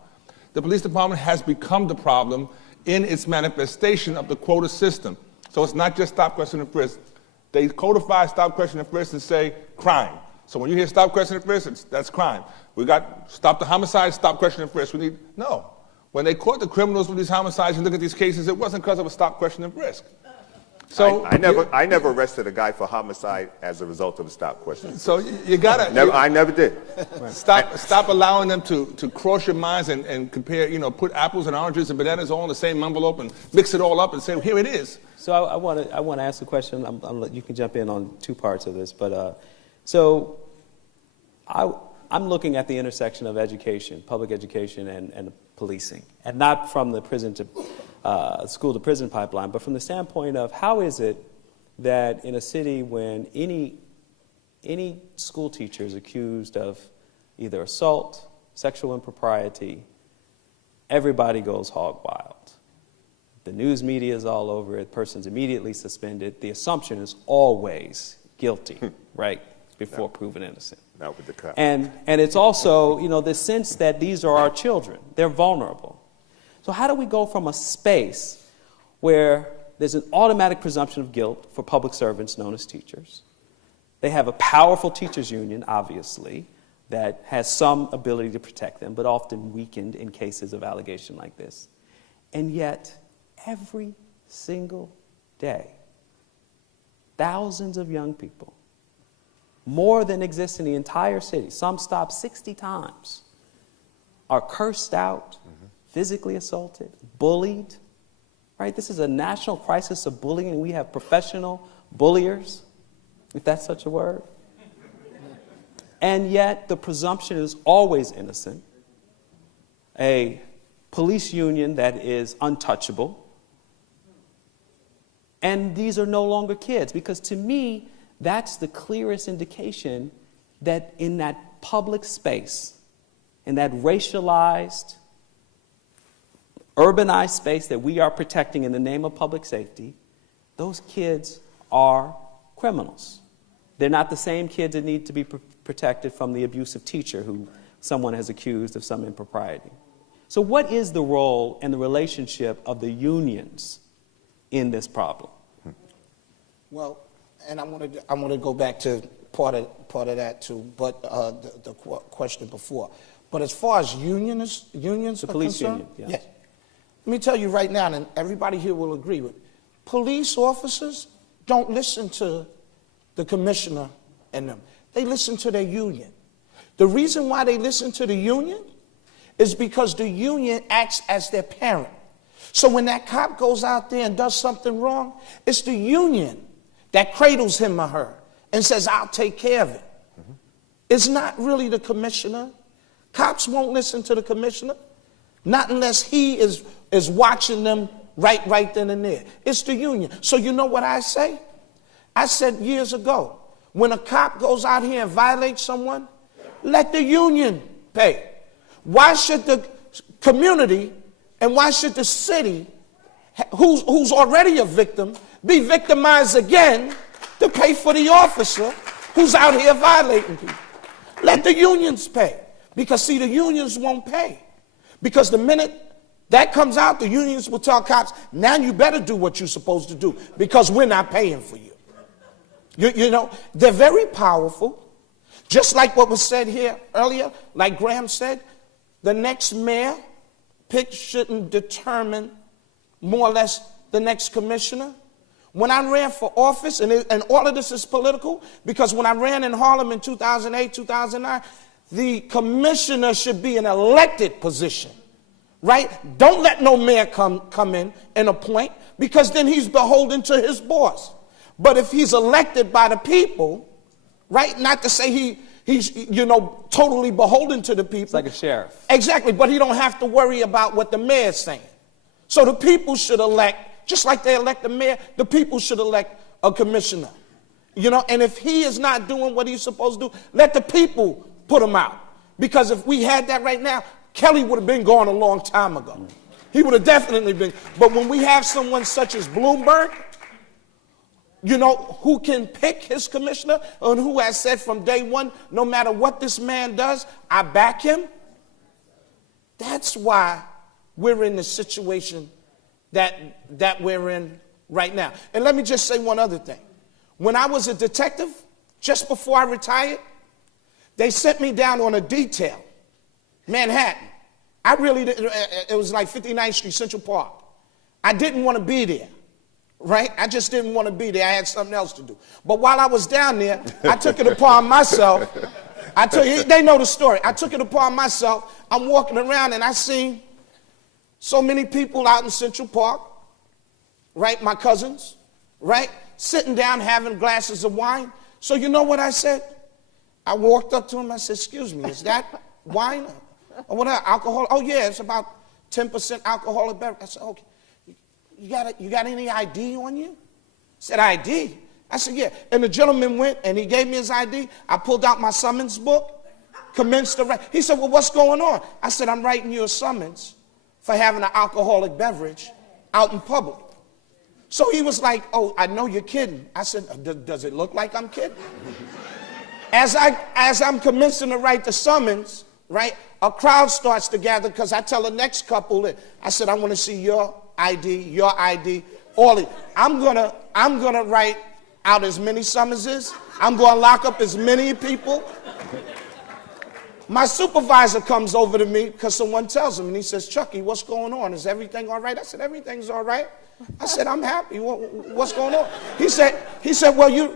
The police department has become the problem in its manifestation of the quota system. So it's not just stop, question, and frisk. They codify stop, question, and frisk and say crime. So when you hear stop, question, and frisk, that's crime. We got stop the homicide, stop, question, and frisk. No. When they caught the criminals with these homicides and look at these cases, it wasn't because of a stop, question, and frisk. So I never arrested a guy for homicide as a result of a stop, question. So you gotta. I never did. Stop allowing them to cross your minds and compare, put apples and oranges and bananas all in the same envelope and mix it all up and say, here it is. So I want to ask a question. You can jump in on two parts of this, but so I'm looking at the intersection of education, public education, and policing, and not from the prison to school to prison pipeline, but from the standpoint of how is it that in a city when any school teacher is accused of either assault, sexual impropriety, everybody goes hog wild. The news media is all over it. Person's immediately suspended. The assumption is always guilty, right, before proven innocent. Not with the cops. And it's also, the sense that these are our children. They're vulnerable. So how do we go from a space where there's an automatic presumption of guilt for public servants known as teachers? They have a powerful teachers union, obviously, that has some ability to protect them, but often weakened in cases of allegation like this. And yet, every single day, thousands of young people, more than exists in the entire city, some stopped 60 times, are cursed out, physically assaulted, bullied, right? This is a national crisis of bullying, and we have professional bulliers, if that's such a word. And yet the presumption is always innocent. A police union that is untouchable. And these are no longer kids, because to me, that's the clearest indication that in that public space, in that racialized, urbanized space that we are protecting in the name of public safety, those kids are criminals. They're not the same kids that need to be protected from the abusive teacher who someone has accused of some impropriety. So what is the role and the relationship of the unions in this problem? Well, and I want to go back to part of that too, but the question before. But as far as unions The are police concerned, union, yes. Let me tell you right now, and everybody here will agree with, police officers don't listen to the commissioner and them. They listen to their union. The reason why they listen to the union is because the union acts as their parent. So when that cop goes out there and does something wrong, it's the union that cradles him or her and says, I'll take care of it. It's not really the commissioner. Cops won't listen to the commissioner, not unless he is watching them right then and there. It's the union. So you know what I say? I said years ago, when a cop goes out here and violates someone, let the union pay. Why should the community and why should the city, who's already a victim, be victimized again to pay for the officer who's out here violating people? Let the unions pay. Because, see, the unions won't pay. Because the minute that comes out, the unions will tell cops, now you better do what you're supposed to do because we're not paying for you. You know, they're very powerful. Just like what was said here earlier, like Graham said, the next mayor picked shouldn't determine more or less the next commissioner. When I ran for office, and all of this is political, because when I ran in Harlem in 2008, 2009, the commissioner should be an elected position, right? Don't let no mayor come in and appoint, because then he's beholden to his boss. But if he's elected by the people, right, not to say he's totally beholden to the people. It's like a sheriff. Exactly, but he don't have to worry about what the mayor's saying. So the people should elect, just like they elect the mayor, the people should elect a commissioner. And if he is not doing what he's supposed to do, let the people put him out. Because if we had that right now, Kelly would have been gone a long time ago. He would have definitely been. But when we have someone such as Bloomberg, you know, who can pick his commissioner and who has said from day one, no matter what this man does, I back him. That's why we're in the situation that we're in right now. And let me just say one other thing. When I was a detective, just before I retired, they sent me down on a detail, Manhattan. I really didn't, it was like 59th Street, Central Park. I didn't want to be there. Right? I just didn't want to be there. I had something else to do. But while I was down there, I took it upon myself. They know the story. I took it upon myself. I'm walking around and I seen so many people out in Central Park, right? My cousins, right? Sitting down having glasses of wine. So you know what I said? I walked up to him. I said, excuse me, is that wine or whatever, alcohol? Oh, yeah, it's about 10% alcoholic beverage. I said, okay. You got any ID on you? I said, ID? I said, yeah. And the gentleman went and he gave me his ID. I pulled out my summons book, commenced to write. He said, well, what's going on? I said, I'm writing you a summons for having an alcoholic beverage out in public. So he was like, oh, I know you're kidding. I said, does it look like I'm kidding? As I'm commencing to write the summons, right, a crowd starts to gather because I tell the next couple that I said, I want to see your ID, all it. I'm gonna write out as many summonses. I'm gonna lock up as many people. My supervisor comes over to me because someone tells him, and he says, Chucky, what's going on? Is everything all right? I said, everything's all right. I said, I'm happy. What's going on? He said, well,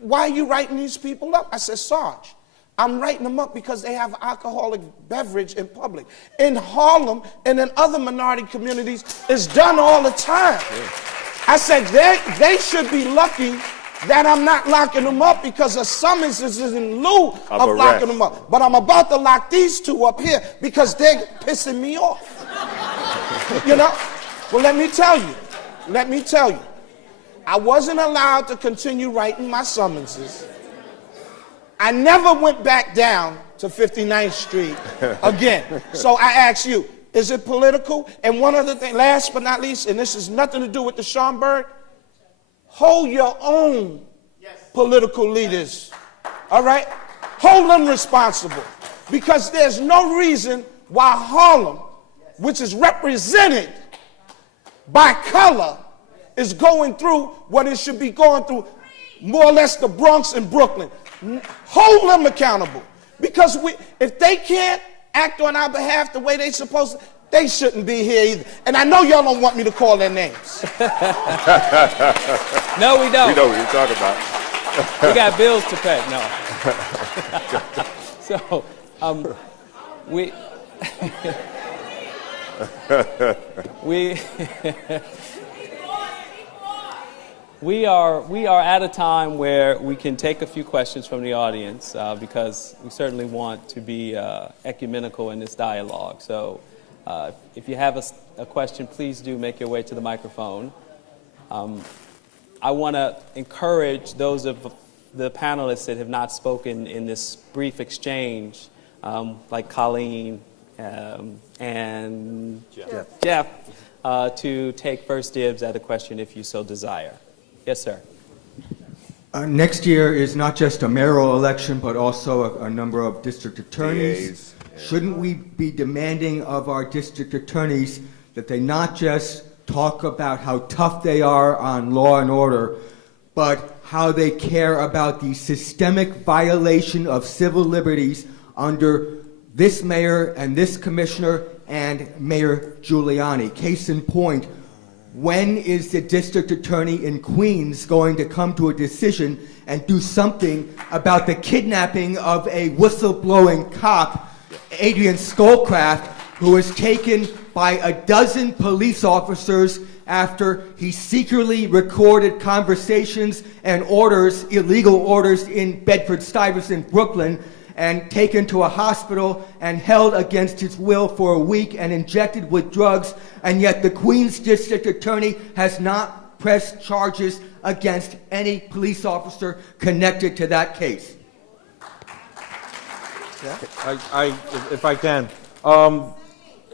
why are you writing these people up? I said, Sarge, I'm writing them up because they have alcoholic beverage in public. In Harlem and in other minority communities, it's done all the time. Yeah. I said, they should be lucky that I'm not locking them up because a summons is in lieu of locking them up. But I'm about to lock these two up here because they're pissing me off. You know? Well, let me tell you, I wasn't allowed to continue writing my summonses. I never went back down to 59th Street again. So I ask you, is it political? And one other thing, last but not least, and this has nothing to do with the Schomburg, hold your own political leaders, all right? Hold them responsible because there's no reason why Harlem, which is represented by color, is going through what it should be going through, more or less the Bronx and Brooklyn. Hold them accountable because if they can't act on our behalf the way they're supposed to, they shouldn't be here either. And I know y'all don't want me to call their names. No, we don't. We know what you're talking about. We got bills to pay. No. So, We are at a time where we can take a few questions from the audience because we certainly want to be ecumenical in this dialogue. So if you have a question, please do make your way to the microphone. I want to encourage those of the panelists that have not spoken in this brief exchange, like Colleen and Jeff, to take first dibs at a question if you so desire. Yes, sir. Next year is not just a mayoral election, but also a number of district attorneys. Shouldn't we be demanding of our district attorneys that they not just talk about how tough they are on law and order, but how they care about the systemic violation of civil liberties under this mayor and this commissioner and Mayor Giuliani? Case in point, when is the district attorney in Queens going to come to a decision and do something about the kidnapping of a whistleblowing cop, Adrian Schoolcraft, who was taken by a dozen police officers after he secretly recorded conversations and orders, illegal orders, in Bedford-Stuyvesant, Brooklyn, and taken to a hospital and held against his will for a week and injected with drugs, and yet the Queens District Attorney has not pressed charges against any police officer connected to that case. If I can,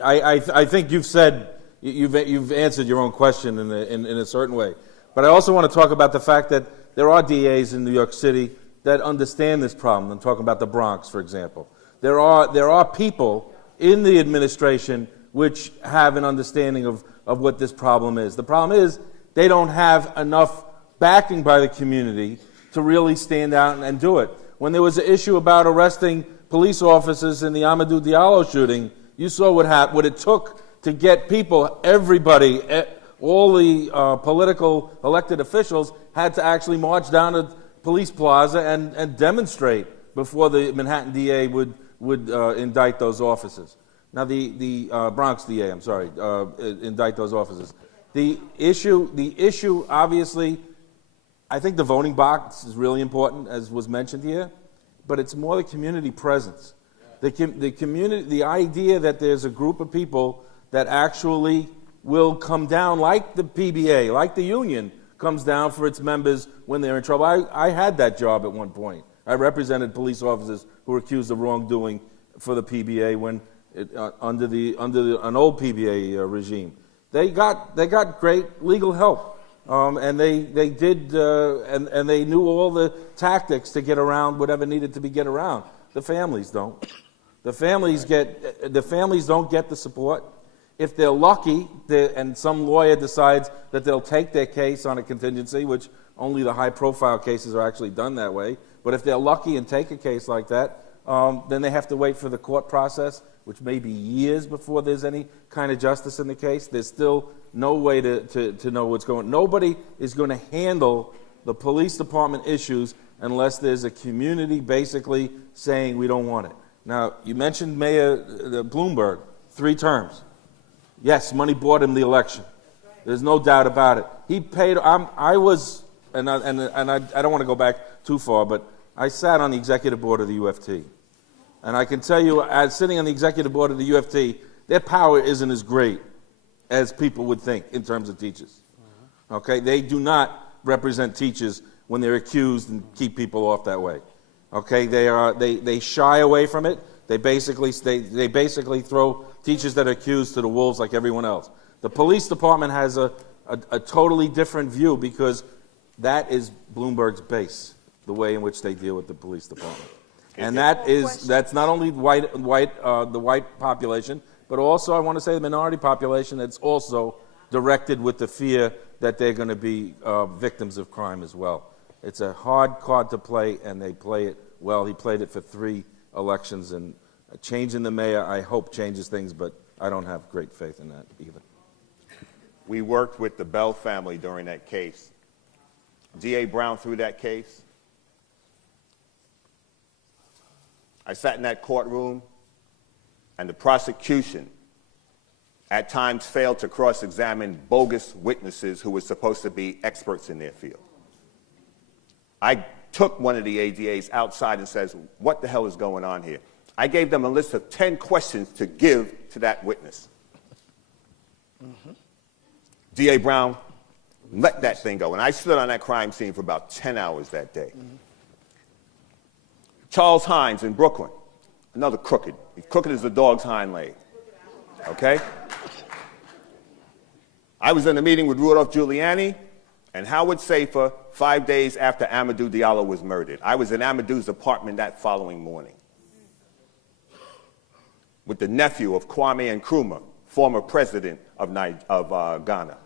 I think you've said, you've answered your own question in a certain way. But I also want to talk about the fact that there are DAs in New York City that understand this problem. I'm talking about the Bronx, for example. There are people in the administration which have an understanding of what this problem is. The problem is they don't have enough backing by the community to really stand out and do it. When there was an issue about arresting police officers in the Amadou Diallo shooting, you saw what it took to get people, everybody, all the political elected officials had to actually march down to Police Plaza and demonstrate before the Manhattan DA would indict those officers. Now the Bronx DA, I'm sorry, indict those officers. The issue, obviously, I think the voting box is really important, as was mentioned here, but it's more the community presence. The community, the idea that there's a group of people that actually will come down, like the PBA, like the union comes down for its members when they're in trouble. I had that job at one point. I represented police officers who were accused of wrongdoing for the PBA when under an old PBA regime. They got great legal help, and they did and they knew all the tactics to get around whatever needed to be get around. The families don't. The families don't get the support. If they're lucky, and some lawyer decides that they'll take their case on a contingency, which only the high-profile cases are actually done that way. But if they're lucky and take a case like that, then they have to wait for the court process, which may be years before there's any kind of justice in the case. There's still no way to know what's going on. Nobody is going to handle the police department issues unless there's a community basically saying we don't want it. Now, you mentioned Mayor Bloomberg, 3 terms. Yes, money bought him the election. There's no doubt about it. He paid. I was, and I don't want to go back too far, but I sat on the executive board of the UFT, and I can tell you, as sitting on the executive board of the UFT, their power isn't as great as people would think in terms of teachers. Okay, they do not represent teachers when they're accused and keep people off that way. Okay, they shy away from it. They basically throw teachers that are accused to the wolves like everyone else. The police department has a totally different view because that is Bloomberg's base, the way in which they deal with the police department. And that's not only the white population, but also I want to say the minority population that's also directed with the fear that they're going to be victims of crime as well. It's a hard card to play, and they play it well. He played it for 3 elections, and changing the mayor, I hope, changes things, but I don't have great faith in that either. We worked with the Bell family during that case. D.A. Brown threw that case. I sat in that courtroom, and the prosecution at times failed to cross-examine bogus witnesses who were supposed to be experts in their field. I took one of the ADAs outside and says, what the hell is going on here? I gave them a list of 10 questions to give to that witness. D.A. Brown let that thing go. And I stood on that crime scene for about 10 hours that day. Charles Hines in Brooklyn, another crooked. He's crooked as the dog's hind leg. Okay? I was in a meeting with Rudolph Giuliani and Howard Safir 5 days after Amadou Diallo was murdered. I was in Amadou's apartment that following morning with the nephew of Kwame Nkrumah, former president of Ghana.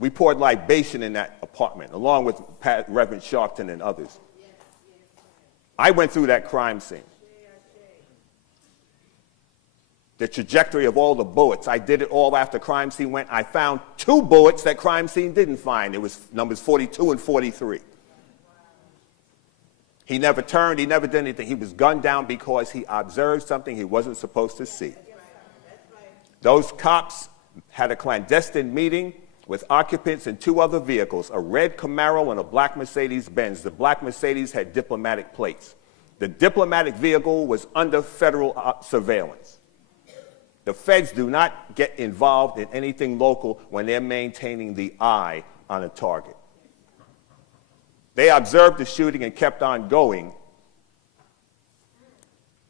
We poured libation in that apartment, along with Reverend Sharpton and others. I went through that crime scene. The trajectory of all the bullets, I did it all after crime scene went. I found 2 bullets that crime scene didn't find. It was numbers 42 and 43. He never turned, he never did anything. He was gunned down because he observed something he wasn't supposed to see. Those cops had a clandestine meeting with occupants in 2 other vehicles, a red Camaro and a black Mercedes-Benz. The black Mercedes had diplomatic plates. The diplomatic vehicle was under federal surveillance. The feds do not get involved in anything local when they're maintaining the eye on a target. They observed the shooting and kept on going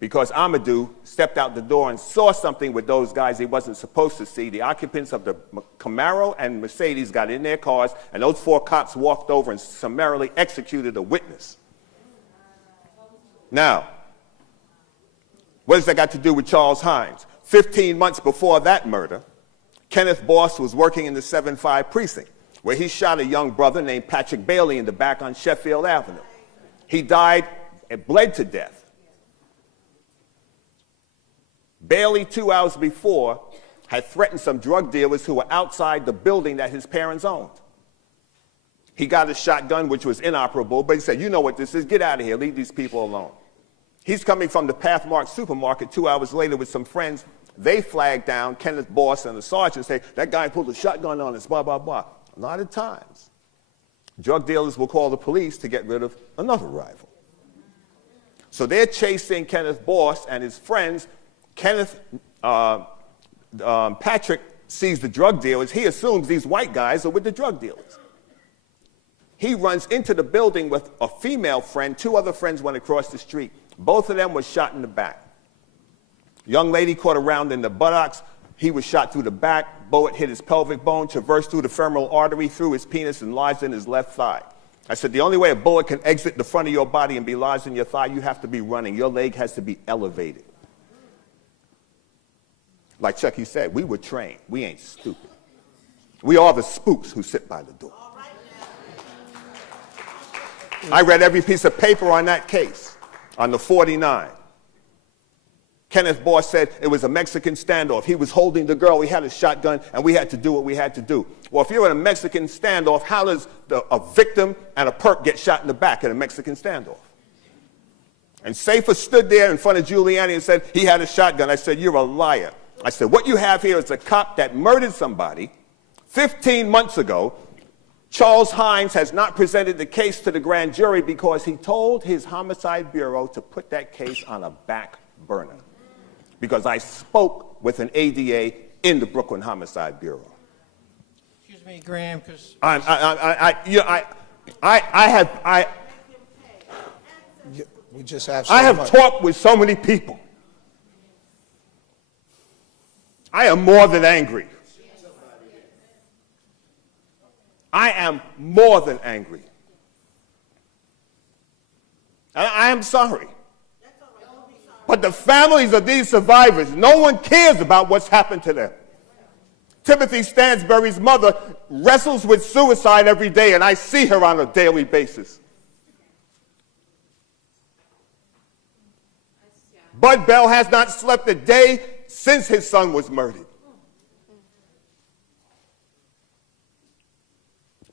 because Amadou stepped out the door and saw something with those guys he wasn't supposed to see. The occupants of the Camaro and Mercedes got in their cars, and those 4 cops walked over and summarily executed a witness. Now, what has that got to do with Charles Hines? 15 months before that murder, Kenneth Boss was working in the 7-5 precinct, where he shot a young brother named Patrick Bailey in the back on Sheffield Avenue. He died and bled to death. Bailey, 2 hours before, had threatened some drug dealers who were outside the building that his parents owned. He got a shotgun, which was inoperable, but he said, you know what this is, get out of here, leave these people alone. He's coming from the Pathmark supermarket 2 hours later with some friends. They flagged down Kenneth Boss and the sergeant and say, that guy pulled a shotgun on us, blah, blah, blah. A lot of times, drug dealers will call the police to get rid of another rival. So they're chasing Kenneth Boss and his friends. Patrick sees the drug dealers. He assumes these white guys are with the drug dealers. He runs into the building with a female friend. 2 other friends went across the street. Both of them were shot in the back. Young lady caught a round in the buttocks. He was shot through the back. Bullet hit his pelvic bone, traversed through the femoral artery, through his penis, and lodged in his left thigh. I said, the only way a bullet can exit the front of your body and be lodged in your thigh, you have to be running. Your leg has to be elevated. Like Chucky said, we were trained. We ain't stupid. We are the spooks who sit by the door. I read every piece of paper on that case, on the 49. Kenneth Boss said it was a Mexican standoff. He was holding the girl, he had a shotgun, and we had to do what we had to do. Well, if you're in a Mexican standoff, how does a victim and a perp get shot in the back in a Mexican standoff? And Safer stood there in front of Giuliani and said he had a shotgun. I said, you're a liar. I said, what you have here is a cop that murdered somebody 15 months ago. Charles Hines has not presented the case to the grand jury because he told his homicide bureau to put that case on a back burner. Because I spoke with an ADA in the Brooklyn Homicide Bureau. Excuse me, Graham, because We just have so I have much. talked with so many people. I am more than angry. I am more than angry. And I am sorry. But the families of these survivors, no one cares about what's happened to them. Timothy Stansbury's mother wrestles with suicide every day, and I see her on a daily basis. Bud Bell has not slept a day since his son was murdered.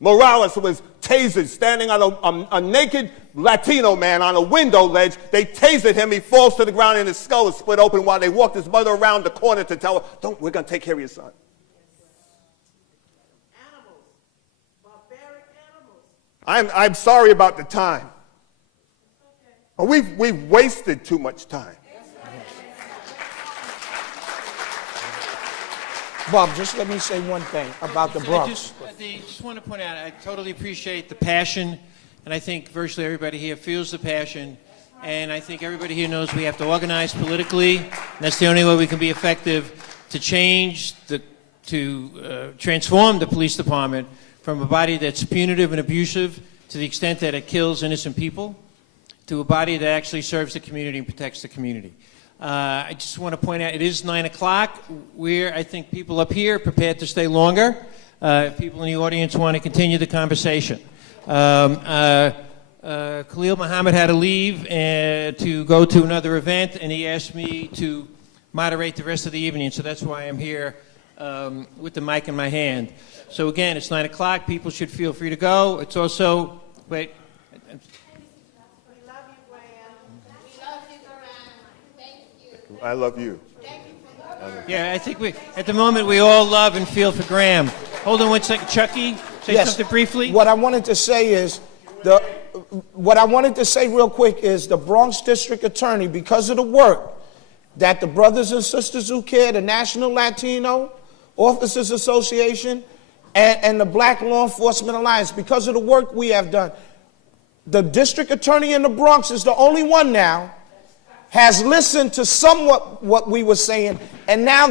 Morales was tasered standing on a naked Latino man on a window ledge. They tasered him. He falls to the ground and his skull is split open while they walked his mother around the corner to tell her, we're going to take care of your son. Animals, barbaric animals. I'm sorry about the time. But we've wasted too much time. Bob, just let me say one thing about the Bronx. I just want to point out, I totally appreciate the passion, and I think virtually everybody here feels the passion, and I think everybody here knows we have to organize politically, and that's the only way we can be effective to change, to transform the police department from a body that's punitive and abusive to the extent that it kills innocent people, to a body that actually serves the community and protects the community. I just want to point out, it is 9 o'clock. I think people up here are prepared to stay longer. If people in the audience want to continue the conversation. Khalil Muhammad had to leave to go to another event, and he asked me to moderate the rest of the evening, so that's why I'm here with the mic in my hand. So again, it's 9 o'clock. People should feel free to go. It's also, wait. I love you. Yeah, I think at the moment, we all love and feel for Graham. Hold on one second. Chucky, say something briefly. What I wanted to say is, what I wanted to say real quick is the Bronx District Attorney, because of the work that the brothers and sisters who care, the National Latino Officers Association, and the Black Law Enforcement Alliance, because of the work we have done, the District Attorney in the Bronx is the only one now has listened to somewhat what we were saying, and now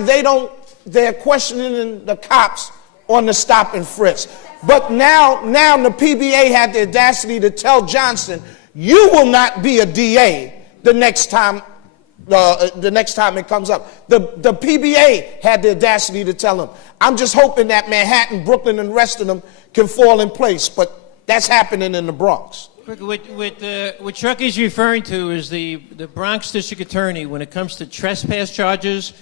they're questioning the cops on the stop and frisk. But now the PBA had the audacity to tell Johnson, you will not be a DA the next time it comes up. The PBA had the audacity to tell him. I'm just hoping that Manhattan, Brooklyn, and the rest of them can fall in place, but that's happening in the Bronx. What Chuck is referring to is the Bronx District Attorney when it comes to trespass charges.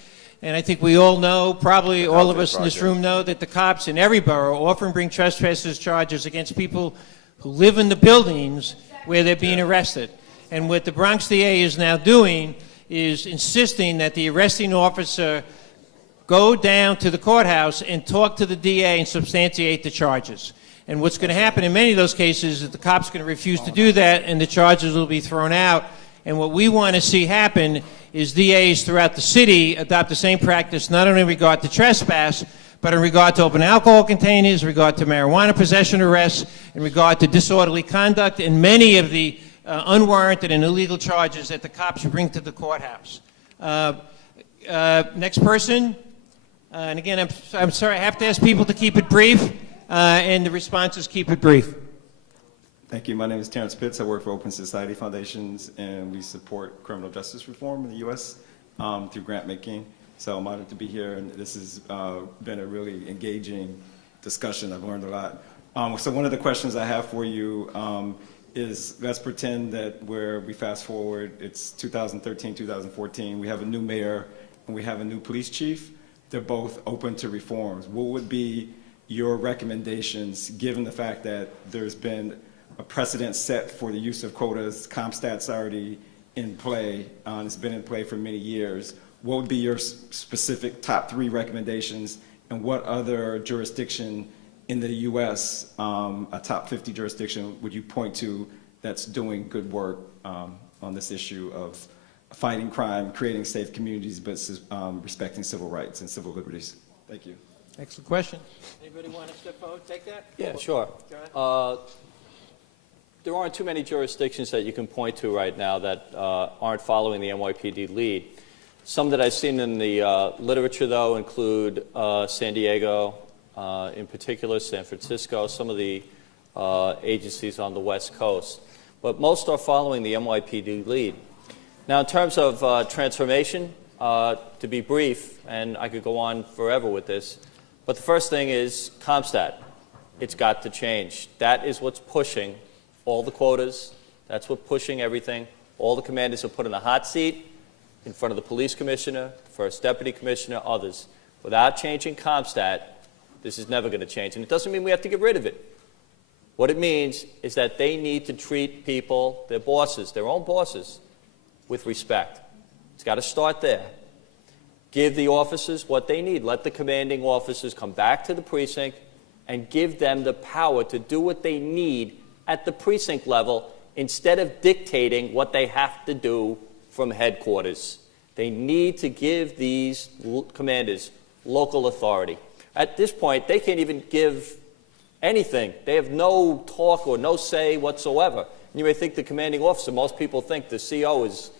And I think we all know, probably all of us in this room know, that the cops in every borough often bring trespass charges against people who live in the buildings where they're being arrested. And what the Bronx DA is now doing is insisting that the arresting officer go down to the courthouse and talk to the DA and substantiate the charges. And what's going to happen in many of those cases is that the cops are going to refuse to do that and the charges will be thrown out. And what we want to see happen is DAs throughout the city adopt the same practice, not only in regard to trespass, but in regard to open alcohol containers, in regard to marijuana possession arrests, in regard to disorderly conduct, and many of the unwarranted and illegal charges that the cops bring to the courthouse. Next person. And again, I'm sorry, I have to ask people to keep it brief, and the responses keep it brief. Thank you. My name is Terrence Pitts. I work for Open Society Foundations, and we support criminal justice reform in the U.S. Through grant making. So I'm honored to be here, and this has been a really engaging discussion. I've learned a lot. So one of the questions I have for you is, let's pretend that we fast forward, it's 2013, 2014, we have a new mayor, and we have a new police chief. They're both open to reforms. What would be your recommendations, given the fact that there's been a precedent set for the use of quotas? CompStat's already in play. It's been in play for many years. What would be your specific top 3 recommendations, and what other jurisdiction in the U.S., a top 50 jurisdiction, would you point to that's doing good work on this issue of fighting crime, creating safe communities, but respecting civil rights and civil liberties? Thank you. Excellent question. Anybody want to step forward, take that? Yeah, sure. There aren't too many jurisdictions that you can point to right now that aren't following the NYPD lead. Some that I've seen in the literature, though, include San Diego, in particular San Francisco, some of the agencies on the West Coast. But most are following the NYPD lead. Now, in terms of transformation, to be brief, and I could go on forever with this, but the first thing is CompStat. It's got to change. That is what's pushing all the quotas. That's what's pushing everything. All the commanders are put in the hot seat in front of the police commissioner, the first deputy commissioner, others. Without changing CompStat, this is never going to change. And it doesn't mean we have to get rid of it. What it means is that they need to treat people, their bosses, their own bosses, with respect. It's got to start there. Give the officers what they need. Let the commanding officers come back to the precinct and give them the power to do what they need at the precinct level instead of dictating what they have to do from headquarters. They need to give these commanders local authority. At this point, they can't even give anything. They have no talk or no say whatsoever. And you may think the commanding officer, most people think the CO is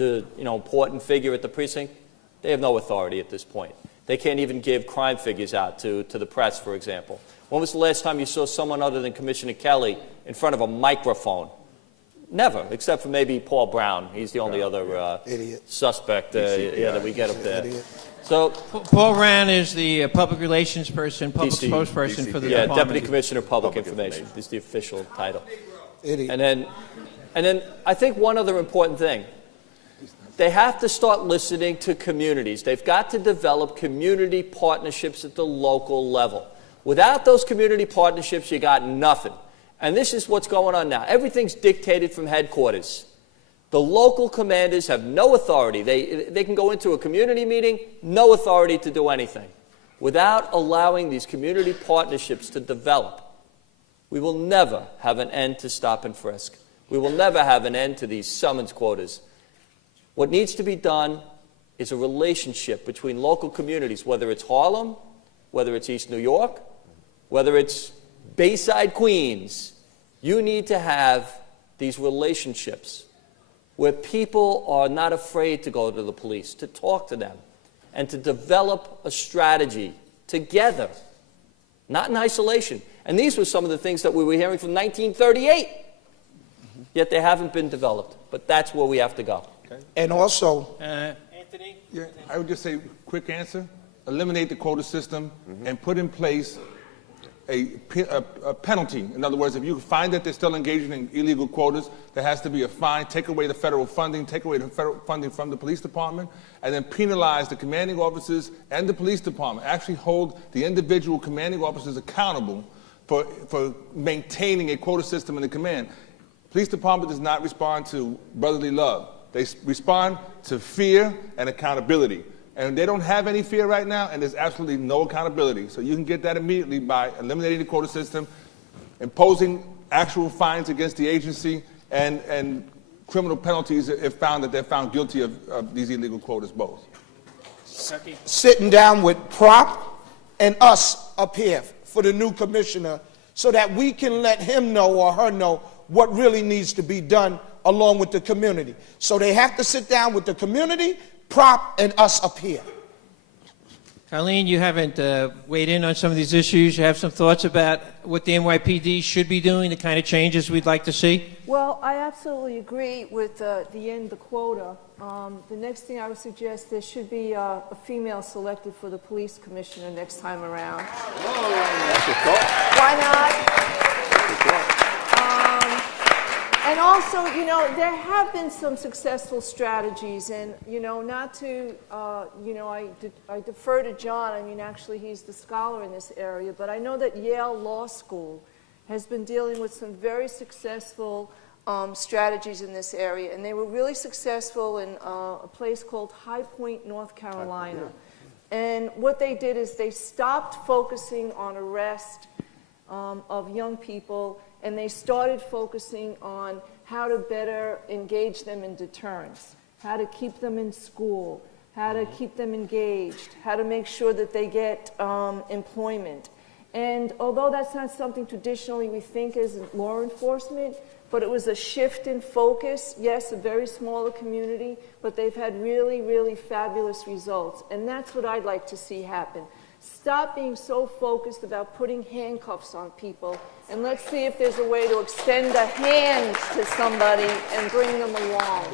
a important figure at the precinct. They have no authority at this point. They can't even give crime figures out to the press, for example. When was the last time you saw someone other than Commissioner Kelly in front of a microphone? Never, except for maybe Paul Brown. He's the only other suspect that we get up there. So Paul Brown is the public relations person, public spokesperson for the department. Deputy Commissioner of Public Information is the official title. And then I think one other important thing. They have to start listening to communities. They've got to develop community partnerships at the local level. Without those community partnerships, you got nothing. And this is what's going on now. Everything's dictated from headquarters. The local commanders have no authority. They can go into a community meeting, no authority to do anything. Without allowing these community partnerships to develop, we will never have an end to stop and frisk. We will never have an end to these summons quotas. What needs to be done is a relationship between local communities, whether it's Harlem, whether it's East New York, whether it's Bayside, Queens. You need to have these relationships where people are not afraid to go to the police, to talk to them, and to develop a strategy together, not in isolation. And these were some of the things that we were hearing from 1938, yet they haven't been developed. But that's where we have to go. Okay. And also, Anthony? Yeah, I would just say, quick answer, eliminate the quota system and put in place a penalty. In other words, if you find that they're still engaging in illegal quotas, there has to be a fine, take away the federal funding, take away the federal funding from the police department, and then penalize the commanding officers and the police department. Actually hold the individual commanding officers accountable for maintaining a quota system in the command. Police department does not respond to brotherly love. They respond to fear and accountability. And they don't have any fear right now, and there's absolutely no accountability. So you can get that immediately by eliminating the quota system, imposing actual fines against the agency, and criminal penalties if found that they're found guilty of these illegal quotas both. sitting down with Prop and us up here for the new commissioner so that we can let him know or her know what really needs to be done along with the community. So they have to sit down with the community, Prop, and us up here. Colleen, you haven't weighed in on some of these issues. You have some thoughts about what the NYPD should be doing, the kind of changes we'd like to see? Well, I absolutely agree with the end the quota. The next thing I would suggest, there should be a female selected for the police commissioner next time around. Why not? And also, you know, there have been some successful strategies, and, you know, not to, you know, I defer to John. I mean, actually, he's the scholar in this area, but I know that Yale Law School has been dealing with some very successful strategies in this area, and they were really successful in a place called High Point, North Carolina. And what they did is they stopped focusing on arrest of young people, and they started focusing on how to better engage them in deterrence, how to keep them in school, how to keep them engaged, how to make sure that they get employment. And although that's not something traditionally we think as law enforcement, but it was a shift in focus. Yes, a very small community, but they've had really, really fabulous results. And that's what I'd like to see happen. Stop being so focused about putting handcuffs on people, and let's see if there's a way to extend a hand to somebody and bring them along.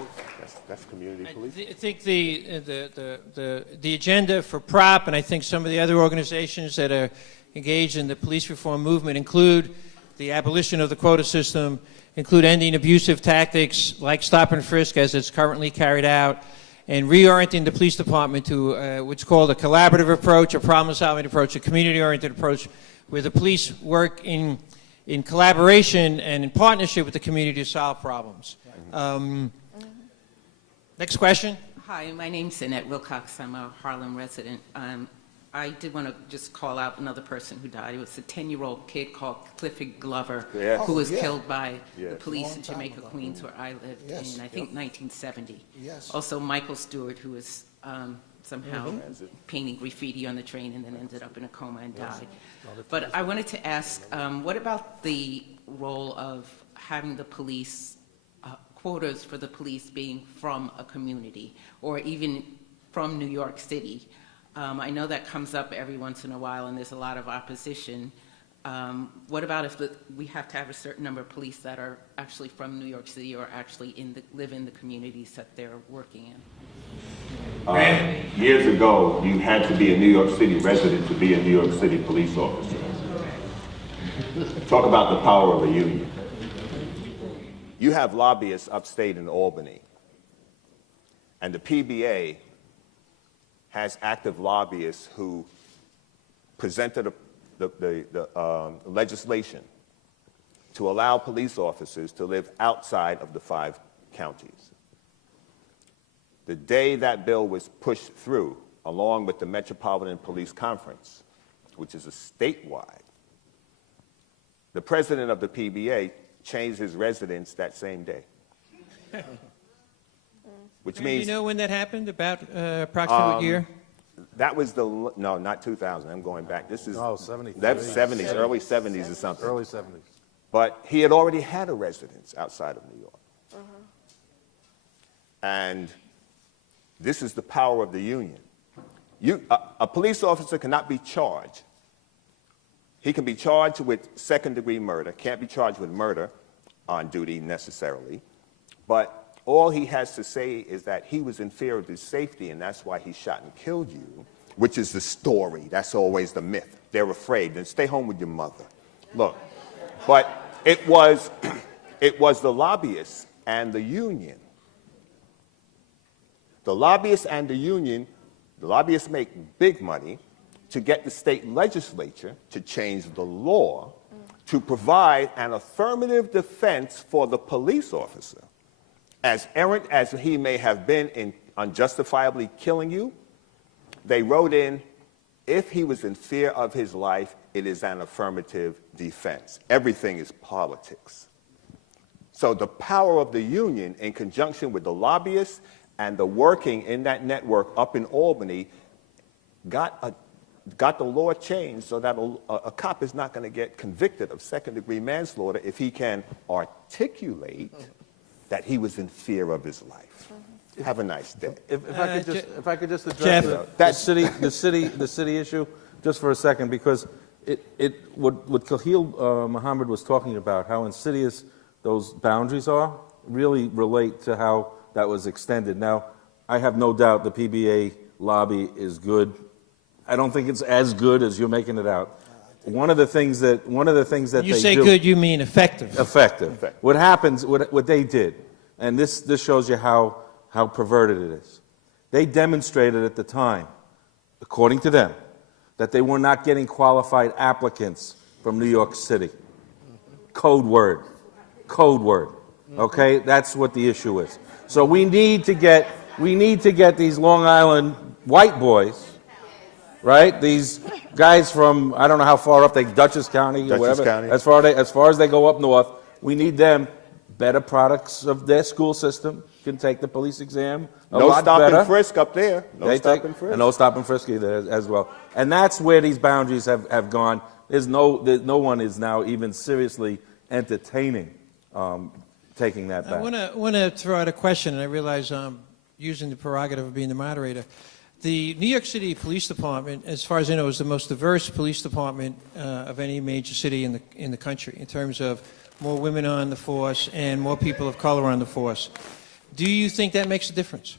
That's community police. I think the agenda for PROP, and I think some of the other organizations that are engaged in the police reform movement, include the abolition of the quota system, include ending abusive tactics like stop and frisk as it's currently carried out, and reorienting the police department to what's called a collaborative approach, a problem-solving approach, a community-oriented approach, where the police work in collaboration and in partnership with the community to solve problems. Next question. Hi, my name's Annette Wilcox. I'm a Harlem resident. I did want to just call out another person who died. It was a 10-year-old kid called Clifford Glover, who was killed by the police in Jamaica, Queens, where I lived in, I think, 1970. Also, Michael Stewart, who was somehow painting graffiti on the train and then ended up in a coma and died. But I wanted to ask, what about the role of having the police, quotas for the police being from a community, or even from New York City? I know that comes up every once in a while, and there's a lot of opposition. What about if we have to have a certain number of police that are actually from New York City or actually live in the communities that they're working in? Years ago, you had to be a New York City resident to be a New York City police officer. Talk about the power of a union. You have lobbyists upstate in Albany, and the PBA has active lobbyists who presented the legislation to allow police officers to live outside of the 5 counties. The day that bill was pushed through, along with the Metropolitan Police Conference, which is a statewide, the president of the PBA changed his residence that same day. Which means, do you know when that happened? About approximate year? That was no, not 2000. I'm going back. This is 70s, early 70s or something. Early 70s. But he had already had a residence outside of New York. And this is the power of the union. A police officer cannot be charged. He can be charged with second-degree murder, can't be charged with murder on duty necessarily, but all he has to say is that he was in fear of his safety and that's why he shot and killed you, which is the story. That's always the myth. They're afraid. Then stay home with your mother. Look, but it was the lobbyists and the union. The lobbyists and the union, the lobbyists make big money to get the state legislature to change the law to provide an affirmative defense for the police officer. As errant as he may have been in unjustifiably killing you, they wrote in, if he was in fear of his life, it is an affirmative defense. Everything is politics. So the power of the union in conjunction with the lobbyists and the working in that network up in Albany got the law changed so that a cop is not going to get convicted of second-degree manslaughter if he can articulate that he was in fear of his life. Have a nice day. If I could just address the city issue just for a second, because what Khalil Muhammad was talking about, how insidious those boundaries are, really relate to how that was extended. Now, I have no doubt the PBA lobby is good. I don't think it's as good as you're making it out. One of the things that You they say do, good, you mean effective. Effective. What happens, what they did, and this shows you how perverted it is. They demonstrated at the time, according to them, that they were not getting qualified applicants from New York City. Code word. Code word. Okay? That's what the issue is. So we need to get these Long Island white boys, right? These guys from, I don't know how far up Dutchess County or whatever. County. As far as they go up north, we need them better products of their school system, can take the police exam a no lot stop better. and frisk up there. No stop and frisk. And no stop and frisk either as well. And that's where these boundaries have gone. No one is now even seriously entertaining taking that back. I want to throw out a question, and I realize I'm using the prerogative of being the moderator. The New York City Police Department, as far as I know, is the most diverse police department of any major city in the country in terms of more women on the force and more people of color on the force. Do you think that makes a difference?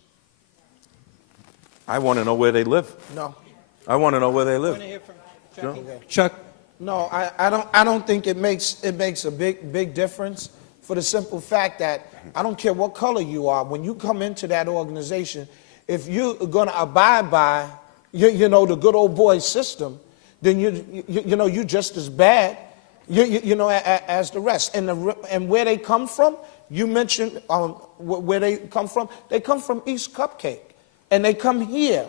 I want to know where they live. No. I want to know where they live. I want to hear from Chuck. No, I don't think it makes a big difference, for the simple fact that I don't care what color you are. When you come into that organization, if you're going to abide by the good old boy system, then you're just as bad as the rest. And where they come from, you mentioned where they come from. They come from East Cupcake, and they come here,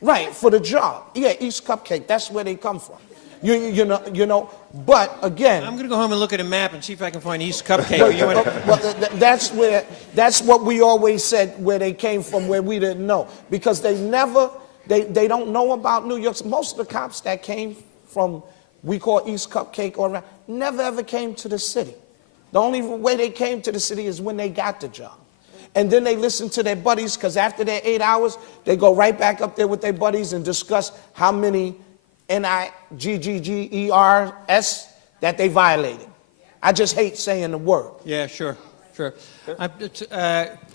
right, for the job. Yeah, East Cupcake. That's where they come from. You know. But again, I'm going to go home and look at a map and see if I can find East Cupcake. That's what we always said, where they came from, where we didn't know, because they don't know about New York. Most of the cops that came from, we call East Cupcake or around, never ever came to the city. The only way they came to the city is when they got the job. And then they listen to their buddies, because after their 8 hours, they go right back up there with their buddies and discuss how many NIGGERS that they violated. I just hate saying the word. Yeah, sure.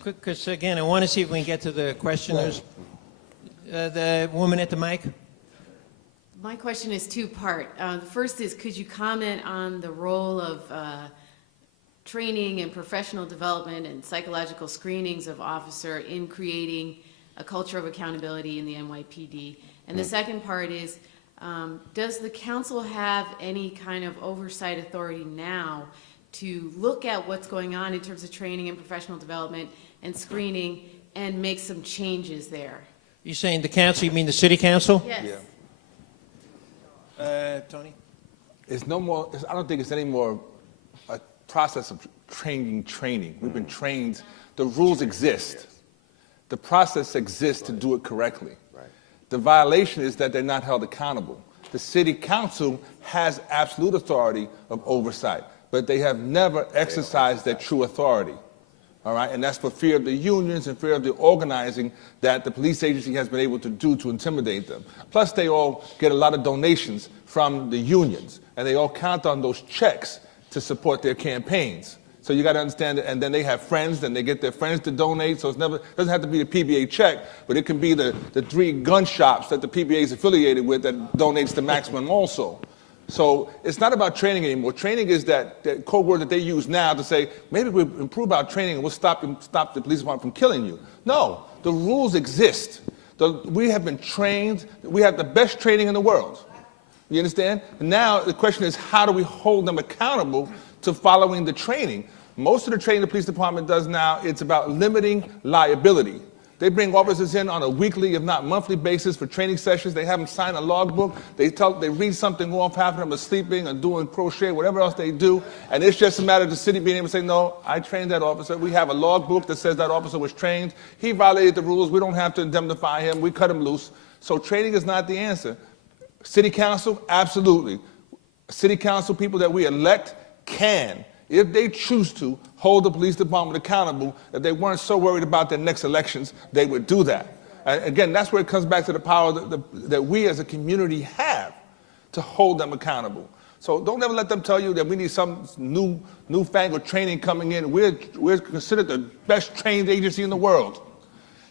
Because, again, I want to see if we can get to the questioners. The woman at the mic. My question is two-part. The first is, could you comment on the role of training and professional development and psychological screenings of officer in creating a culture of accountability in the NYPD? And the second part is, does the council have any kind of oversight authority now to look at what's going on in terms of training and professional development and screening and make some changes there? You saying the council, you mean the city council? Yes. Yeah. Tony? It's no more, I don't think it's any more a process of training. We've been trained, the rules exist. The process exists to do it correctly. The violation is that they're not held accountable. The city council has absolute authority of oversight, but they have never exercised their true authority. all right? And that's for fear of the unions and fear of the organizing that the police agency has been able to do to intimidate them. Plus, they all get a lot of donations from the unions, and they all count on those checks to support their campaigns. So you got to understand it, and then they have friends, and they get their friends to donate, so it doesn't have to be the PBA check, but it can be the 3 gun shops that the PBA is affiliated with that donates to Maximum also. So it's not about training anymore. Training is that code word that they use now to say, maybe we'll improve our training and we'll stop the police department from killing you. No, the rules exist. We have been trained. We have the best training in the world. You understand? Now the question is, how do we hold them accountable to following the training? Most of the training the police department does now, it's about limiting liability. They bring officers in on a weekly, if not monthly basis for training sessions. They have them sign a logbook. They read something off. Half of them are sleeping or doing crochet, whatever else they do. And it's just a matter of the city being able to say, no, I trained that officer. We have a logbook that says that officer was trained. He violated the rules. We don't have to indemnify him. We cut him loose. So training is not the answer. City council, absolutely. City council people that we elect can, if they choose to, hold the police department accountable. If they weren't so worried about their next elections, they would do that. And again, that's where it comes back to the power that we as a community have to hold them accountable. So don't ever let them tell you that we need some newfangled training coming in. We're considered the best trained agency in the world.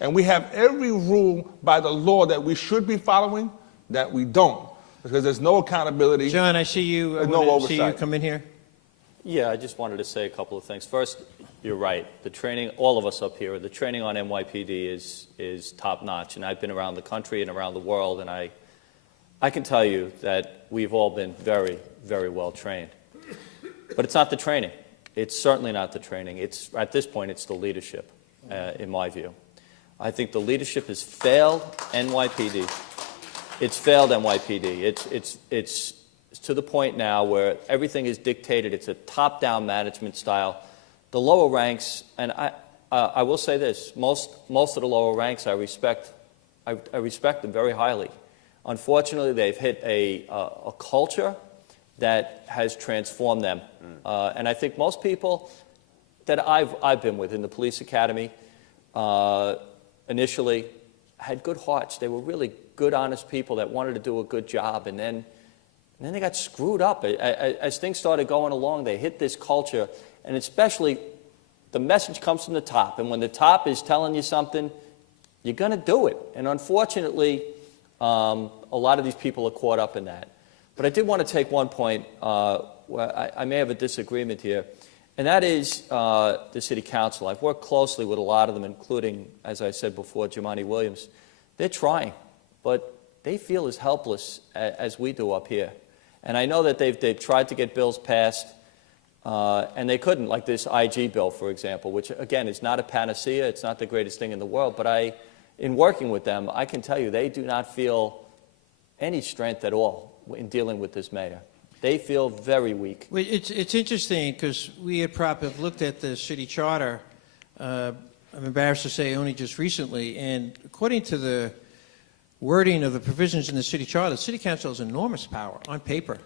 And we have every rule by the law that we should be following that we don't, because there's no accountability. John, I see you. There's no oversight. See you come in here. Yeah, I just wanted to say a couple of things. First, you're right. The training, all of us up here, the training on NYPD is top-notch, and I've been around the country and around the world, and I can tell you that we've all been very, very well trained. But it's not the training. It's certainly not the training. At this point, it's the leadership, in my view. I think the leadership has failed NYPD. It's failed NYPD. It's to the point now where everything is dictated. It's a top-down management style. The lower ranks, and I will say this, most of the lower ranks I respect them very highly. Unfortunately, they've hit a culture that has transformed them. And I think most people that I've been with in the police academy initially had good hearts. They were really good, honest people that wanted to do a good job, and then they got screwed up. As things started going along, they hit this culture, and especially the message comes from the top, and when the top is telling you something, you're going to do it. And unfortunately, a lot of these people are caught up in that. But I did want to take one point where I may have a disagreement here, and that is the city council. I've worked closely with a lot of them, including, as I said before, Jumaane Williams. They're trying, but they feel as helpless as we do up here. And I know that they've tried to get bills passed, and they couldn't, like this IG bill, for example, which, again, is not a panacea. It's not the greatest thing in the world. But in working with them, I can tell you they do not feel any strength at all in dealing with this mayor. They feel very weak. Well, it's interesting because we at Prop have looked at the city charter, I'm embarrassed to say only just recently, and according to the wording of the provisions in the city charter, the city council has enormous power on paper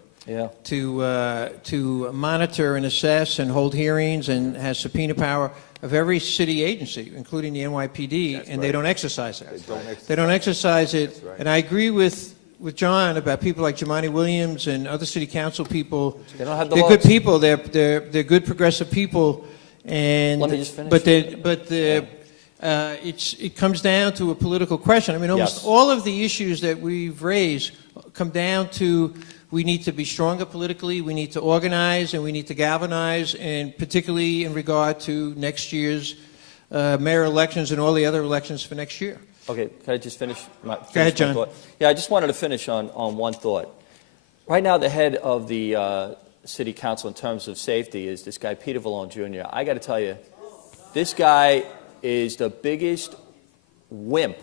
to monitor and assess and hold hearings, and has subpoena power of every city agency, including the NYPD, and they don't exercise it. They don't exercise it, and I agree with John about people like Jumaane Williams and other city council people. They don't have the They're votes. good people. They're good progressive people, and Let me just finish. It comes down to a political question. I mean, almost all of the issues that we've raised come down to we need to be stronger politically, we need to organize, and we need to galvanize, and particularly in regard to next year's mayor elections and all the other elections for next year. Okay, can I just finish my Go ahead, John. thought? Yeah, I just wanted to finish on one thought. Right now, the head of the city council in terms of safety is this guy, Peter Vallone Jr. I got to tell you, this guy is the biggest wimp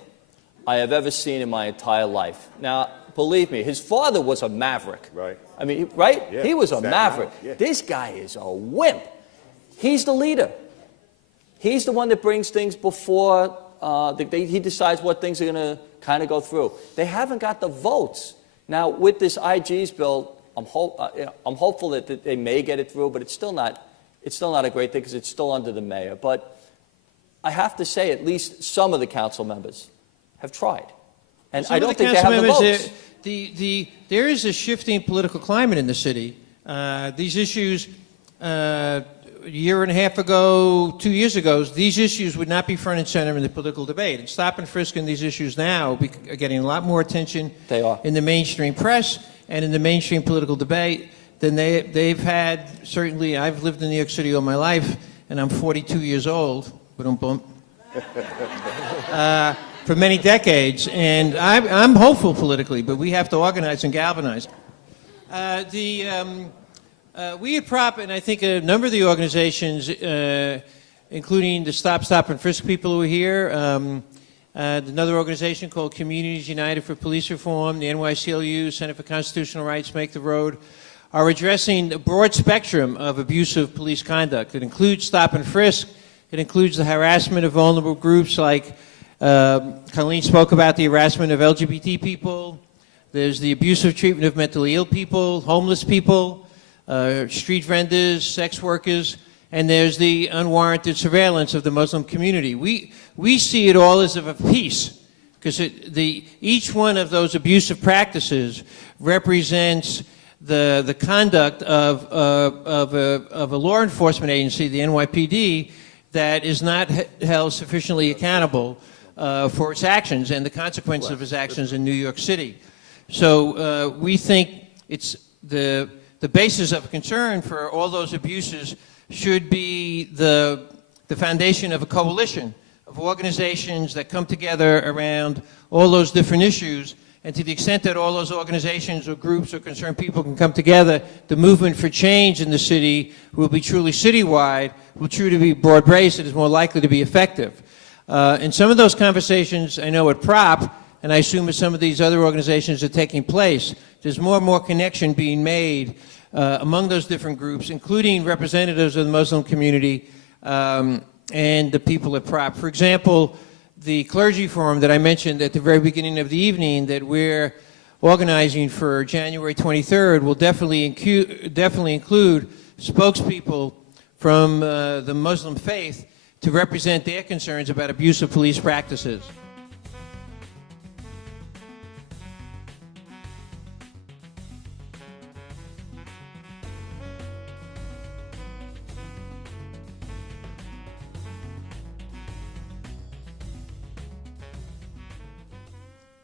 I have ever seen in my entire life. Now, believe me, his father was a maverick. Right. I mean, right? Yeah, he was a maverick. Yeah. This guy is a wimp. He's the leader. He's the one that brings things before he decides what things are going to kind of go through. They haven't got the votes. Now, with this IG's bill, I'm hopeful that they may get it through, but it's still not a great thing because it's still under the mayor. But I have to say at least some of the council members have tried. And Some I of don't the think they have the council votes. members, there is a shifting political climate in the city. These issues, a year and a half ago, 2 years ago, these issues would not be front and center in the political debate. And stop and frisk and these issues now are getting a lot more attention in the mainstream press and in the mainstream political debate than they've had. Certainly, I've lived in New York City all my life, and I'm 42 years old. For many decades, and I'm hopeful politically, but we have to organize and galvanize. We at PROP, and I think a number of the organizations, including the Stop and Frisk people who are here, another organization called Communities United for Police Reform, the NYCLU, Center for Constitutional Rights, Make the Road, are addressing a broad spectrum of abusive police conduct. It includes stop and frisk. It includes the harassment of vulnerable groups like Colleen spoke about the harassment of LGBT people. There's the abusive treatment of mentally ill people, homeless people, street vendors, sex workers, and there's the unwarranted surveillance of the Muslim community. We see it all as of a piece, because each one of those abusive practices represents the conduct of a law enforcement agency, the NYPD, that is not held sufficiently accountable for its actions and the consequences of its actions in New York City. So we think it's the basis of concern for all those abuses should be the foundation of a coalition of organizations that come together around all those different issues. And to the extent that all those organizations or groups or concerned people can come together, the movement for change in the city will be truly citywide, will truly be broad-based, and is more likely to be effective. And some of those conversations, I know at PROP, and I assume at some of these other organizations are taking place, there's more and more connection being made among those different groups, including representatives of the Muslim community and the people at PROP. For example, the clergy forum that I mentioned at the very beginning of the evening that we're organizing for January 23rd will definitely include spokespeople from the Muslim faith to represent their concerns about abusive police practices.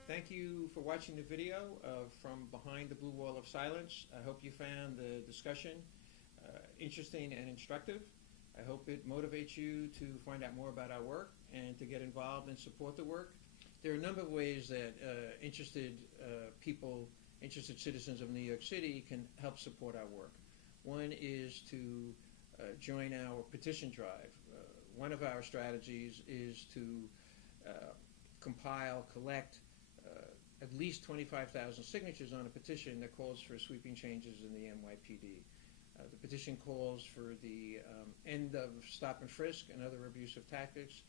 Thank you for watching the video from Behind the Blue Wall of Silence. I hope you found the discussion interesting and instructive. I hope it motivates you to find out more about our work and to get involved and support the work. There are a number of ways that interested people, interested citizens of New York City can help support our work. One is to join our petition drive. One of our strategies is to collect at least 25,000 signatures on a petition that calls for sweeping changes in the NYPD. The petition calls for the end of stop and frisk and other abusive tactics.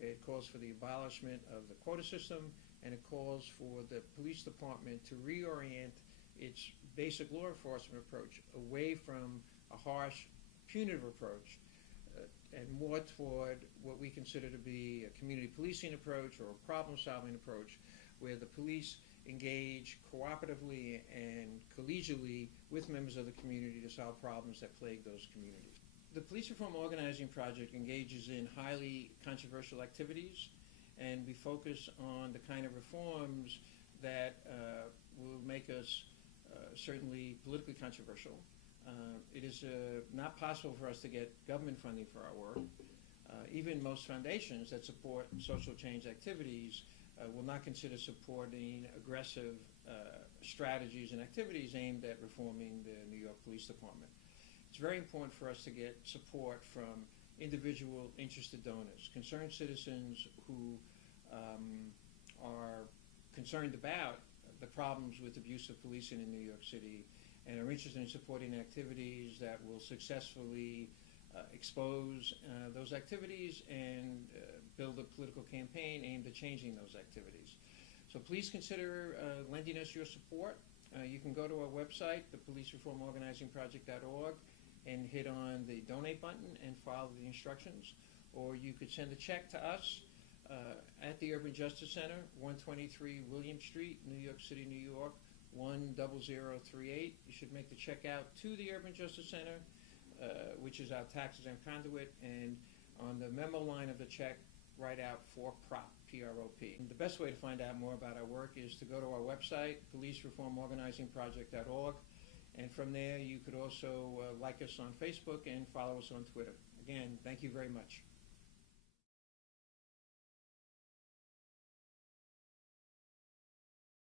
It calls for the abolishment of the quota system, and it calls for the police department to reorient its basic law enforcement approach away from a harsh, punitive approach and more toward what we consider to be a community policing approach or a problem-solving approach, where the police engage cooperatively and collegially with members of the community to solve problems that plague those communities. The Police Reform Organizing Project engages in highly controversial activities, and we focus on the kind of reforms that will make us certainly politically controversial. It is not possible for us to get government funding for our work. Even most foundations that support social change activities will not consider supporting aggressive strategies and activities aimed at reforming the New York Police Department. It's very important for us to get support from individual interested donors, concerned citizens who are concerned about the problems with abusive policing in New York City and are interested in supporting activities that will successfully expose those activities and build a political campaign aimed at changing those activities. So please consider lending us your support. You can go to our website, thepolicereformorganizingproject.org, and hit on the donate button and follow the instructions. or you could send a check to us at the Urban Justice Center, 123 William Street, New York City, New York, 10038. You should make the check out to the Urban Justice Center, which is our taxes and conduit, and on the memo line of the check, write out for PROP, P-R-O-P. The best way to find out more about our work is to go to our website, policereformorganizingproject.org, and from there you could also like us on Facebook and follow us on Twitter. Again, thank you very much.